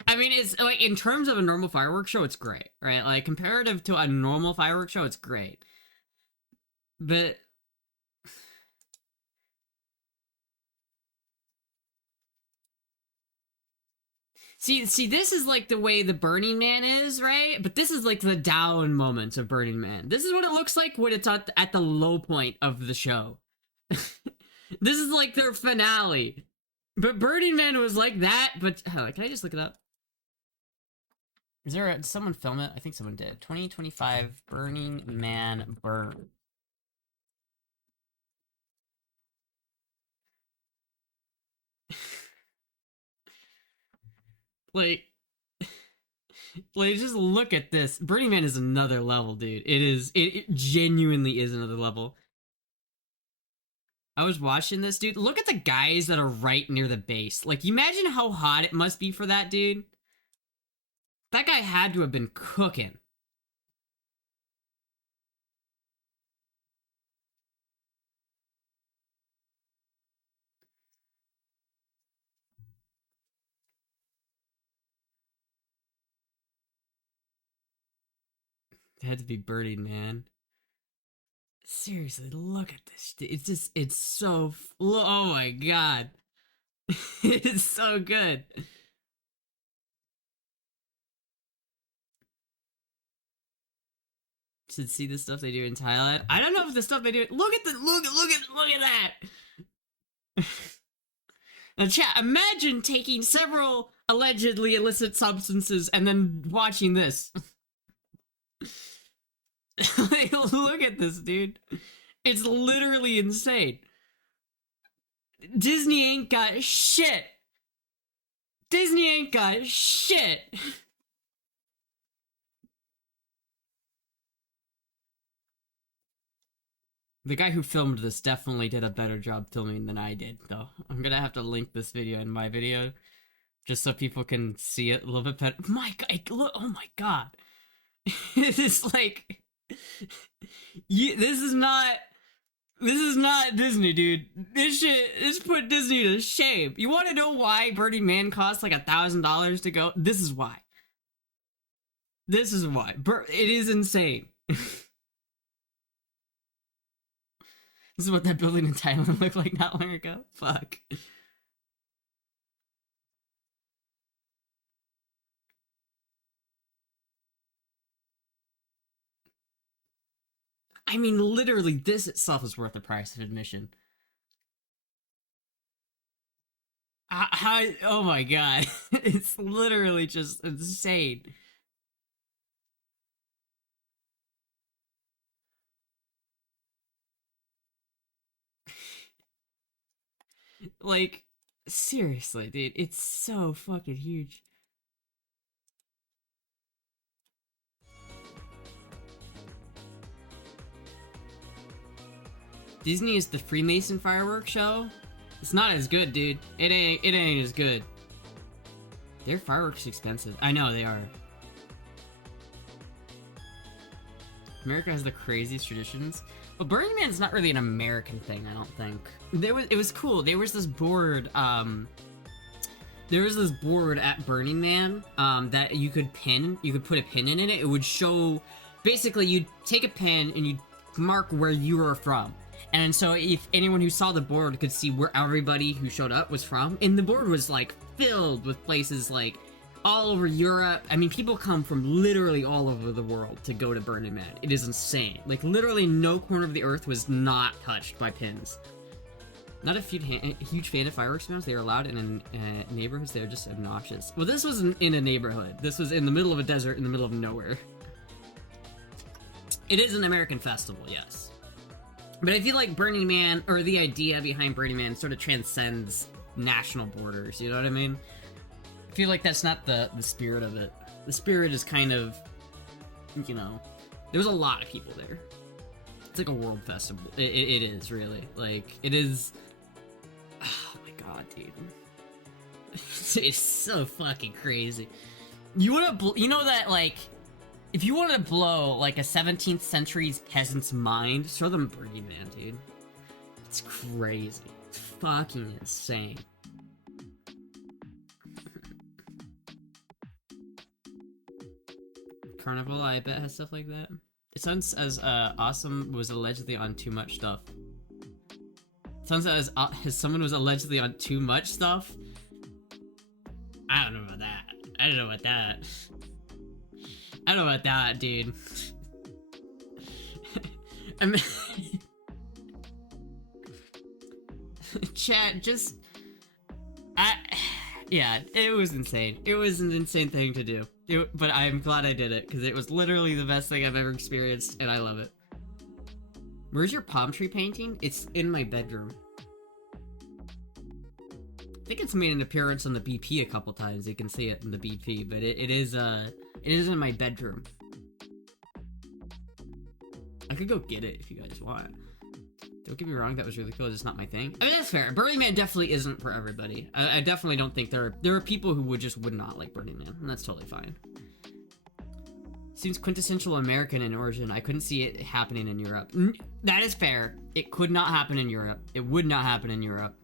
I mean, it's like, in terms of a normal fireworks show, it's great, right? Like, comparative to a normal fireworks show, it's great. But... See, this is like the way the Burning Man is, right? But this is like the down moments of Burning Man. This is what it looks like when it's at the low point of the show. This is like their finale. But Burning Man was like that, but... can I just look it up? Did someone film it? I think someone did. 2025 Burning Man burn. Like, just look at this. Burning Man is another level, dude. It genuinely is another level. I was watching this, dude. Look at the guys that are right near the base. Like, imagine how hot it must be for that dude. That guy had to have been cooking. It had to be Burning Man. Seriously, look at this. It's so... Oh my god. It's so good. Should see the stuff they do in Thailand. I don't know if the stuff they do... Look at that! Now chat, imagine taking several allegedly illicit substances and then watching this. Like, look at this, dude. It's literally insane. Disney ain't got shit. Disney ain't got shit. The guy who filmed this definitely did a better job filming than I did, though. I'm gonna have to link this video in my video, just so people can see it a little bit better. My God, look! Oh my God! It's like, this is not Disney, dude. This put Disney to shame. You want to know why Burning Man costs like $1,000 to go? This is why. This is why. It is insane. This is what that building in Thailand looked like not long ago. Fuck. I mean, literally, this itself is worth the price of admission. Oh my God. It's literally just insane. Like, seriously, dude, it's so fucking huge. Disney is the Freemason fireworks show. It's not as good, dude. It ain't as good. Their fireworks expensive. I know they are. America has the craziest traditions. But Burning Man's not really an American thing, I don't think. It was cool. There was this board, at Burning Man, that you could pin. You could put a pin in it. It would show, basically, you'd take a pin and you'd mark where you were from. And so if anyone who saw the board could see where everybody who showed up was from, and the board was like filled with places like all over Europe. I mean, people come from literally all over the world to go to Burning Man. It is insane. Like, literally no corner of the earth was not touched by pins. Not a huge fan of fireworks sounds. They are loud, and in neighborhoods they're just obnoxious. Well, this wasn't in a neighborhood. This was in the middle of a desert in the middle of nowhere. It is an American festival, yes. But I feel like Burning Man, or the idea behind Burning Man, sort of transcends national borders, you know what I mean? I feel like that's not the spirit of it. The spirit is kind of, you know, there's a lot of people there. It's like a world festival. It is, really. Like, it is... Oh my God, dude. It's so fucking crazy. You know that, like, if you want to blow, like, a 17th century peasant's mind, show them Burning Man, dude. It's crazy. It's fucking insane. Carnival, I bet, has stuff like that. It sounds as Awesome was allegedly on too much stuff. It sounds as someone was allegedly on too much stuff. I don't know about that. I don't know about that. I don't know about that, dude. I mean, chat, just... yeah, it was insane. It was an insane thing to do. But I'm glad I did it, because it was literally the best thing I've ever experienced, and I love it. Where's your palm tree painting? It's in my bedroom. I think it's made an appearance on the BP a couple times. You can see it in the BP, but it is in my bedroom. I could go get it if you guys want. Don't get me wrong, that was really cool. It's just not my thing. I mean, that's fair. Burning Man definitely isn't for everybody. I definitely don't think there are people who would not like Burning Man, and that's totally fine. Seems quintessential American in origin. I couldn't see it happening in Europe. That is fair. It could not happen in Europe. It would not happen in Europe.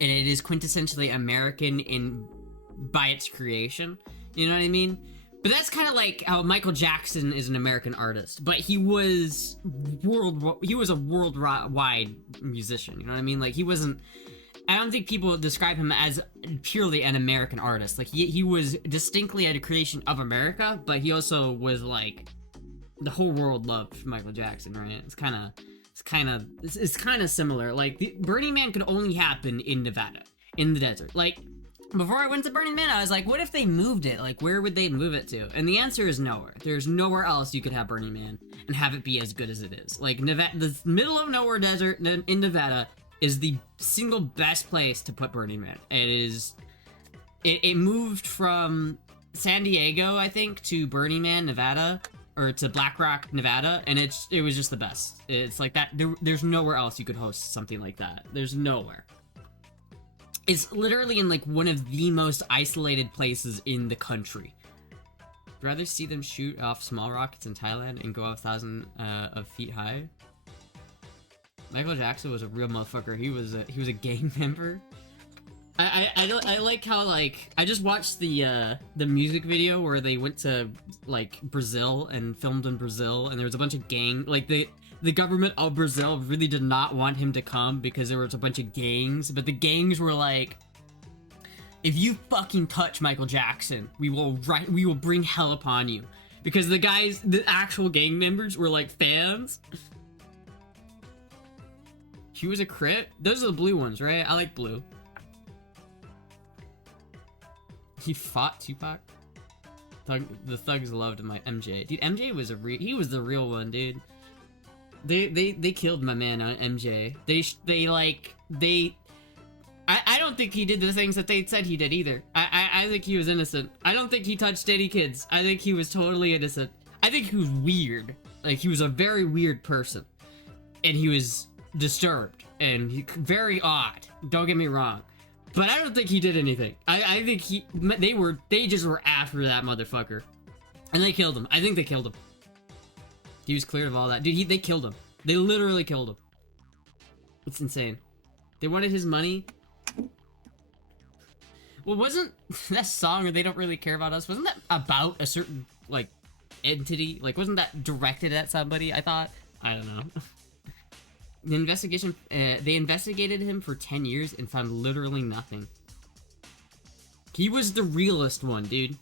And it is quintessentially American by its creation. You know what I mean? But that's kind of like how Michael Jackson is an American artist, but he was a worldwide musician, you know what I mean? Like, I don't think people describe him as purely an American artist. Like, he was distinctly a creation of America, but he also was like, the whole world loved Michael Jackson, right? It's kind of similar. Like, Burning Man could only happen in Nevada, in the desert. Like, before I went to Burning Man, I was like, what if they moved it? Like, where would they move it to? And the answer is nowhere. There's nowhere else you could have Burning Man and have it be as good as it is. Like, Nevada, the middle of nowhere desert in Nevada is the single best place to put Burning Man. It is... It moved from San Diego, I think, to Burning Man, Nevada, or to Black Rock, Nevada, and it was just the best. It's like that. There's nowhere else you could host something like that. There's nowhere. It's literally in like one of the most isolated places in the country. I'd rather see them shoot off small rockets in Thailand and go up 1,000 of feet high. Michael Jackson was a real motherfucker. He was a gang member. I like how, like, I just watched the music video where they went to, like, Brazil and filmed in Brazil, and there was a bunch of like, the government of Brazil really did not want him to come because there was a bunch of gangs, but the gangs were like, if you fucking touch Michael Jackson, we will bring hell upon you. Because the actual gang members were, like, fans. He was a crit? Those are the blue ones, right? I like blue. He fought Tupac? The thugs loved my MJ. Dude, MJ was he was the real one, dude. They killed my man on MJ. I don't think he did the things that they said he did either. I think he was innocent. I don't think he touched any kids. I think he was totally innocent. I think he was weird. Like, he was a very weird person. And he was disturbed. And very odd. Don't get me wrong. But I don't think he did anything. I think they just were after that motherfucker. And they killed him. I think they killed him. He was cleared of all that. Dude, they killed him. They literally killed him. It's insane. They wanted his money. Well, wasn't that song, or They Don't Really Care About Us, wasn't that about a certain, like, entity? Like, wasn't that directed at somebody, I thought? I don't know. The investigation, they investigated him for 10 years and found literally nothing. He was the realest one, dude.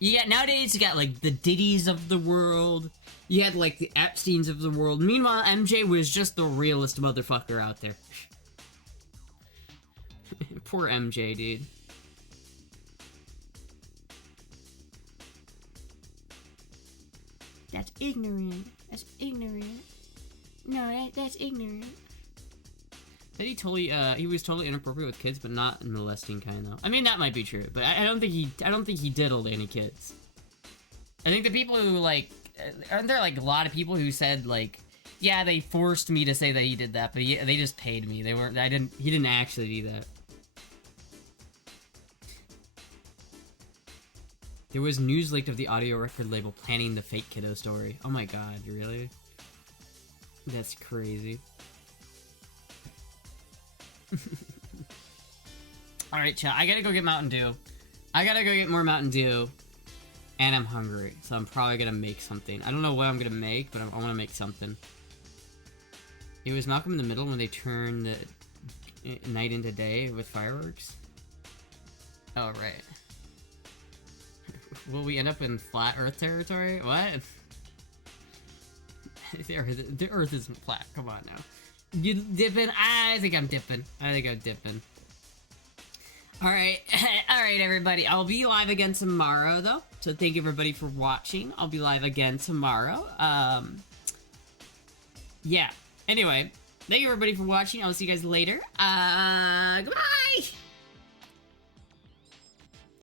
Nowadays you got, like, the Diddy's of the world. You had, like, the Epstein's of the world. Meanwhile, MJ was just the realest motherfucker out there. Poor MJ, dude. That's ignorant. That's ignorant. No, that's ignorant. That he was totally inappropriate with kids, but not molesting kind though. I mean, that might be true, but I don't think he diddled any kids. I think the people who, like, aren't there, like, a lot of people who said, like, yeah, they forced me to say that he did that, but they just paid me. He didn't actually do that. There was news leaked of the audio record label planning the fake kiddo story. Oh my god, really? That's crazy. Alright, chat, I gotta go get Mountain Dew. I gotta go get more Mountain Dew. And I'm hungry, so I'm probably gonna make something. I don't know what I'm gonna make, but I wanna make something. It was Malcolm in the Middle when they turned the night into day with fireworks. Oh, right. Will we end up in flat Earth territory? What? The Earth isn't flat. Come on now. You dipping? I think I'm dipping. Alright. Alright, everybody. I'll be live again tomorrow, though. So thank you, everybody, for watching. I'll be live again tomorrow. Yeah. Anyway, thank you, everybody, for watching. I'll see you guys later. Goodbye!